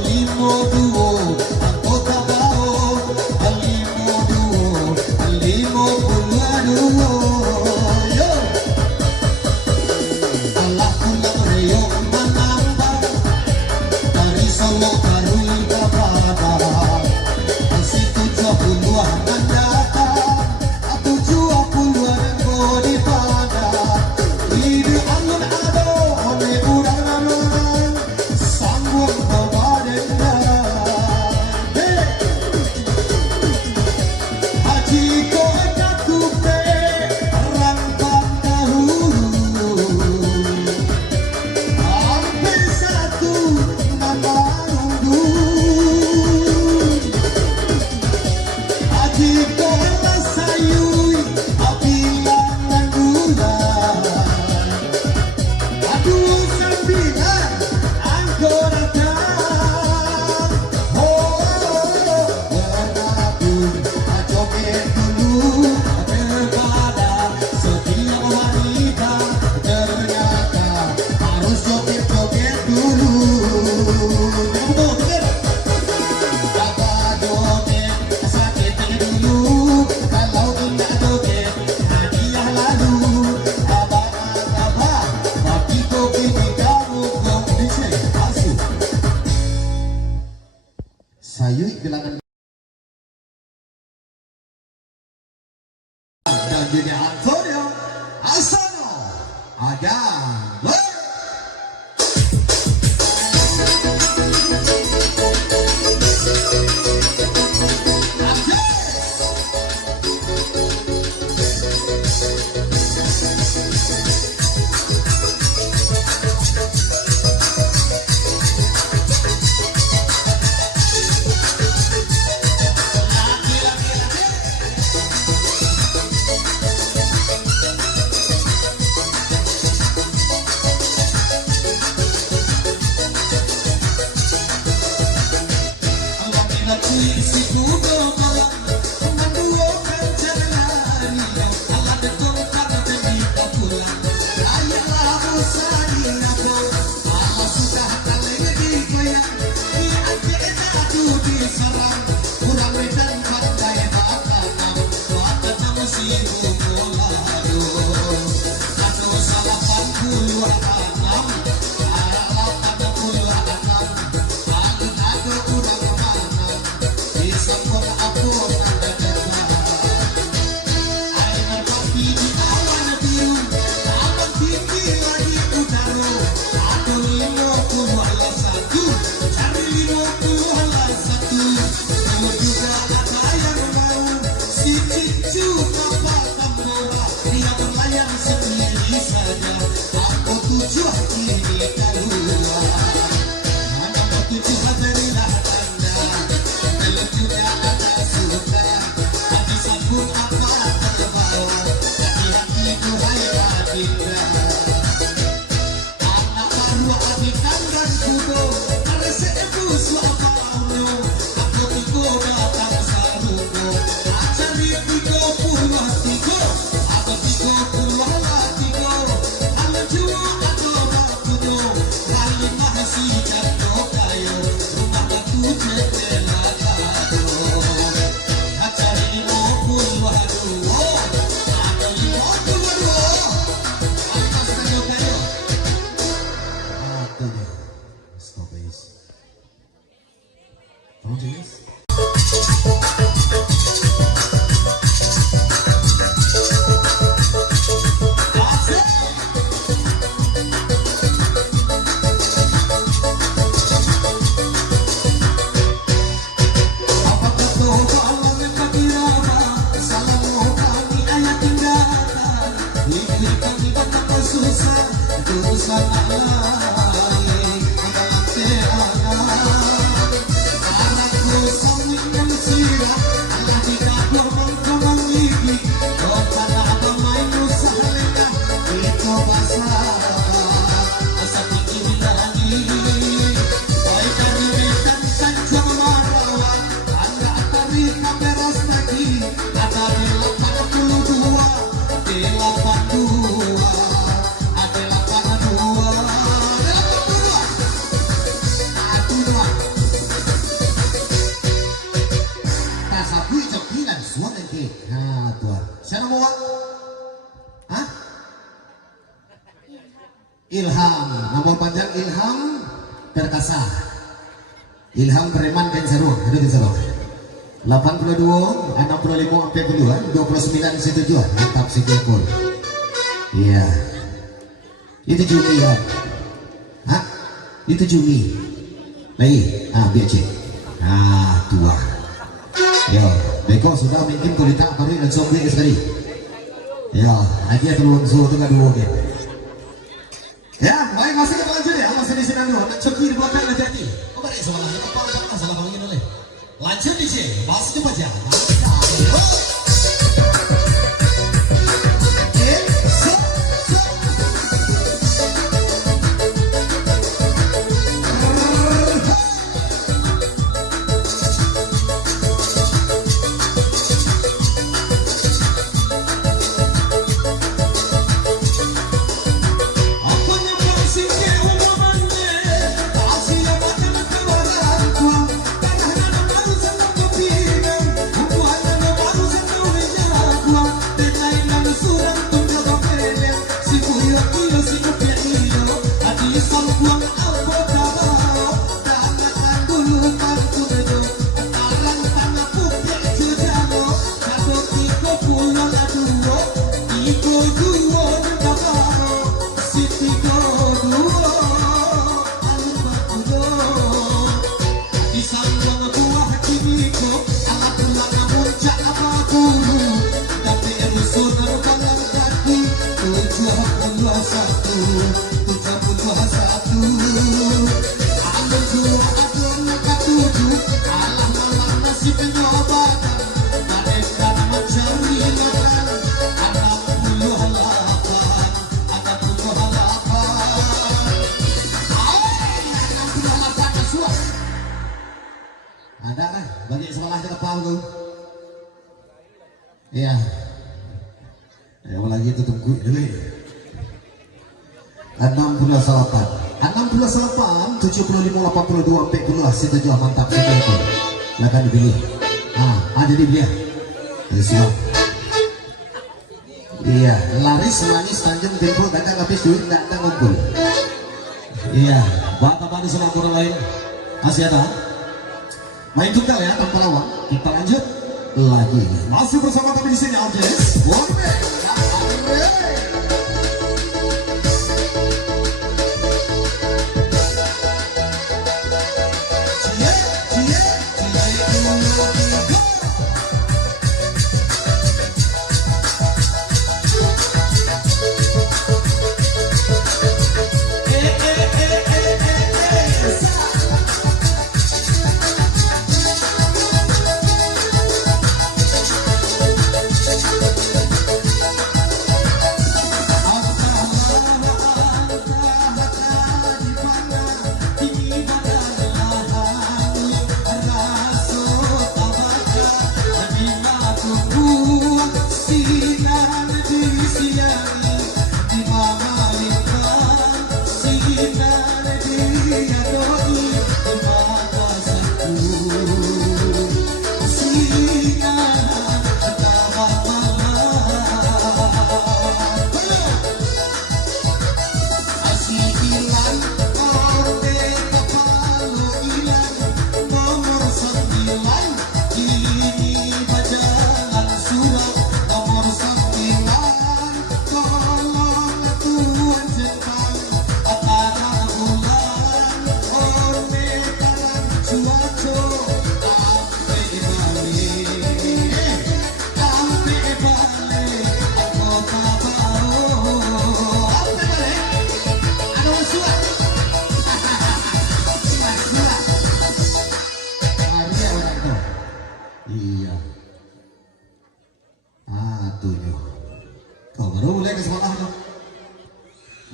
limo duo, anggota bau, limo duo, limo puluh duo. Allah pulang reyong menambah dari Solo Karui Bapak. Situ 20-an datang, 70-an kodi pada. Hidup alun ado, oleh urang-urang, sambung kebadengan. Haji kau katupe, rangkap dahulu. Hampir satu nama unggul. Haji kau sayui, apilangan bulan. Aduh sembilan anggota. Oh, menabung joget dulu daripada setiap wanita, ternyata harus joget-joget dulu. Jaga joget sakitnya dulu, kalau tidak joget hadiah lalu. Abang-abang bagi kopi di kamu kondisi asuh. Sayui bilangan dan jadi Antonio Asano Agan. Nah, tuan. Siapa mau? Hah? Ilham. Nama panjang Ilham Perkasa. Ilham Preman Kensaruang. Ada Kensaruang. 82, 65, 40-an, 29 setujuan. Mantap si Gekor. Iya. Itu Jumi ya. Hah? Itu Jumi. Lagi. Biar cek. Tua. Yo, Beko sudah mungkin kulita baru dan zombie sekali. Yo, lagi ada lonzo tu kan dua game. Ya, baik masih kita lanjut ya. Masih di sini dulu. Nak coki di belakang nanti hati. Oh, balik soalan. Apa salah kalau gini oleh. Lanjut di sini. Masih cepat ya. Ada kan? Bagi sekolah kita paham tuh. Iya. Ya lagi itu tunggu dulu. 68, 75, 82, 40 setuju mantap setuju. Silakan dipilih. Ada di dia. Siap. Iya, laris manis Tanjung Tempo dagang habis duit tidak ada ngumpul. Iya, bapak-bapak sama orang lain masih ada. Main tunggal ya tanpa lawan. Kita lanjut lagi. Masih bersama kami di sini Aljes.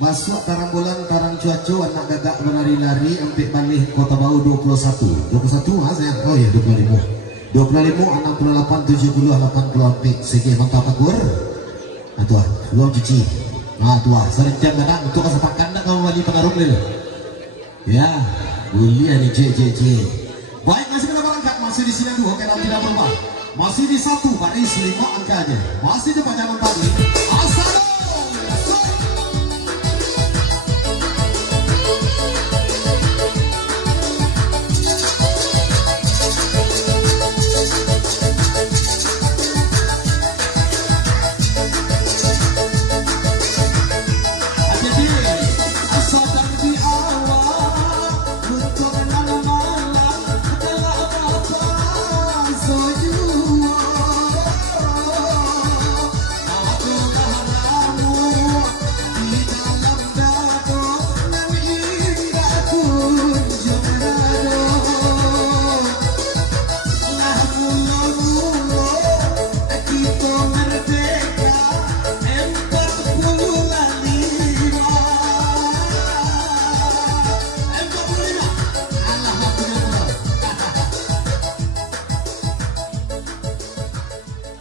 Masuk tarang bulan, tarang cuaca, anak gagak menari-lari, empik balik Kota Bau 21. 21 saya. Oh ya 25. 25, 68, 70, 80 empik. Segi mantap akur. Tuah, luang cuci. Tuah, sering jam datang untuk kesepakan nak kamu balik pengaruh dulu. Ya, boleh ni cek. Baik, masih kita berangkat masih di sini dulu. Oke, nanti tidak berubah. Masih di 1 baris 5 angkanya. Masih di panjangan tadi. Asal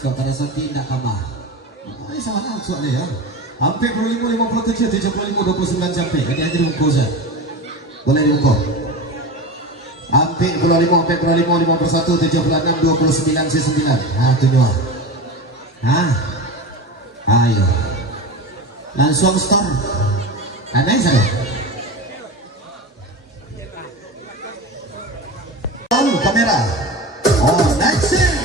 kepada Santi nak kamar. Ini sama nak soalnya ya. Hampir 25, 57, 75, 29 sampai. Ini aja diukur Zat. Boleh diukur. Hampir 25, 45, 51, 76, 29, 9. Nah, tujuh. Nah. Ayo. Langsung store. Aneh saya. Kamera. Oh, next scene.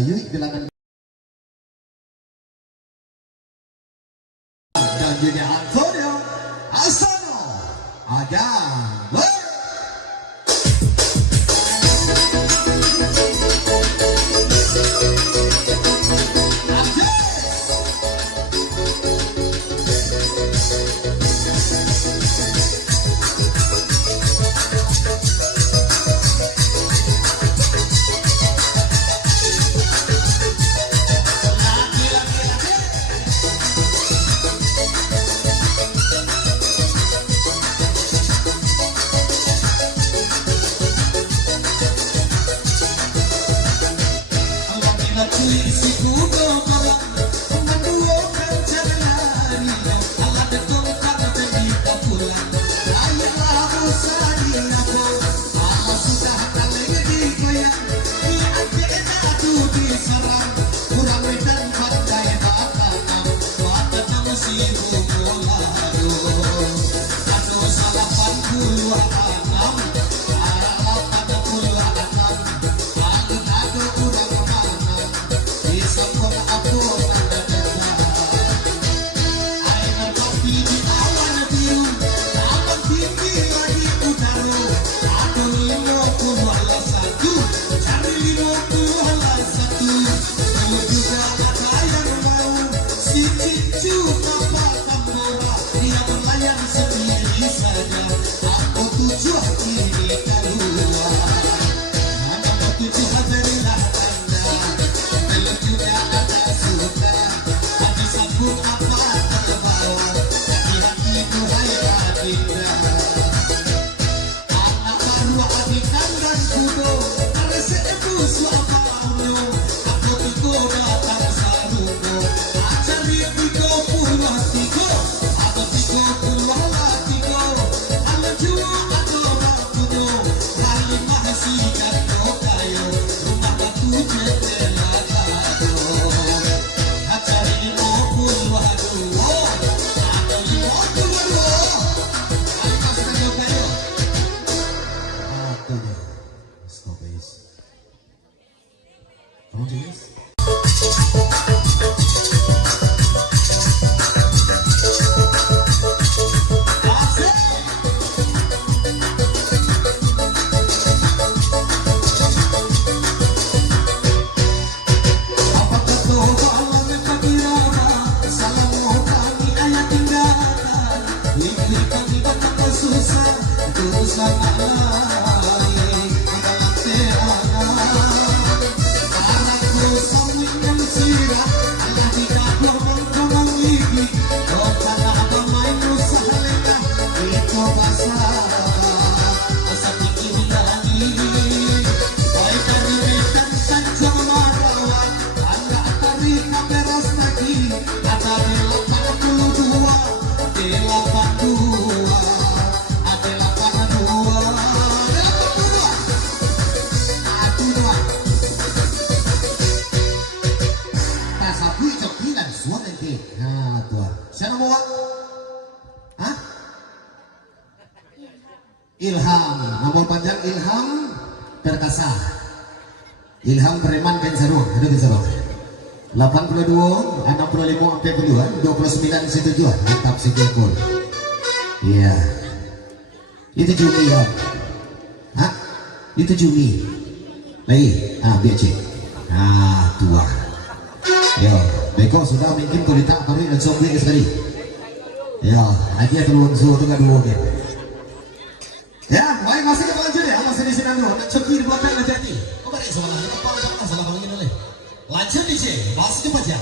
Yui bilangan dan juga Antonio Asano Agan. Ilham, nomor panjang Ilham Perkasa, Ilham Preman Bensaru, ada Bensaru. 82, 65, 42, 29 setujuan, tetap setuju. Iya, itu Jumi ya, hah? Itu Jumi, lagi, biar cek, tua. Yo, beko sudah mungkin kulita kami dan sobi sekali. Yo, lagi ada luang tu kan dua ke. Ya, baik masih kita lanjut ya, masih di sini dulu. Nak coki di belakang nanti hati. Kau balik soalan, apa salah kalau gini oleh. Lanjut di sini, masih cepat ya.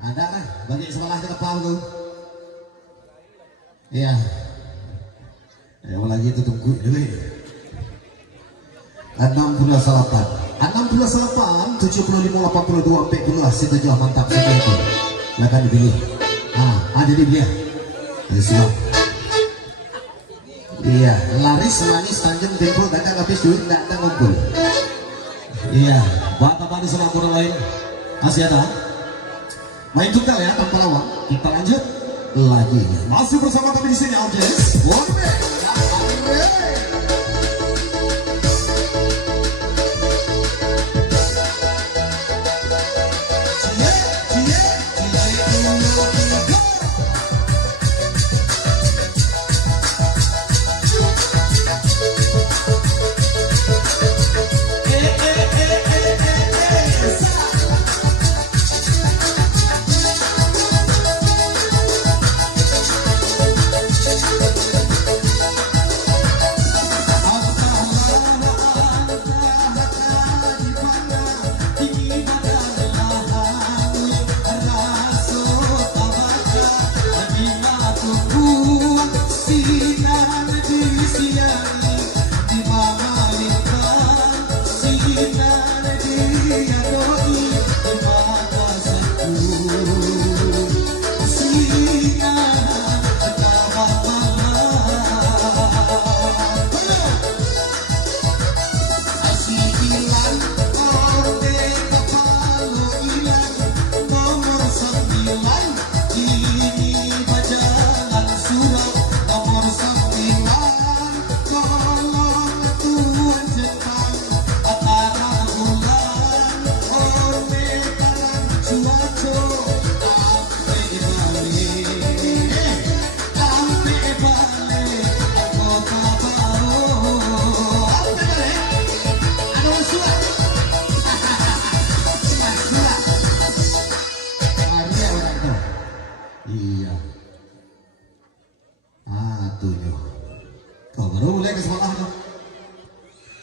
Ada kan? Bagi sebelah ke depan tuh. Iya. Yang lagi itu tunggu dulu. 68, 75, 82, 14, itu jauh mantap sudah itu. Silakan dipilih. Ada di dia. Ya sudah. Iya, laris manis Tanjung Tempo dagang habis duit tidak ada ngumpul. Iya, bapak-bapak di sebelah kurang lain masih ada. Main tunggal ya tanpa lawan. Kita lanjut lagi. Masih bersama kami di sini Aljes.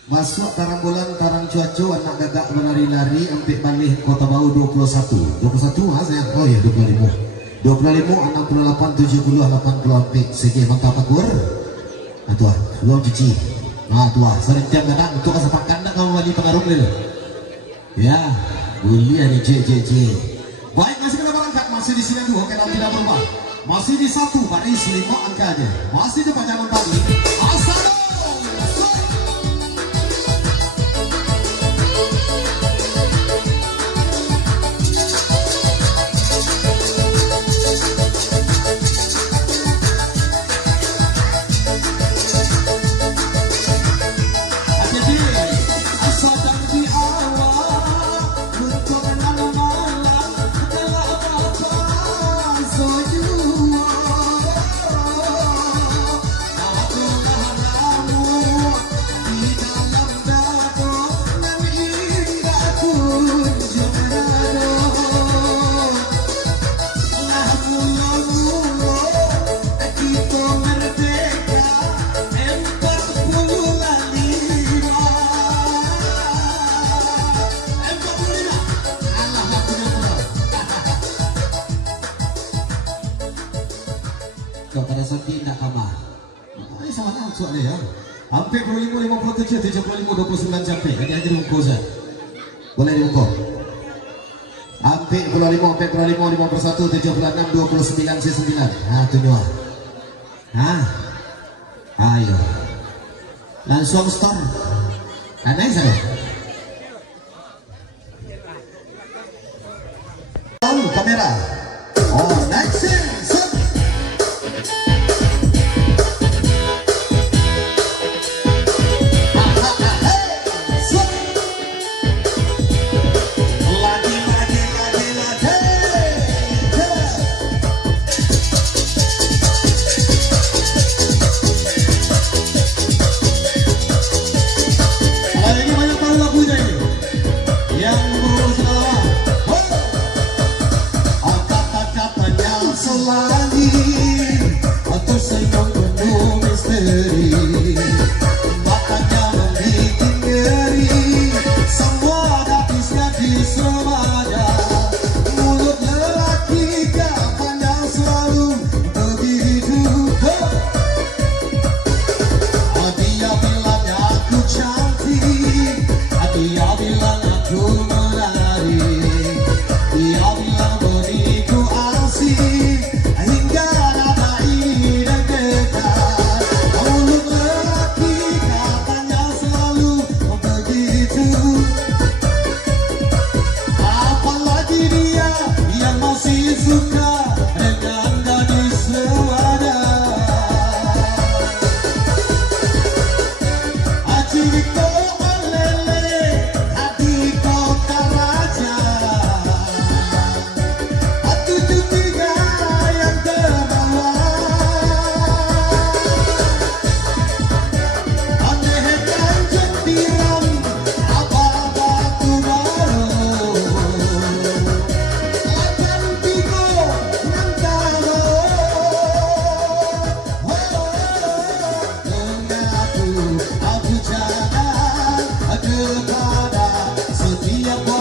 Masuk tarang tarang cuaco anak gagak menari-lari ampik balik Kota Bau 21 saya. Oh ya 25 68 70 80 ampik segi mantap takur. Atuh belum cuci. Atuh sering tiap kadang untuk kesepakan dah kamu wali pengaruh dulu. Ya, boleh ni cek. Baik, masih kena berangkat, masih di sini 2 kenal tidak berubah. Masih di 1 baris 5 angkanya. Masih di panjangan pagi. Asal pada sakit tidak kamar. Ini sama nak soal ya. Hampir 25, 57, 75, 29 sampai. Hanya diukur saja. Boleh diukur. Hampir 25, 51, 76, 29, 9. Tu dua. Ayo. Langsung start. Naik saya. Kamera. Oh, naik sih. Yang berusaha,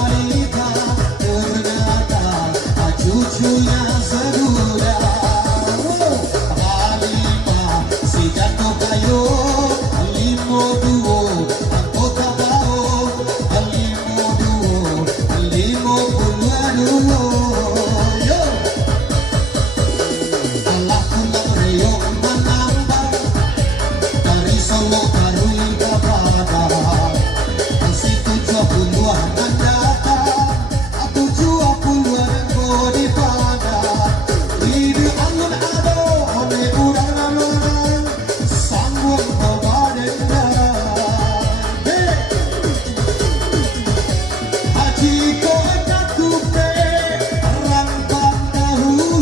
wanita ternyata cucunya seduda. Halimah si jatuh kayu limo duo anggota bau limo duo limo duo. Yo Allah pulang reyong menambah dari Solo Karui Kapada masih 70-an datang 70-an kau di pada hidup angin ado ane urang-urang sambung kau badan haji kau jatuh rangkang dahulu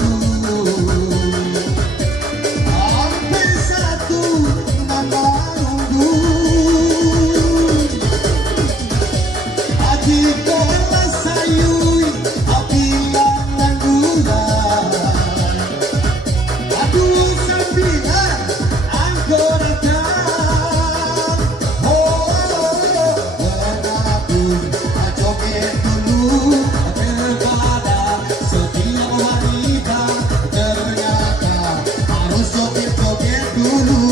hampir satu nama nunggu haji kau sayui apilan dan bulan aduh sembilan anggota oh menabung joget dulu kepada setiap wanita ternyata harus joget-joget dulu.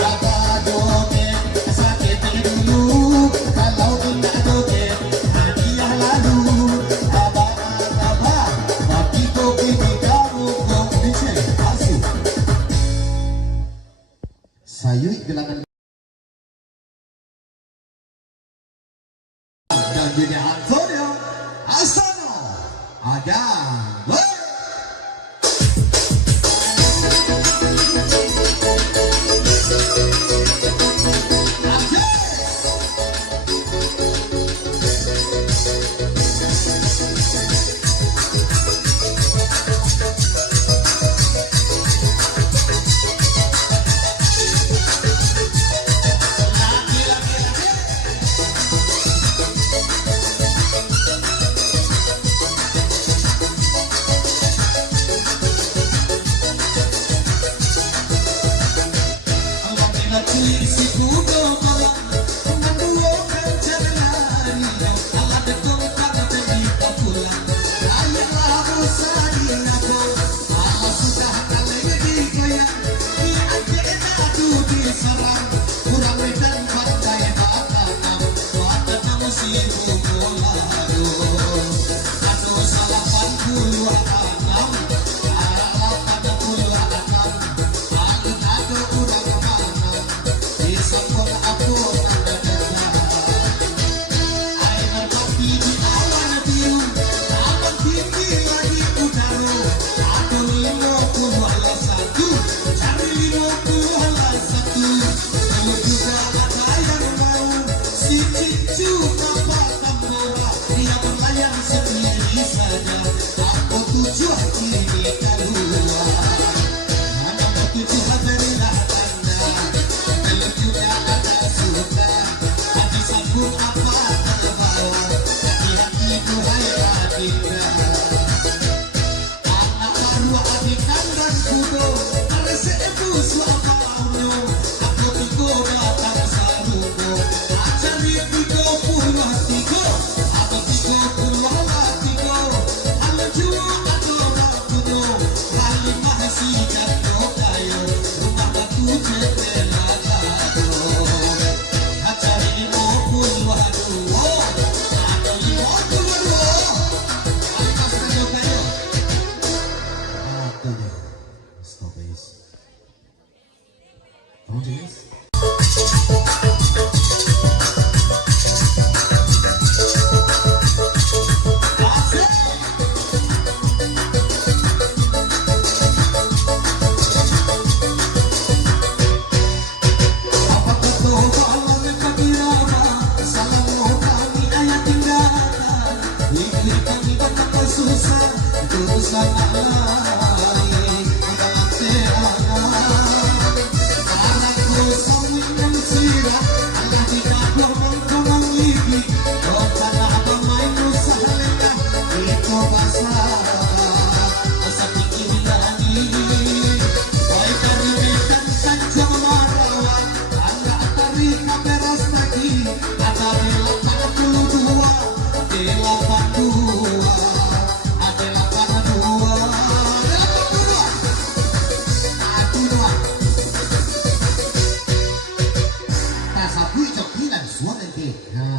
Jaga joget sakit dulu kalau tidak joget hadiah lalu abang-abang bagi kopi di kamu kompetisi asu sayui gelangan dan jadi Antonio Asano ada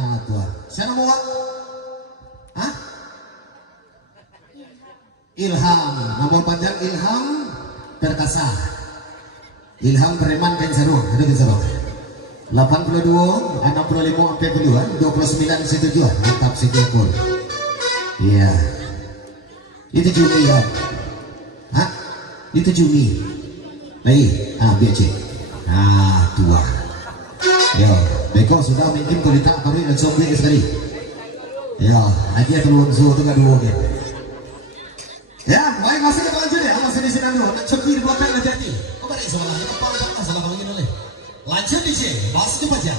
Ah, tuan. Siapa mau? Hah? Ilham. Nomor panjang Ilham Perkasa. Ilham Preman Kencarung. Ada Kencarung. 82, 65, 40-an, 29 setujuan. Mantap sekepul. Iya. Itu Juni ya. Hah? Itu Juni. Lagi. Ah, biar cek. Ah, tua. Yo, beko sudah mungkin kulita kami dan sobi sekali. Yo, nanti ada lonzo tu dua game. Ya, baik masih kita lanjut ya. Masih di sini dulu. Nak coki di belakang nanti hati. Kau balik soalan. Apa salah kau begini oleh? Lanjut di sini. Masih cepat ya.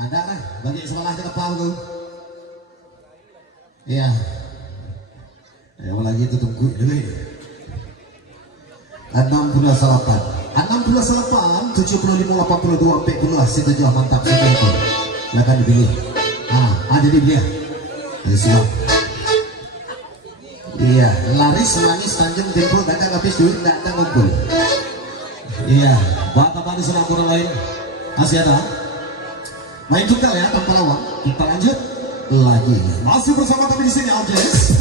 Ada kan? Bagi sekolah ke depan tu. Iya. Lagi itu tunggu dulu. 68, 75, 82, 40 setuju mantap sekali itu. Lakan dipilih. Ada dipilih. Siap. Iya, laris manis Tanjung Tempo dagang habis duit tak ada ngumpul. Iya, bapak-bapak di sana kurang lain masih ada. Main juga ya tanpa lawan. Kita lanjut lagi. Masih bersama kami di sini Aljes.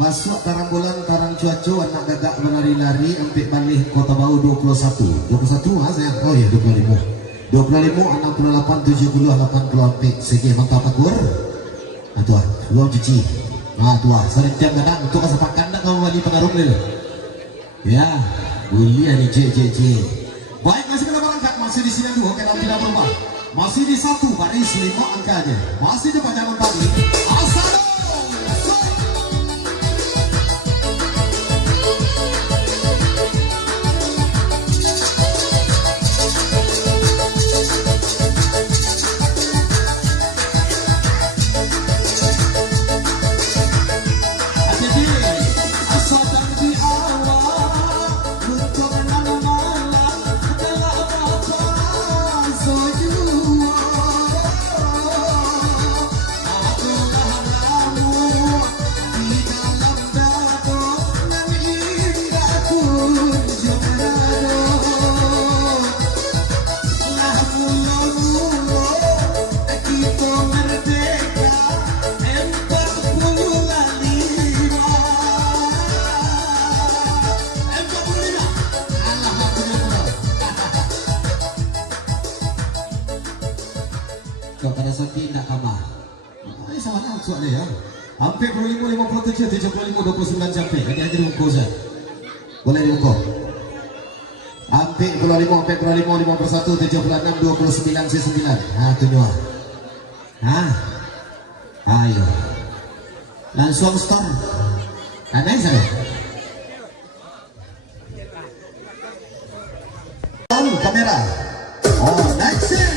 Masuk tarang bulan tarang cuaco anak gagak menari-lari empik balik Kota Bau 21 saya. Oh ya 25 68 70 80 empik segi mantap akur. Tuah luar cuci. Tuah sering tiap kadang untuk kesepakan dah kau balik pengaruh ni. Ya boleh ni cik. Baik masih kita berangkat masih di sini dulu kita tidak berubah. Masih di satu baris 5 angkanya. Masih di panjangan tadi. Asal. Kepada Saki nak kamar. Ini sama nak soalnya ya. Hampir 25, 57, 75, 29 sampai. Hati-hati di muka Ustaz. Boleh di muka. Hampir 25, 51, 76, 29, 9. Ha, tunjuk. Ha. Ayo. Langsung start. Aneh saya. Kamera. Oh, next scene.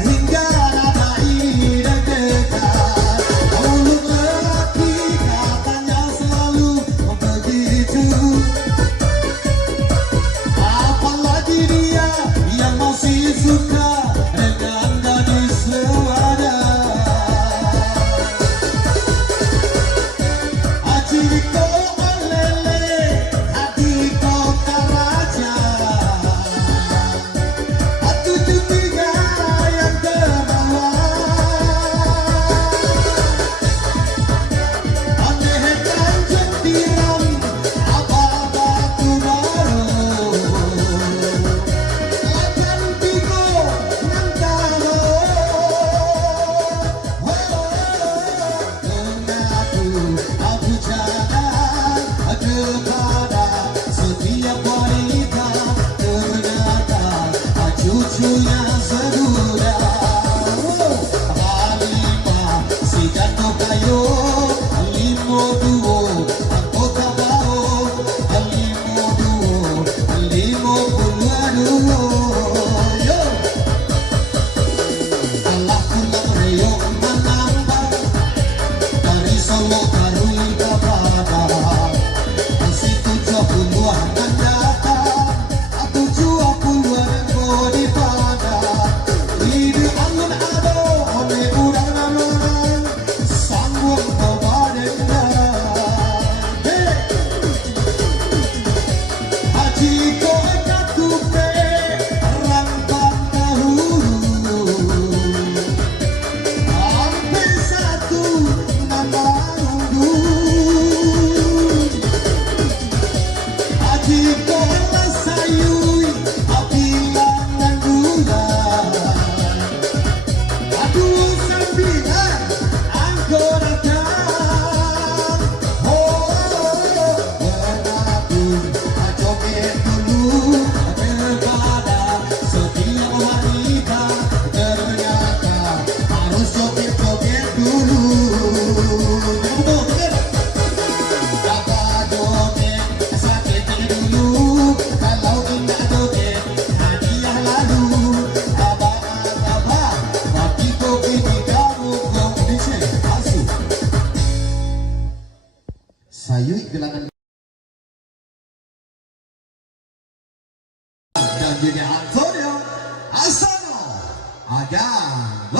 Hingga nada ini dan dekat, Yui bilangan dan juga Antonio Asano Agan.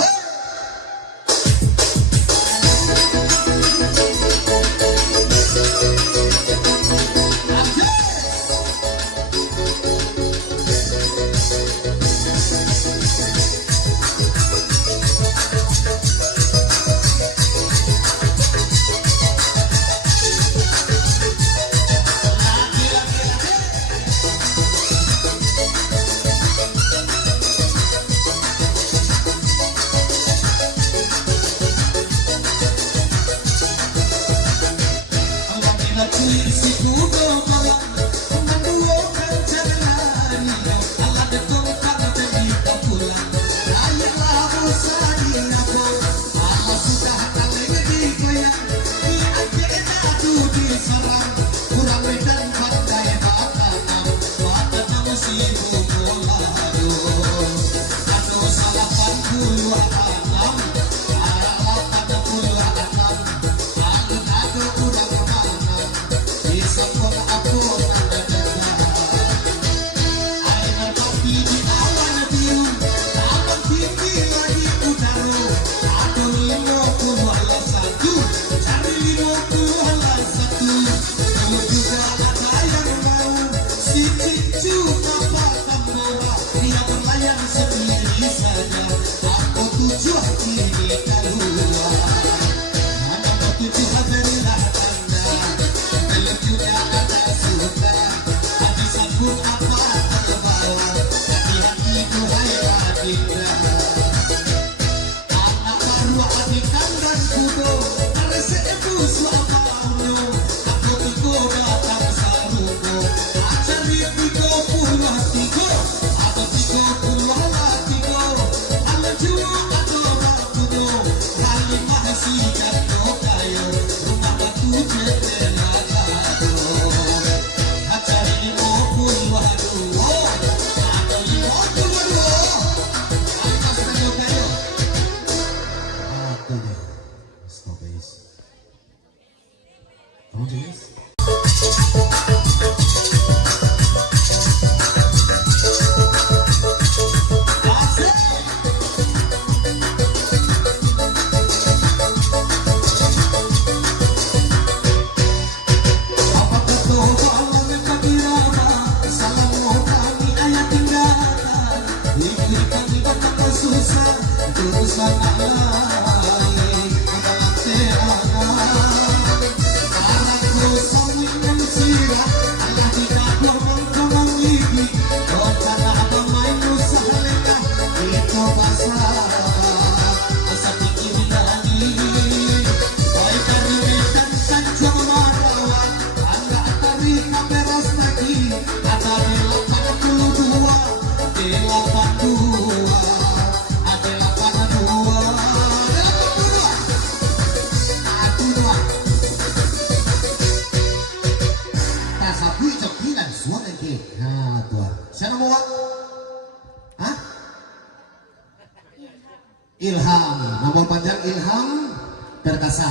Ilham, nama panjang Ilham Perkasa,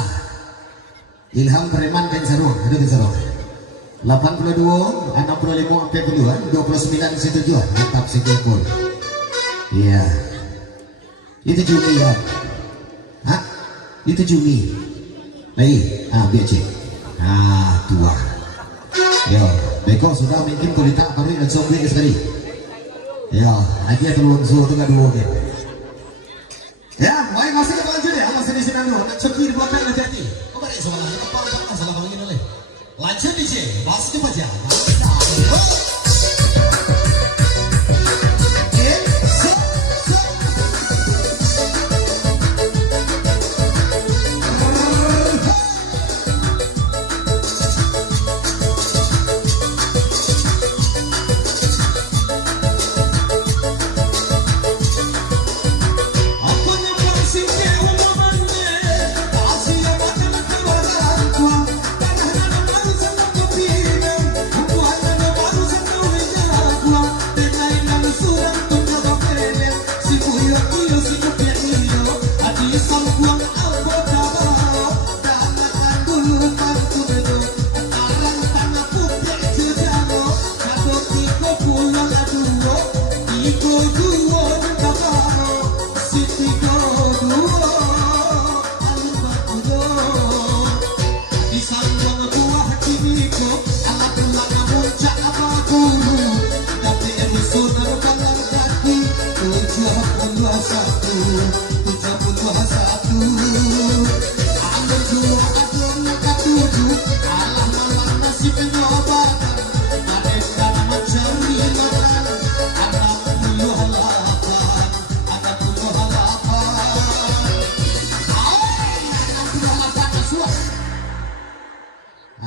Ilham Preman Kensaruh, itu Kensaruh. 82, 65, 42, 29 17, tetap sekumpul. Iya, itu Jumi ya, hah? Itu Jumi, lagi, biar cek, tua. Yo, beko sudah mungkin kulita kami dan sobi sekali. Yo, lagi ada luang tuh gak dua gitu. Ya, baik masih kita lanjut ya, masih di sini dulu. Coki di belakang hati-hati. Kau balik soalnya, apa salah kalau gini oleh. Lanjut di sini, masih cepat ya.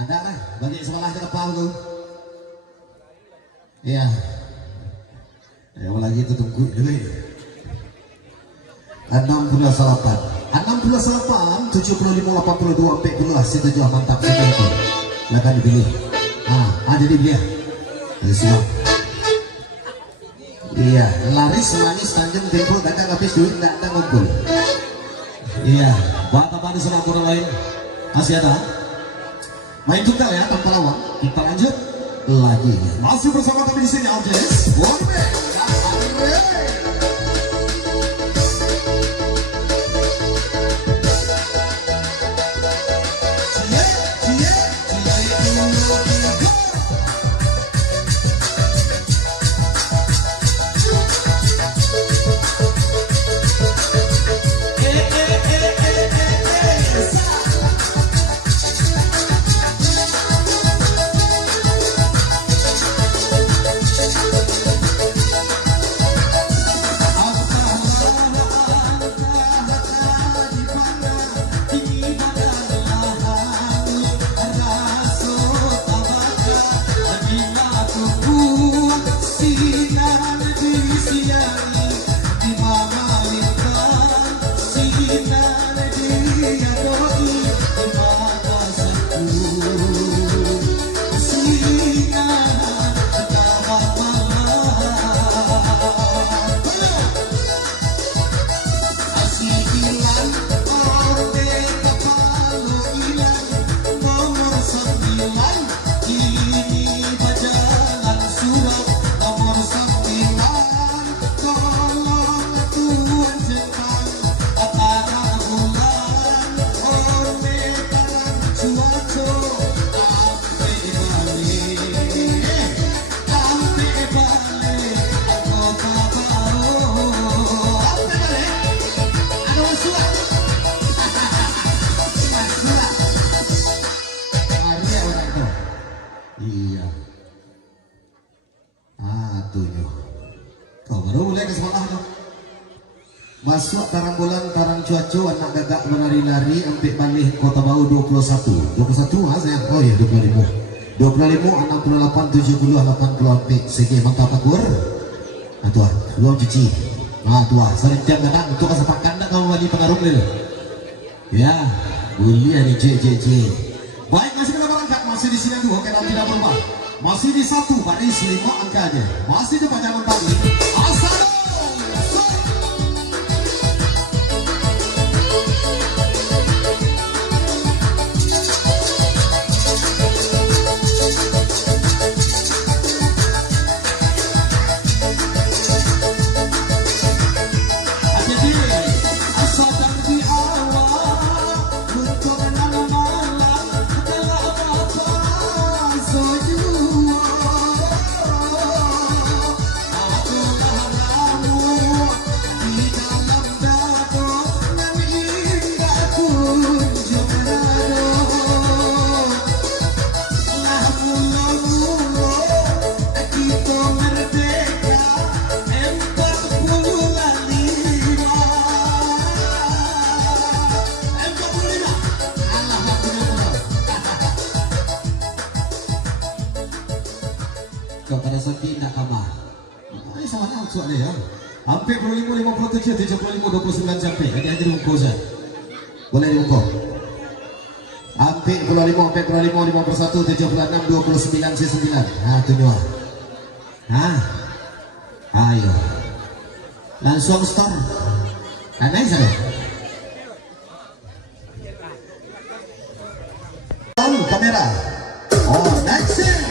Ada lah, bagi sekolah ke depan tuh. Iya. Yang lagi itu tunggu dulu. 68, 75, 82, 14, itu jauh mantap sekali itu. Silakan dipilih. Ada di dia. Siap. Iya, laris manis Tanjung Tempo, dagang habis duit, tidak ada ngumpul. Iya, buat apa di sana kurang lain? Masih ada? Main tunggal ya tanpa lawan. Kita lanjut lagi. Masih bersama kami di sini Aljes. One man. Masuk tarang bulan tarang cuaco anak gagak menari-lari ambil balik Kota Bau 21 saya. Oh ya 25 68 70 80 segi mantap takur. Atuh luang cuci. Atuh sering jam datang untuk kesepakan dak kamu wali pengaruh dulu. Ya, boleh ni JJJ. Baik, masih kita berangkat masih di sini dua kita tidak berubah. Masih di 1 baris 5 angkanya. Masih di panjangan tadi. Asal kepada Sakti nak kamar. Ini sama nak soal ya. Hampir 25, 57, 75, 29 sampai. Ada diukur saya. Boleh diukur. Hampir 25, 51, 76, 29, 9. Tunjuk. Ayo. Langsung start. Aneh saya. Kamera. Oh, next scene.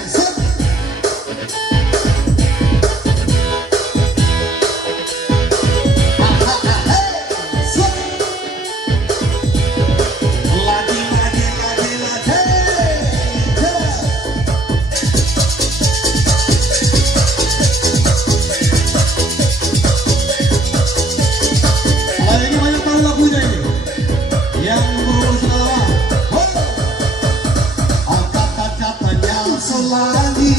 Lagi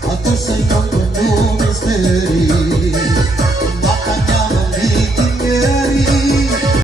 atau sayang penuh misteri.